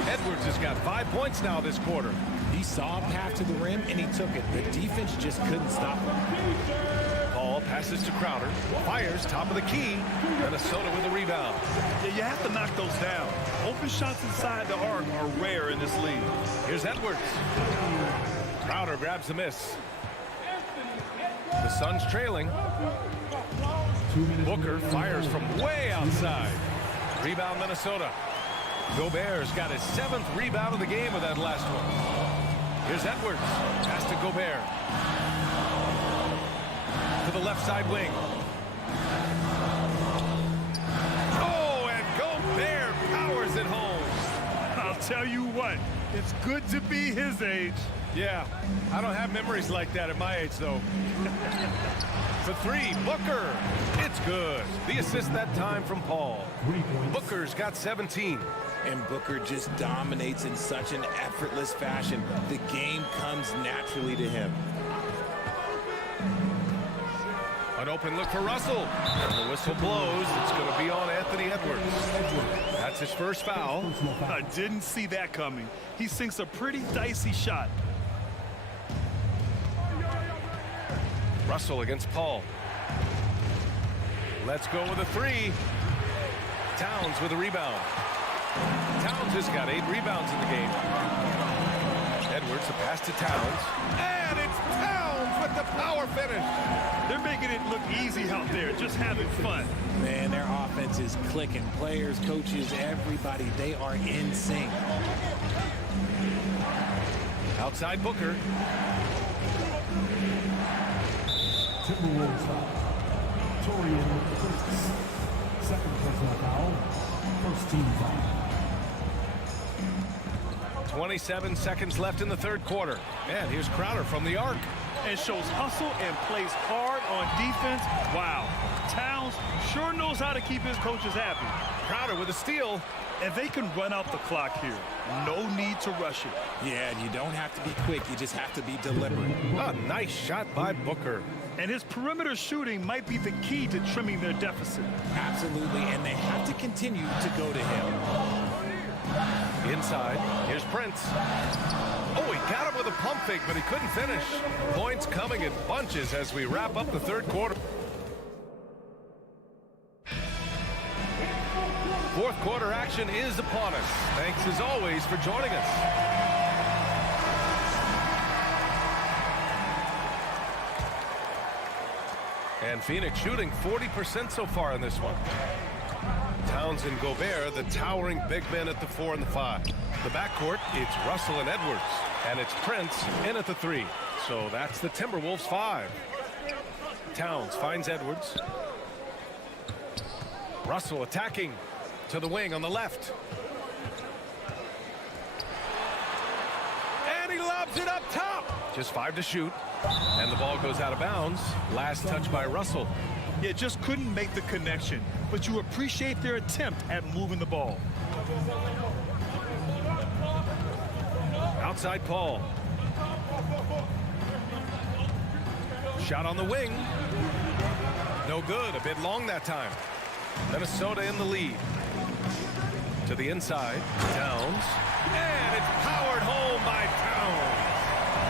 Edwards has got 5 points now this quarter. He saw a path to the rim, and he took it. The defense just couldn't stop him. Paul passes to Crowder. Fires top of the key. Minnesota with a rebound. Yeah, you have to knock those down. Open shots inside the arc are rare in this league. Here's Edwards. Crowder grabs the miss. The Suns trailing. Booker fires from way outside. Rebound Minnesota. Gobert's got his 7th rebound of the game with that last one. Here's Edwards. Pass to Gobert. To the left side wing. Oh, and Gobert powers it home. I'll tell you what, it's good to be his age. Yeah, I don't have memories like that at my age, though. For 3, Booker. It's good. The assist that time from Paul. Booker's got 17. And Booker just dominates in such an effortless fashion. The game comes naturally to him. An open look for Russell. And the whistle blows. It's going to be on Anthony Edwards. That's his first foul. I didn't see that coming. He sinks a pretty dicey shot. Russell against Paul. Let's go with a 3. Towns with a rebound. Towns has got 8 rebounds in the game. Edwards, a pass to Towns. And it's Towns with the power finish. They're making it look easy out there, just having fun. Man, their offense is clicking. Players, coaches, everybody, they are in sync. Outside Booker. Timberwolves foul. Torian Prince. Second personal foul. First team foul. 27 seconds left in the third quarter. And here's Crowder from the arc. And shows hustle and plays hard on defense. Wow. Towns sure knows how to keep his coaches happy. Crowder with a steal. And they can run out the clock here. No need to rush it. Yeah, you don't have to be quick. You just have to be deliberate. A nice shot by Booker. And his perimeter shooting might be the key to trimming their deficit. Absolutely, and they have to continue to go to him. Inside, here's Prince. Oh, he got him with a pump fake, but he couldn't finish. Points coming in bunches as we wrap up the third quarter. Fourth quarter action is upon us. Thanks as always for joining us. And Phoenix shooting 40% so far in this one. Towns and Gobert, the towering big men at the 4 and the 5. The backcourt, it's Russell and Edwards. And it's Prince in at the 3. So that's the Timberwolves 5. Towns finds Edwards. Russell attacking to the wing on the left. lobs it up top. Just 5 to shoot. And the ball goes out of bounds. Last touch by Russell. Yeah, just couldn't make the connection. But you appreciate their attempt at moving the ball. Outside Paul. Shot on the wing. No good. A bit long that time. Minnesota in the lead. To the inside. Towns. And it's powered home by Towns.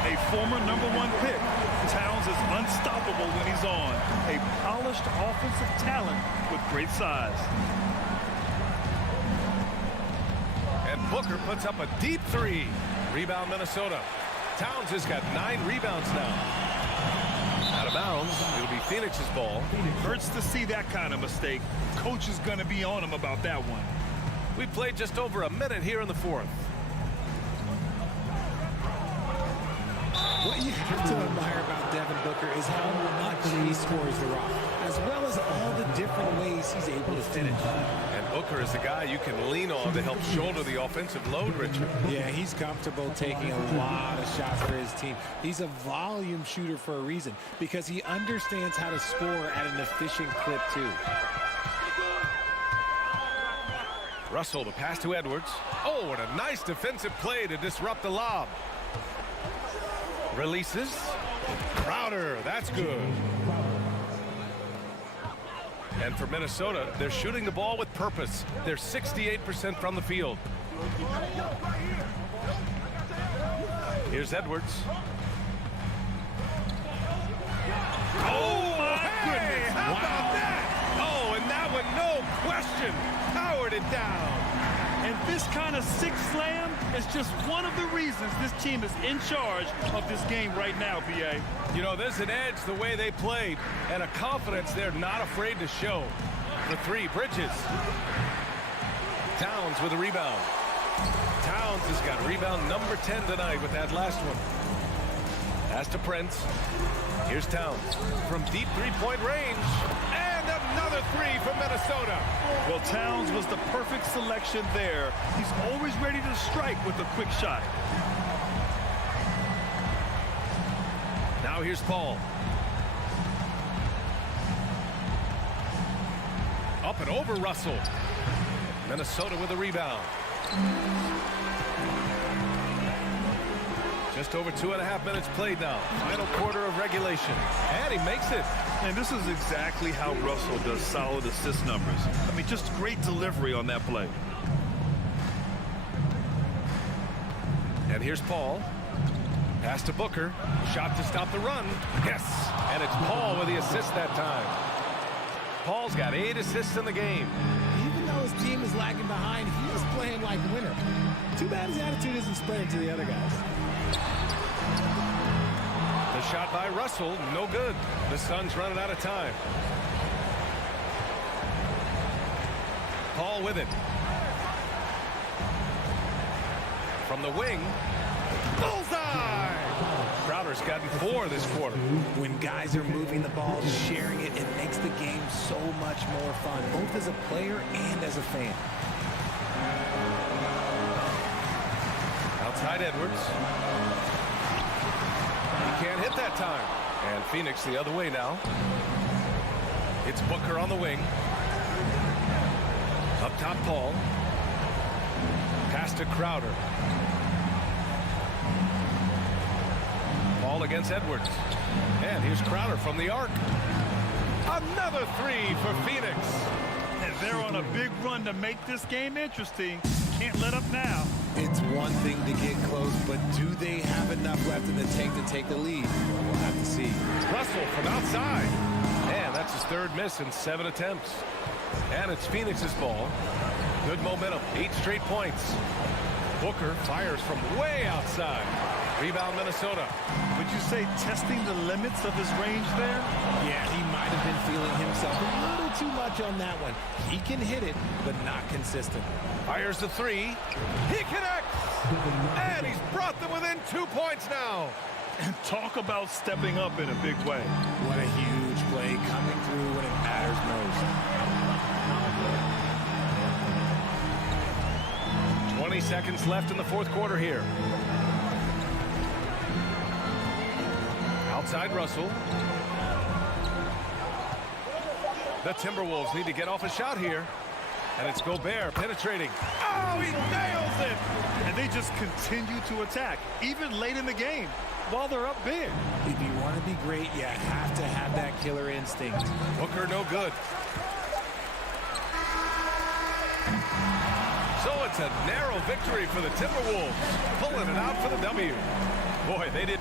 A former #1 pick. Towns is unstoppable when he's on. A polished offensive talent with great size. And Booker puts up a deep 3. Rebound Minnesota. Towns has got 9 rebounds now. Out of bounds. It'll be Phoenix's ball. Hurts to see that kind of mistake. Coach is going to be on him about that one. We played just over a minute here in the 4th. What you have to admire about Devin Booker is how much he scores the rock, as well as all the different ways he's able to finish. And Booker is the guy you can lean on to help shoulder the offensive load, Richard. Yeah, he's comfortable taking a lot of shots for his team. He's a volume shooter for a reason, because he understands how to score at an efficient clip, too. Russell, the pass to Edwards. Oh, what a nice defensive play to disrupt the lob. Releases. Crowder, that's good. And for Minnesota, they're shooting the ball with purpose. They're 68% from the field. Here's Edwards. Oh, my goodness. How about that? Oh, and that one, no question, powered it down. And this kind of sick slam is just one of the reasons this team is in charge of this game right now, B.A. You know, there's an edge the way they played and a confidence they're not afraid to show. For 3, Bridges. Towns with a rebound. Towns has got rebound number 10 tonight with that last one. Pass to Prince. Here's Towns from deep 3-point range. And another 3 from Minnesota. Well, Towns was the perfect selection there. He's always ready to strike with a quick shot. Now here's Paul. Up and over Russell. Minnesota with a rebound. Just over 2.5 minutes played now. Final quarter of regulation. And he makes it. And this is exactly how Russell does solid assist numbers. I mean, just great delivery on that play. And here's Paul. Pass to Booker. Shot to stop the run. Yes. And it's Paul with the assist that time. Paul's got 8 assists in the game. Even though his team is lagging behind, he is playing like a winner. Too bad his attitude isn't spreading to the other guys. The shot by Russell, no good. The Suns running out of time. Paul with it. From the wing. Bullseye! Crowder's gotten 4 this quarter. When guys are moving the ball, sharing it, it makes the game so much more fun, both as a player and as a fan. Outside Edwards. He can't hit that time. And Phoenix the other way now. It's Booker on the wing. Up top, Paul. Pass to Crowder. Paul against Edwards. And here's Crowder from the arc. Another 3 for Phoenix. And they're on a big run to make this game interesting. Can't let up now. It's one thing to get close, but do they have enough left in the tank to take the lead? We'll have to see. Russell from outside. And that's his 3rd miss in 7 attempts. And it's Phoenix's ball. Good momentum. 8 straight points. Booker fires from way outside. Rebound Minnesota. Would you say testing the limits of his range there? Yeah, he might have been feeling himself a little too much on that one. He can hit it, but not consistent. Fires the 3. He connects. And he's brought them within 2 points now. And talk about stepping up in a big way. What a huge play coming through when it matters most. 20 seconds left in the 4th quarter here. Outside Russell. The Timberwolves need to get off a shot here. And it's Gobert penetrating. Oh, he nails it! And they just continue to attack, even late in the game, while they're up big. If you want to be great, you have to have that killer instinct. Booker no good. So it's a narrow victory for the Timberwolves, pulling it out for the W. Boy, they did.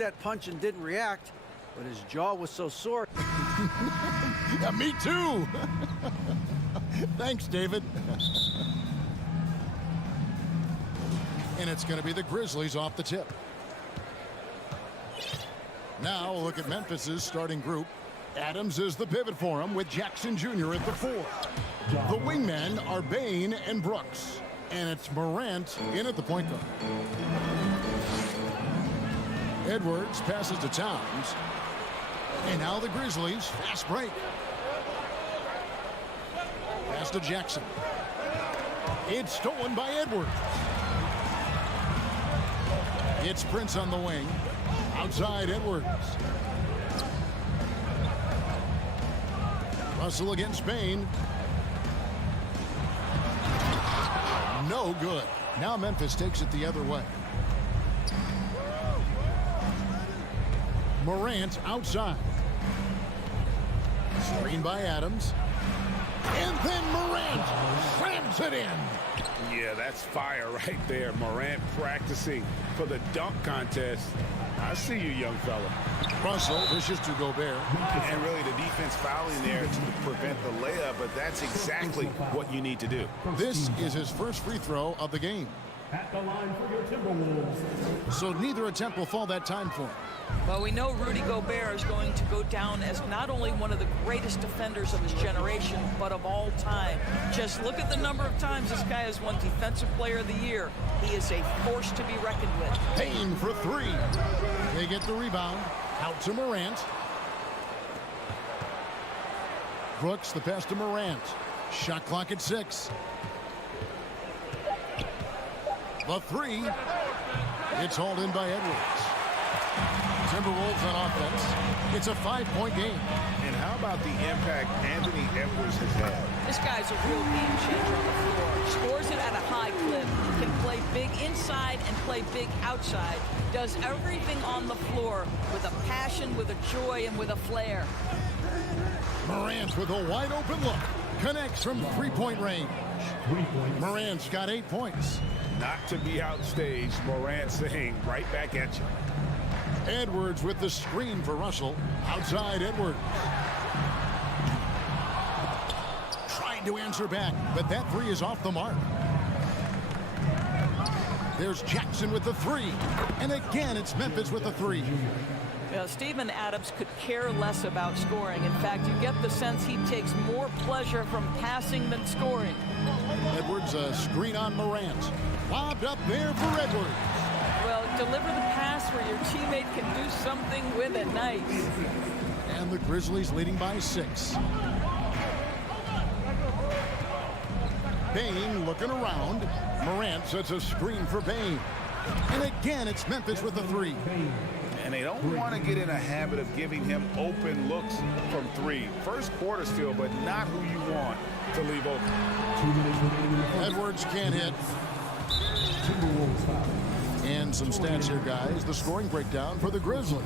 that punch and didn't react, but his jaw was so sore. Yeah, me too. Thanks, David. And it's going to be the Grizzlies off the tip. Now look at Memphis's starting group. Adams is the pivot for him with Jackson Jr. at the 4. The wingmen are Bain and Brooks. And it's Morant in at the point guard. Edwards passes to Towns. And now the Grizzlies, fast break. Pass to Jackson. It's stolen by Edwards. It's Prince on the wing. Outside Edwards. Russell against Bain. No good. Now Memphis takes it the other way. Morant outside. Screen by Adams. And then Morant slams it in. Yeah, that's fire right there. Morant practicing for the dunk contest. I see you, young fella. Russell wishes to Gobert. And really the defense fouling there to prevent the layup, but that's exactly what you need to do. This is his first free throw of the game. At the line for your Timberwolves. So neither attempt will fall that time for him. Well, we know Rudy Gobert is going to go down as not only one of the greatest defenders of his generation, but of all time. Just look at the number of times this guy has won Defensive Player of the Year. He is a force to be reckoned with. Payne for three. They get the rebound. Out to Morant. Brooks, the pass to Morant. Shot clock at 6. The three. It's hauled in by Edwards. Timberwolves on offense. It's a 5-point game. And how about the impact Anthony Edwards has had? This guy's a real game changer on the floor. Scores it at a high clip. Can play big inside and play big outside. Does everything on the floor with a passion, with a joy, and with a flair. Morant with a wide open look. Connects from 3-point range. Morant's got 8 points. Not to be outstaged, Morant saying right back at you. Edwards with the screen for Russell. Outside Edwards. Trying to answer back, but that three is off the mark. There's Jackson with the three. And again, it's Memphis with the three. Steven Adams could care less about scoring. In fact, you get the sense he takes more pleasure from passing than scoring. Edwards, a screen on Morant. Lobbed up there for Edwards. Well, deliver the pass where your teammate can do something with it. Nice. And the Grizzlies leading by 6. Bain looking around. Morant sets a screen for Bain. And again, it's Memphis with the three. And they don't want to get in a habit of giving him open looks from three. First quarter still, but not who you want to leave open. Edwards can't hit. And some stats here, guys. The scoring breakdown for the Grizzlies.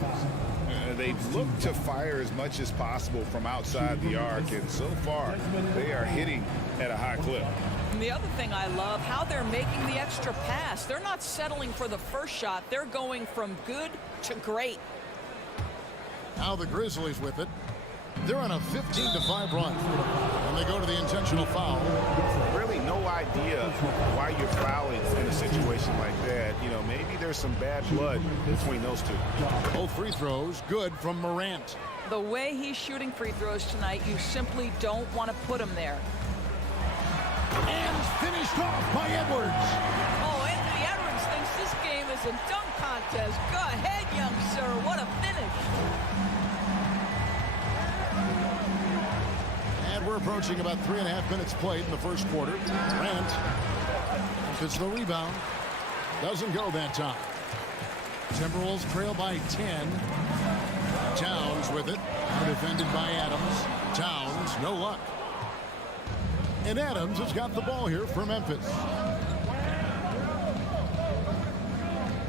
They've looked to fire as much as possible from outside the arc, and so far they are hitting at a high clip. And the other thing I love, how they're making the extra pass. They're not settling for the first shot. They're going from good to great. Now the Grizzlies with it. They're on a 15-5 run. And they go to the intentional foul. Really no idea why you're fouling in a situation like that. You know, maybe there's some bad blood between those two. Both free throws good from Morant. The way he's shooting free throws tonight, you simply don't want to put him there. And finished off by Edwards. Oh, Anthony Edwards thinks this game is a dunk contest. Go ahead, young sir. What a finish. And we're approaching about 3.5 minutes played in the first quarter. Grant gets the rebound. Doesn't go that time. Timberwolves trail by 10. Towns with it. Defended by Adams. Towns, no luck. And Adams has got the ball here for Memphis.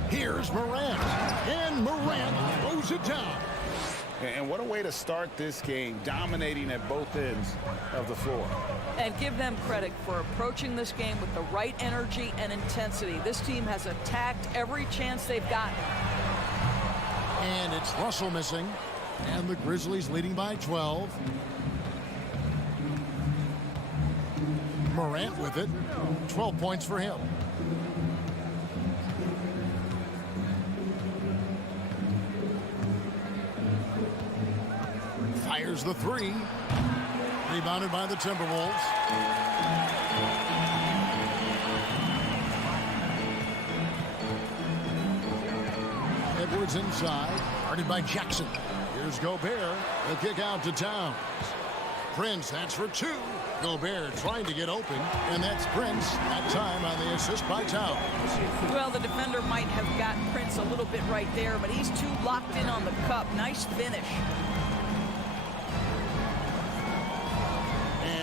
Here's Morant. And Morant throws it down. And what a way to start this game, dominating at both ends of the floor. And give them credit for approaching this game with the right energy and intensity. This team has attacked every chance they've gotten. And it's Russell missing. And the Grizzlies leading by 12. Morant with it. 12 points for him. Fires the three. Rebounded by the Timberwolves. Edwards inside. Guarded by Jackson. Here's Gobert. The kick out to Towns. Prince, that's for two. Gobert trying to get open, and that's Prince. That time on the assist by Towns. Well, the defender might have got Prince a little bit right there, but he's too locked in on the cup. Nice finish.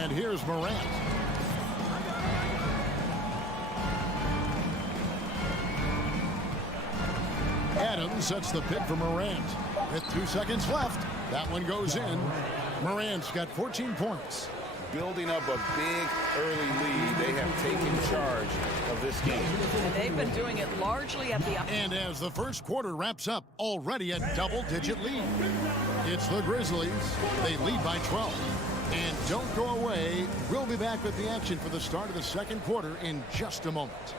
And here's Morant. Adams sets the pick for Morant. With 2 seconds left, that one goes in. Morant's got 14 points. Building up a big early lead, they have taken charge of this game. And they've been doing it largely at the... And as the first quarter wraps up, already a double-digit lead. It's the Grizzlies. They lead by 12. And don't go away. We'll be back with the action for the start of the second quarter in just a moment.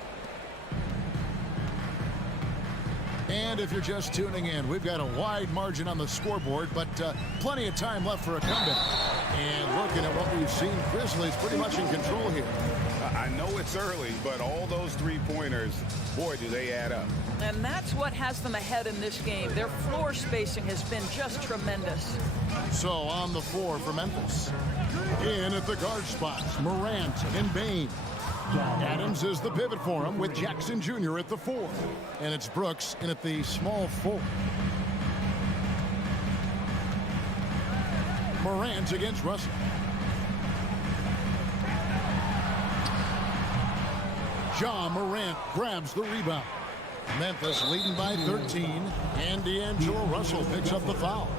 And if you're just tuning in, we've got a wide margin on the scoreboard, but plenty of time left for a comeback. And looking at what we've seen, Grizzlies pretty much in control here. I know it's early, but all those three-pointers, boy, do they add up. And that's what has them ahead in this game. Their floor spacing has been just tremendous. So on the floor for Memphis. In at the guard spots, Morant and Bane. Adams is the pivot for him with Jackson Jr. at the 4. And it's Brooks in at the small 4. Morant against Russell. Ja Morant grabs the rebound. Memphis leading by 13. And D'Angelo Russell picks up the foul.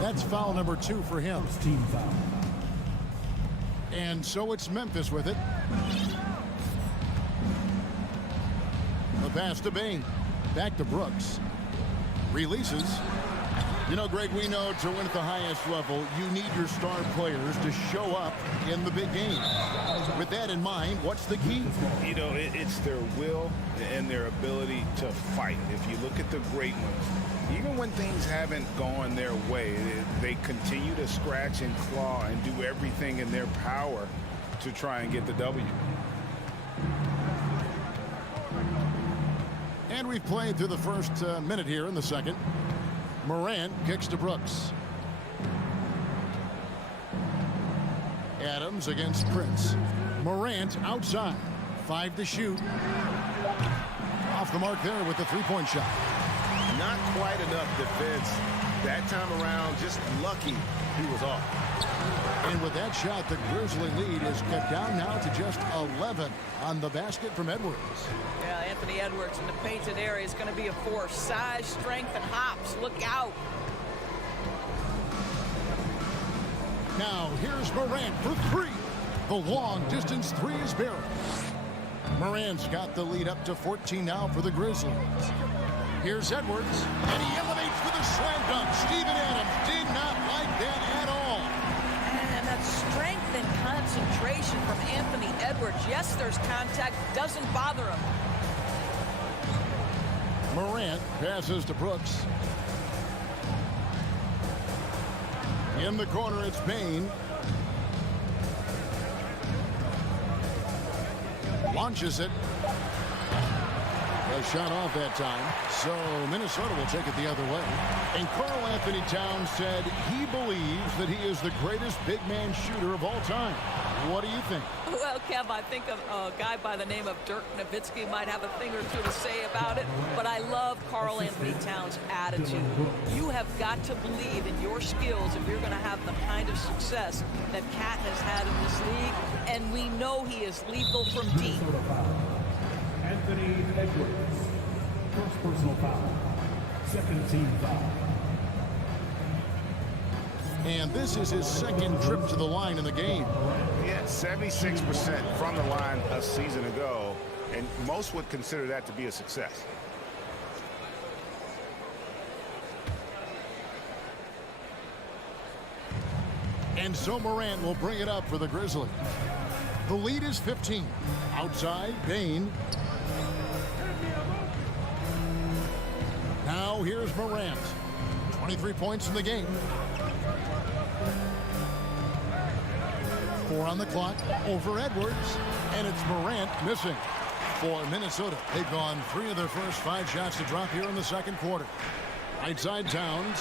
That's foul number 2 for him. And so it's Memphis with it. The pass to Bane. Back to Brooks. Releases. You know, Greg, we know to win at the highest level, you need your star players to show up in the big game. With that in mind, what's the key? You know, it's their will and their ability to fight. If you look at the great ones, even when things haven't gone their way, they continue to scratch and claw and do everything in their power to try and get the W. And we've played through the first minute here in the second. Morant kicks to Brooks. Adams against Prince. Morant outside. 5 to shoot. Off the mark there with the three-point shot. Not quite enough defense that time around. Just lucky he was off. And with that shot, the Grizzly lead is cut down now to just 11 on the basket from Edwards. Yeah, Anthony Edwards in the painted area is going to be a force. Size, strength, and hops. Look out. Now, here's Morant for 3. The long-distance 3 is barely. Morant's got the lead up to 14 now for the Grizzlies. Here's Edwards, and he elevates with a slam dunk. Steven Adams did not like that at all. And that strength and concentration from Anthony Edwards. Yes, there's contact. Doesn't bother him. Morant passes to Brooks. In the corner, it's Bane. Launches it. A shot off that time. So Minnesota will take it the other way. And Karl Anthony Towns said he believes that he is the greatest big man shooter of all time. What do you think? Well, Kev, I think a guy by the name of Dirk Nowitzki might have a thing or two to say about it, but I love Karl Anthony Towns' attitude. You have got to believe in your skills if you're going to have the kind of success that Cat has had in this league, and we know he is lethal from deep. Anthony Edwards, first personal foul, second team foul. And this is his second trip to the line in the game. He had 76% from the line a season ago, and most would consider that to be a success. And so Morant will bring it up for the Grizzlies. The lead is 15. Outside, Bane. Now here's Morant. 23 points in the game. 4 on the clock over Edwards. And it's Morant missing for Minnesota. They've gone 3 of their first 5 shots to drop here in the second quarter. Right side Towns.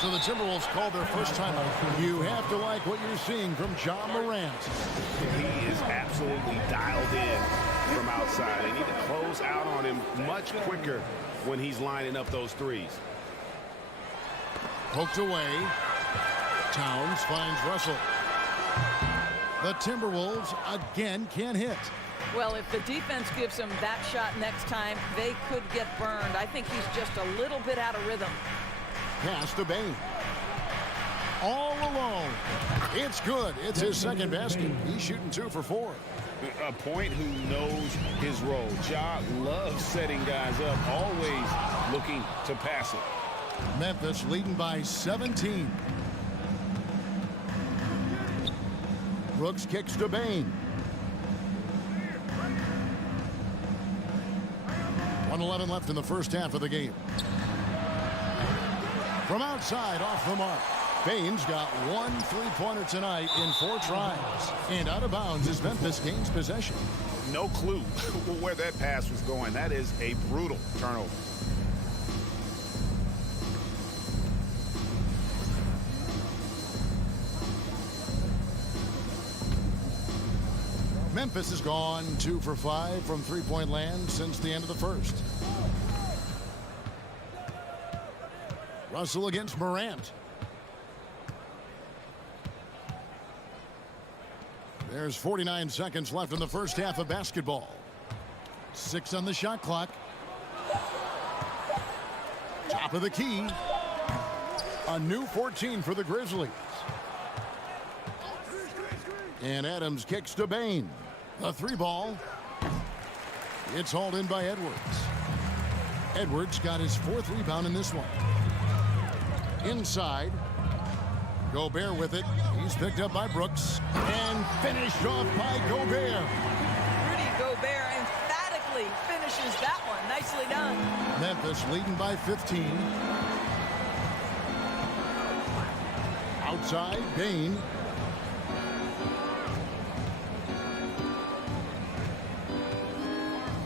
So the Timberwolves called their first timeout. You have to like what you're seeing from John Morant. He is absolutely dialed in from outside. They need to close out on him much quicker when he's lining up those threes. Poked away. Towns finds Russell. The Timberwolves again can't hit. Well, if the defense gives him that shot next time, they could get burned. I think he's just a little bit out of rhythm. Pass to Bane. All alone. It's good. It's his second basket. He's shooting 2 for 4. A point who knows his role. Ja loves setting guys up, always looking to pass it. Memphis leading by 17. Brooks kicks to Bane. 1:11 left in the first half of the game. From outside, off the mark. Bane's got 1 3-pointer tonight in 4 tries. And out of bounds as Memphis gains possession. No clue where that pass was going. That is a brutal turnover. Memphis has gone 2 for 5 from 3-point land since the end of the first. Russell against Morant. There's 49 seconds left in the first half of basketball. 6 on the shot clock. Top of the key. A new 14 for the Grizzlies. And Adams kicks to Bane. A 3-ball. It's hauled in by Edwards. Edwards got his 4th rebound in this one. Inside. Gobert with it. He's picked up by Brooks. And finished off by Gobert. Rudy Gobert emphatically finishes that one. Nicely done. Memphis leading by 15. Outside, Bane.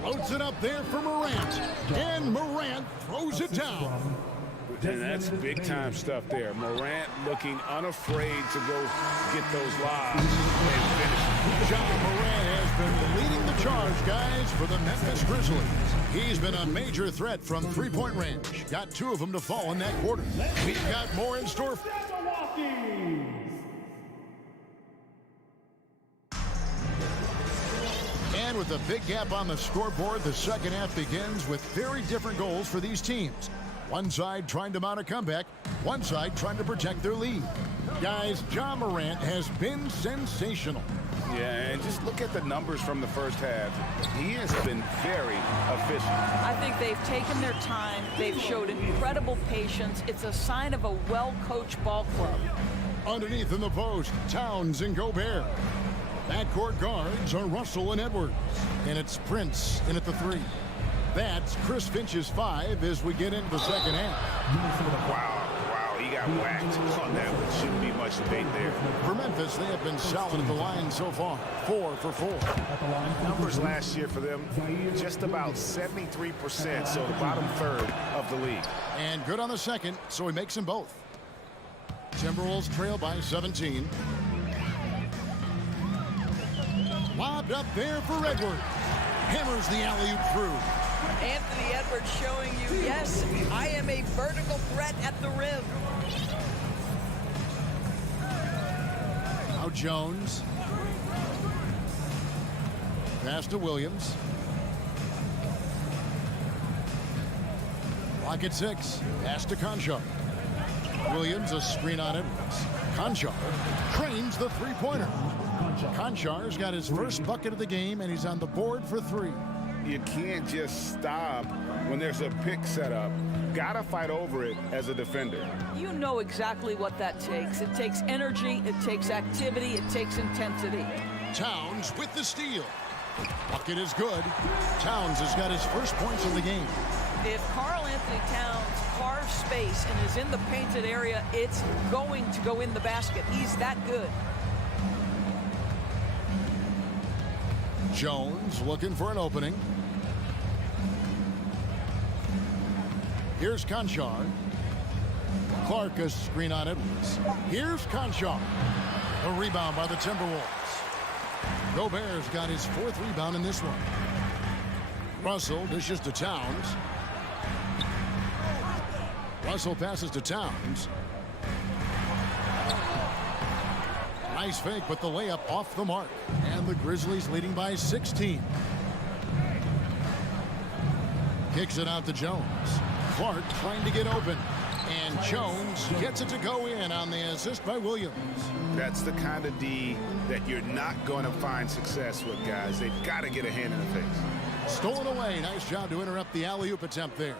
Floats it up there for Morant. And Morant throws it down. And that's big-time stuff there. Morant looking unafraid to go get those lobs and finish. John Morant has been leading the charge, guys, for the Memphis Grizzlies. He's been a major threat from 3-point range. Got 2 of them to fall in that quarter. We've got more in store. And with a big gap on the scoreboard, the second half begins with very different goals for these teams. One side trying to mount a comeback, one side trying to protect their lead. Guys, John Morant has been sensational. Yeah, and just look at the numbers from the first half. He has been very efficient. I think they've taken their time. They've showed incredible patience. It's a sign of a well-coached ball club. Underneath in the post, Towns and Gobert. Backcourt guards are Russell and Edwards. And it's Prince in at the 3. That's Chris Finch's 5 as we get into the second half. Wow, he got whacked on that one. Shouldn't be much debate there. For Memphis, they have been solid at the line so far. 4 for 4. Numbers last year for them, just about 73%, so the bottom third of the league. And good on the second, so he makes them both. Timberwolves trail by 17. Lobbed up there for Edwards. Hammers the alley-oop through. Anthony Edwards showing you, yes, I am a vertical threat at the rim. Now Jones. Pass to Williams. Clock at 6. Pass to Conchar. Williams, a screen on Edwards. Conchar trains the 3-pointer. Conchar's got his first bucket of the game, and he's on the board for 3. You can't just stop when there's a pick set up. Gotta fight over it as a defender. You know exactly what that takes. It takes energy, it takes activity, it takes intensity. Towns with the steal. Bucket is good. Towns has got his first points in the game. If Karl Anthony Towns carves space and is in the painted area, it's going to go in the basket. He's that good. Jones looking for an opening. Here's Conchar. Clark a screen on Edwards. Here's Conchar. The rebound by the Timberwolves. Gobert's got his 4th rebound in this one. Russell dishes to Towns. Russell passes to Towns. Nice fake, but the layup off the mark. And the Grizzlies leading by 16. Kicks it out to Jones. Clark trying to get open. And Jones gets it to go in on the assist by Williams. That's the kind of D that you're not going to find success with, guys. They've got to get a hand in the face. Stolen away. Nice job to interrupt the alley-oop attempt there.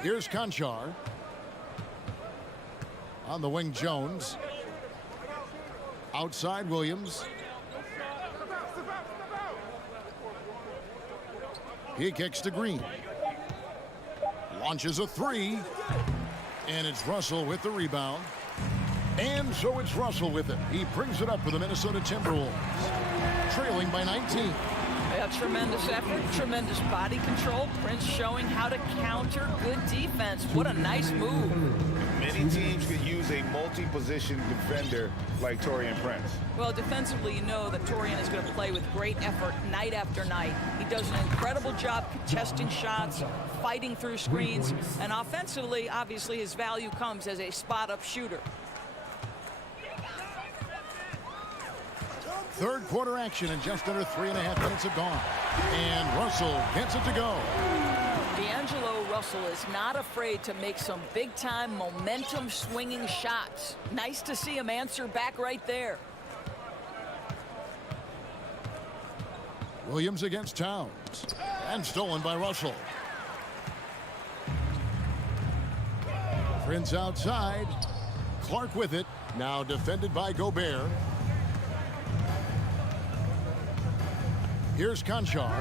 Here's Conchar. On the wing, Jones. Outside, Williams. He kicks to Green. Launches a 3. And it's Russell with the rebound. And so it's Russell with it. He brings it up for the Minnesota Timberwolves. Trailing by 19. Yeah, tremendous effort, tremendous body control. Prince showing how to counter good defense. What a nice move. Many teams could use a multi-position defender like Taurean Prince. Well, defensively, you know that Taurean is going to play with great effort night after night. He does an incredible job contesting shots, fighting through screens, and offensively, obviously, his value comes as a spot-up shooter. Third quarter action, and just under 3.5 minutes have gone. And Russell gets it to go. D'Angelo Russell is not afraid to make some big-time momentum-swinging shots. Nice to see him answer back right there. Williams against Towns. And stolen by Russell. Prince outside. Clark with it. Now defended by Gobert. Here's Conchar.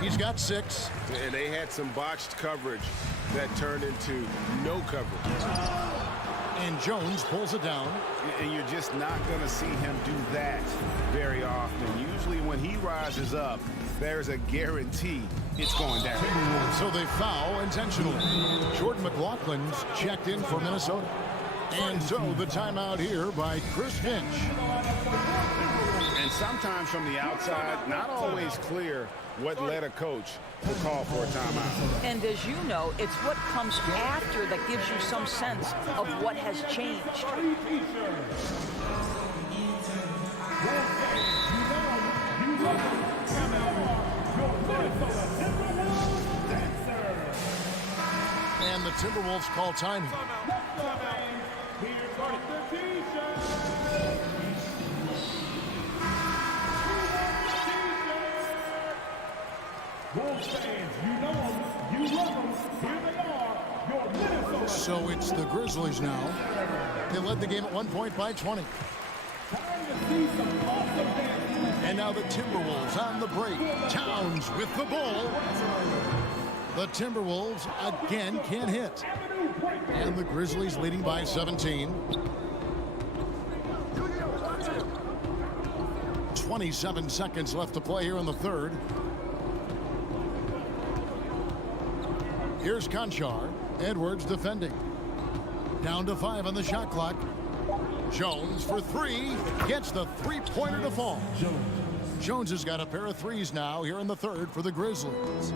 He's got 6. And they had some botched coverage that turned into no coverage. And Jones pulls it down. And you're just not going to see him do that very often. Usually when he rises up, there's a guarantee it's going down. So they foul intentionally. Jordan McLaughlin's checked in for Minnesota. And so the timeout here by Chris Finch. And sometimes from the outside, not always clear what led a coach to call for a timeout. And as you know, it's what comes after that gives you some sense of what has changed. And the Timberwolves call time. Wolves fans, you know them, you love them. Here they are, your Minnesota. So it's the Grizzlies now. They led the game at 1 point by 20. And now the Timberwolves on the break. Towns with the ball. The Timberwolves again can't hit. And the Grizzlies leading by 17. 27 seconds left to play here in the third. Here's Conchar. Edwards defending. Down to 5 on the shot clock. Jones for 3. Gets the three-pointer to fall. Jones has got a pair of threes now here in the third for the Grizzlies.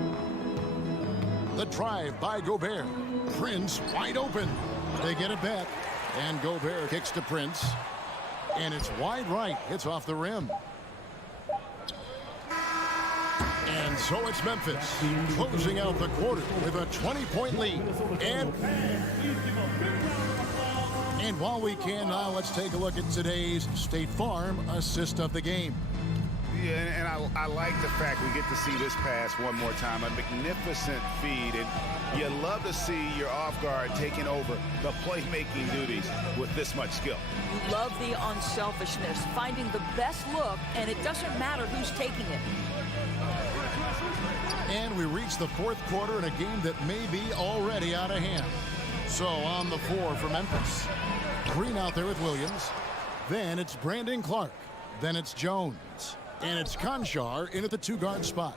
The drive by Gobert. Prince wide open. They get it back. And Gobert kicks to Prince. And it's wide right. It's off the rim. And so it's Memphis closing out the quarter with a 20-point lead. And while we can now, let's take a look at today's State Farm assist of the game. Yeah, and I like the fact we get to see this pass one more time. A magnificent feed, and you love to see your off guard taking over the playmaking duties with this much skill. You love the unselfishness, finding the best look, and it doesn't matter who's taking it. And we reach the fourth quarter in a game that may be already out of hand. So on the floor for Memphis. Green out there with Williams. Then it's Brandon Clark. Then it's Jones. And it's Conchar in at the 2-guard spot.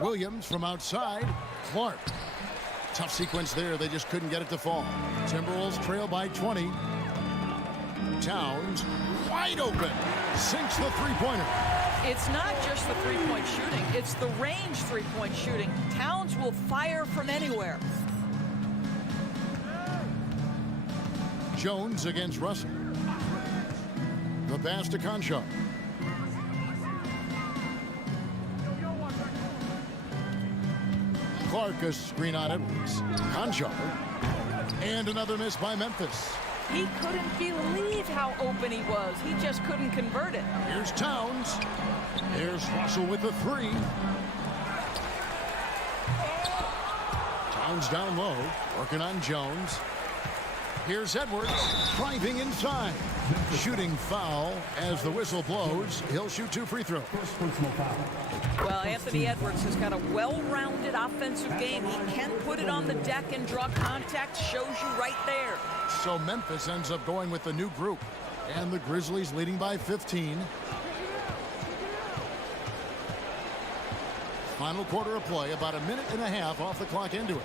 Williams from outside. Clark. Tough sequence there. They just couldn't get it to fall. Timberwolves trail by 20. Towns wide open. Sinks the three-pointer. It's not just the three-point shooting. It's the range three-point shooting. Towns will fire from anywhere. Jones against Russell. The pass to Conchar. Clark, a screen on Edwards. Conchar. And another miss by Memphis. He couldn't believe how open he was. He just couldn't convert it. Here's Towns. There's Russell with the three. Towns down low, working on Jones. Here's Edwards, driving inside. Shooting foul as the whistle blows. He'll shoot 2 free throws. Well, Anthony Edwards has got a well-rounded offensive game. He can put it on the deck and draw contact. Shows you right there. So Memphis ends up going with the new group. And the Grizzlies leading by 15. Final quarter of play, about a minute and a half off the clock into it.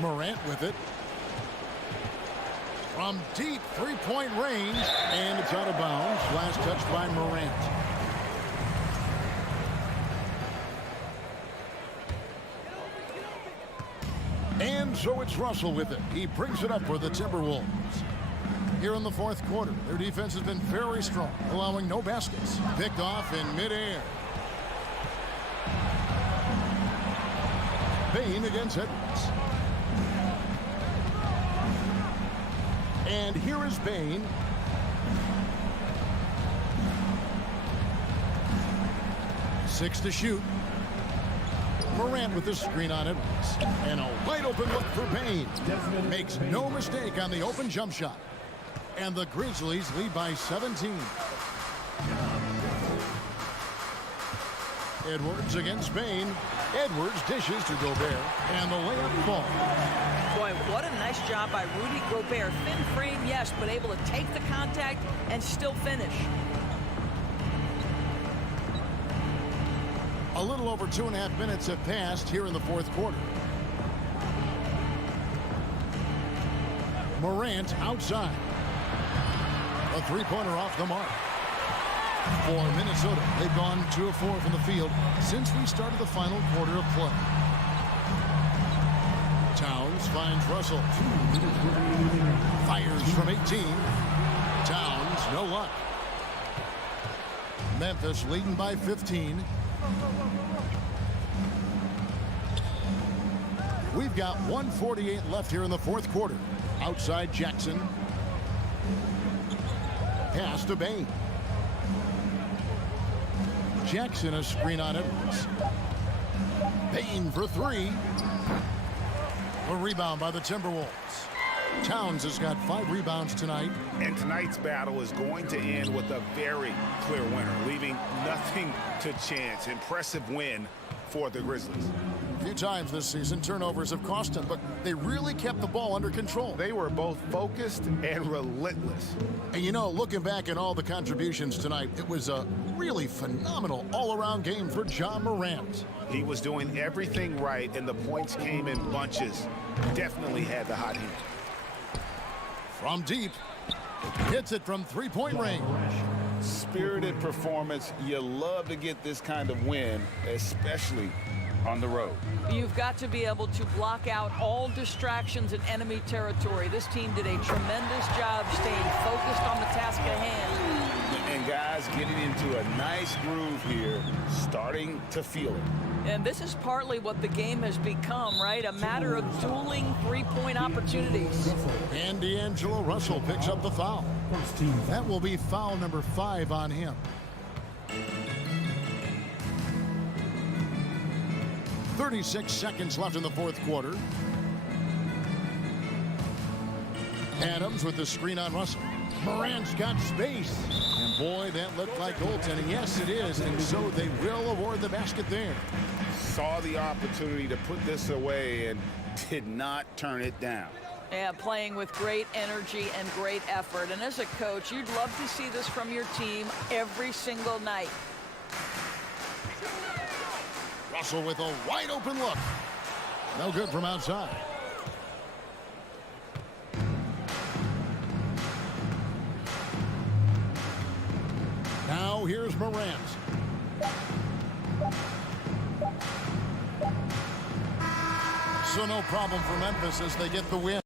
Morant with it. From deep three-point range, and it's out of bounds. Last touch by Morant. And so it's Russell with it. He brings it up for the Timberwolves. Here in the fourth quarter, their defense has been very strong, allowing no baskets. Picked off in midair. Bain against Edwards. And here is Bain. Six to shoot. Morant with the screen on Edwards. And a wide open look for Bain. Makes no mistake on the open jump shot. And the Grizzlies lead by 17. Edwards against Bain. Edwards dishes to Gobert. And the layup falls. Boy, what a nice job by Rudy Gobert. Thin frame, yes, but able to take the contact and still finish. A little over 2.5 minutes have passed here in the fourth quarter. Morant outside. A three-pointer off the mark. For Minnesota, they've gone 2 of 4 from the field since we started the final quarter of play. Towns finds Russell. Fires from 18. Towns, no luck. Memphis leading by 15. We've got 1:48 left here in the fourth quarter. Outside Jackson. Pass to Bain. Jackson a screen on Edwards. Bain for 3. A rebound by the Timberwolves. Towns has got 5 rebounds tonight. And tonight's battle is going to end with a very clear winner, leaving nothing to chance. Impressive win for the Grizzlies. A few times this season, turnovers have cost them, but they really kept the ball under control. They were both focused and relentless. And you know, looking back at all the contributions tonight, it was a really phenomenal all-around game for John Morant. He was doing everything right, and the points came in bunches. Definitely had the hot hand. From deep, hits it from three-point range. Spirited performance. You love to get this kind of win, especially on the road. You've got to be able to block out all distractions in enemy territory. This team did a tremendous job staying focused on the task at hand. And guys getting into a nice groove here, starting to feel it. And this is partly what the game has become, right? A matter of dueling three-point opportunities. And D'Angelo Russell picks up the foul. That will be foul number 5 on him. .36 seconds left in the fourth quarter. Adams with the screen on Russell. Morant's got space. And boy, that looked like goaltending. Yes, it is. And so they will award the basket there. Saw the opportunity to put this away and did not turn it down. Yeah, playing with great energy and great effort. And as a coach, you'd love to see this from your team every single night. Russell with a wide open look. No good from outside. Now here's Morant. So no problem for Memphis as they get the win.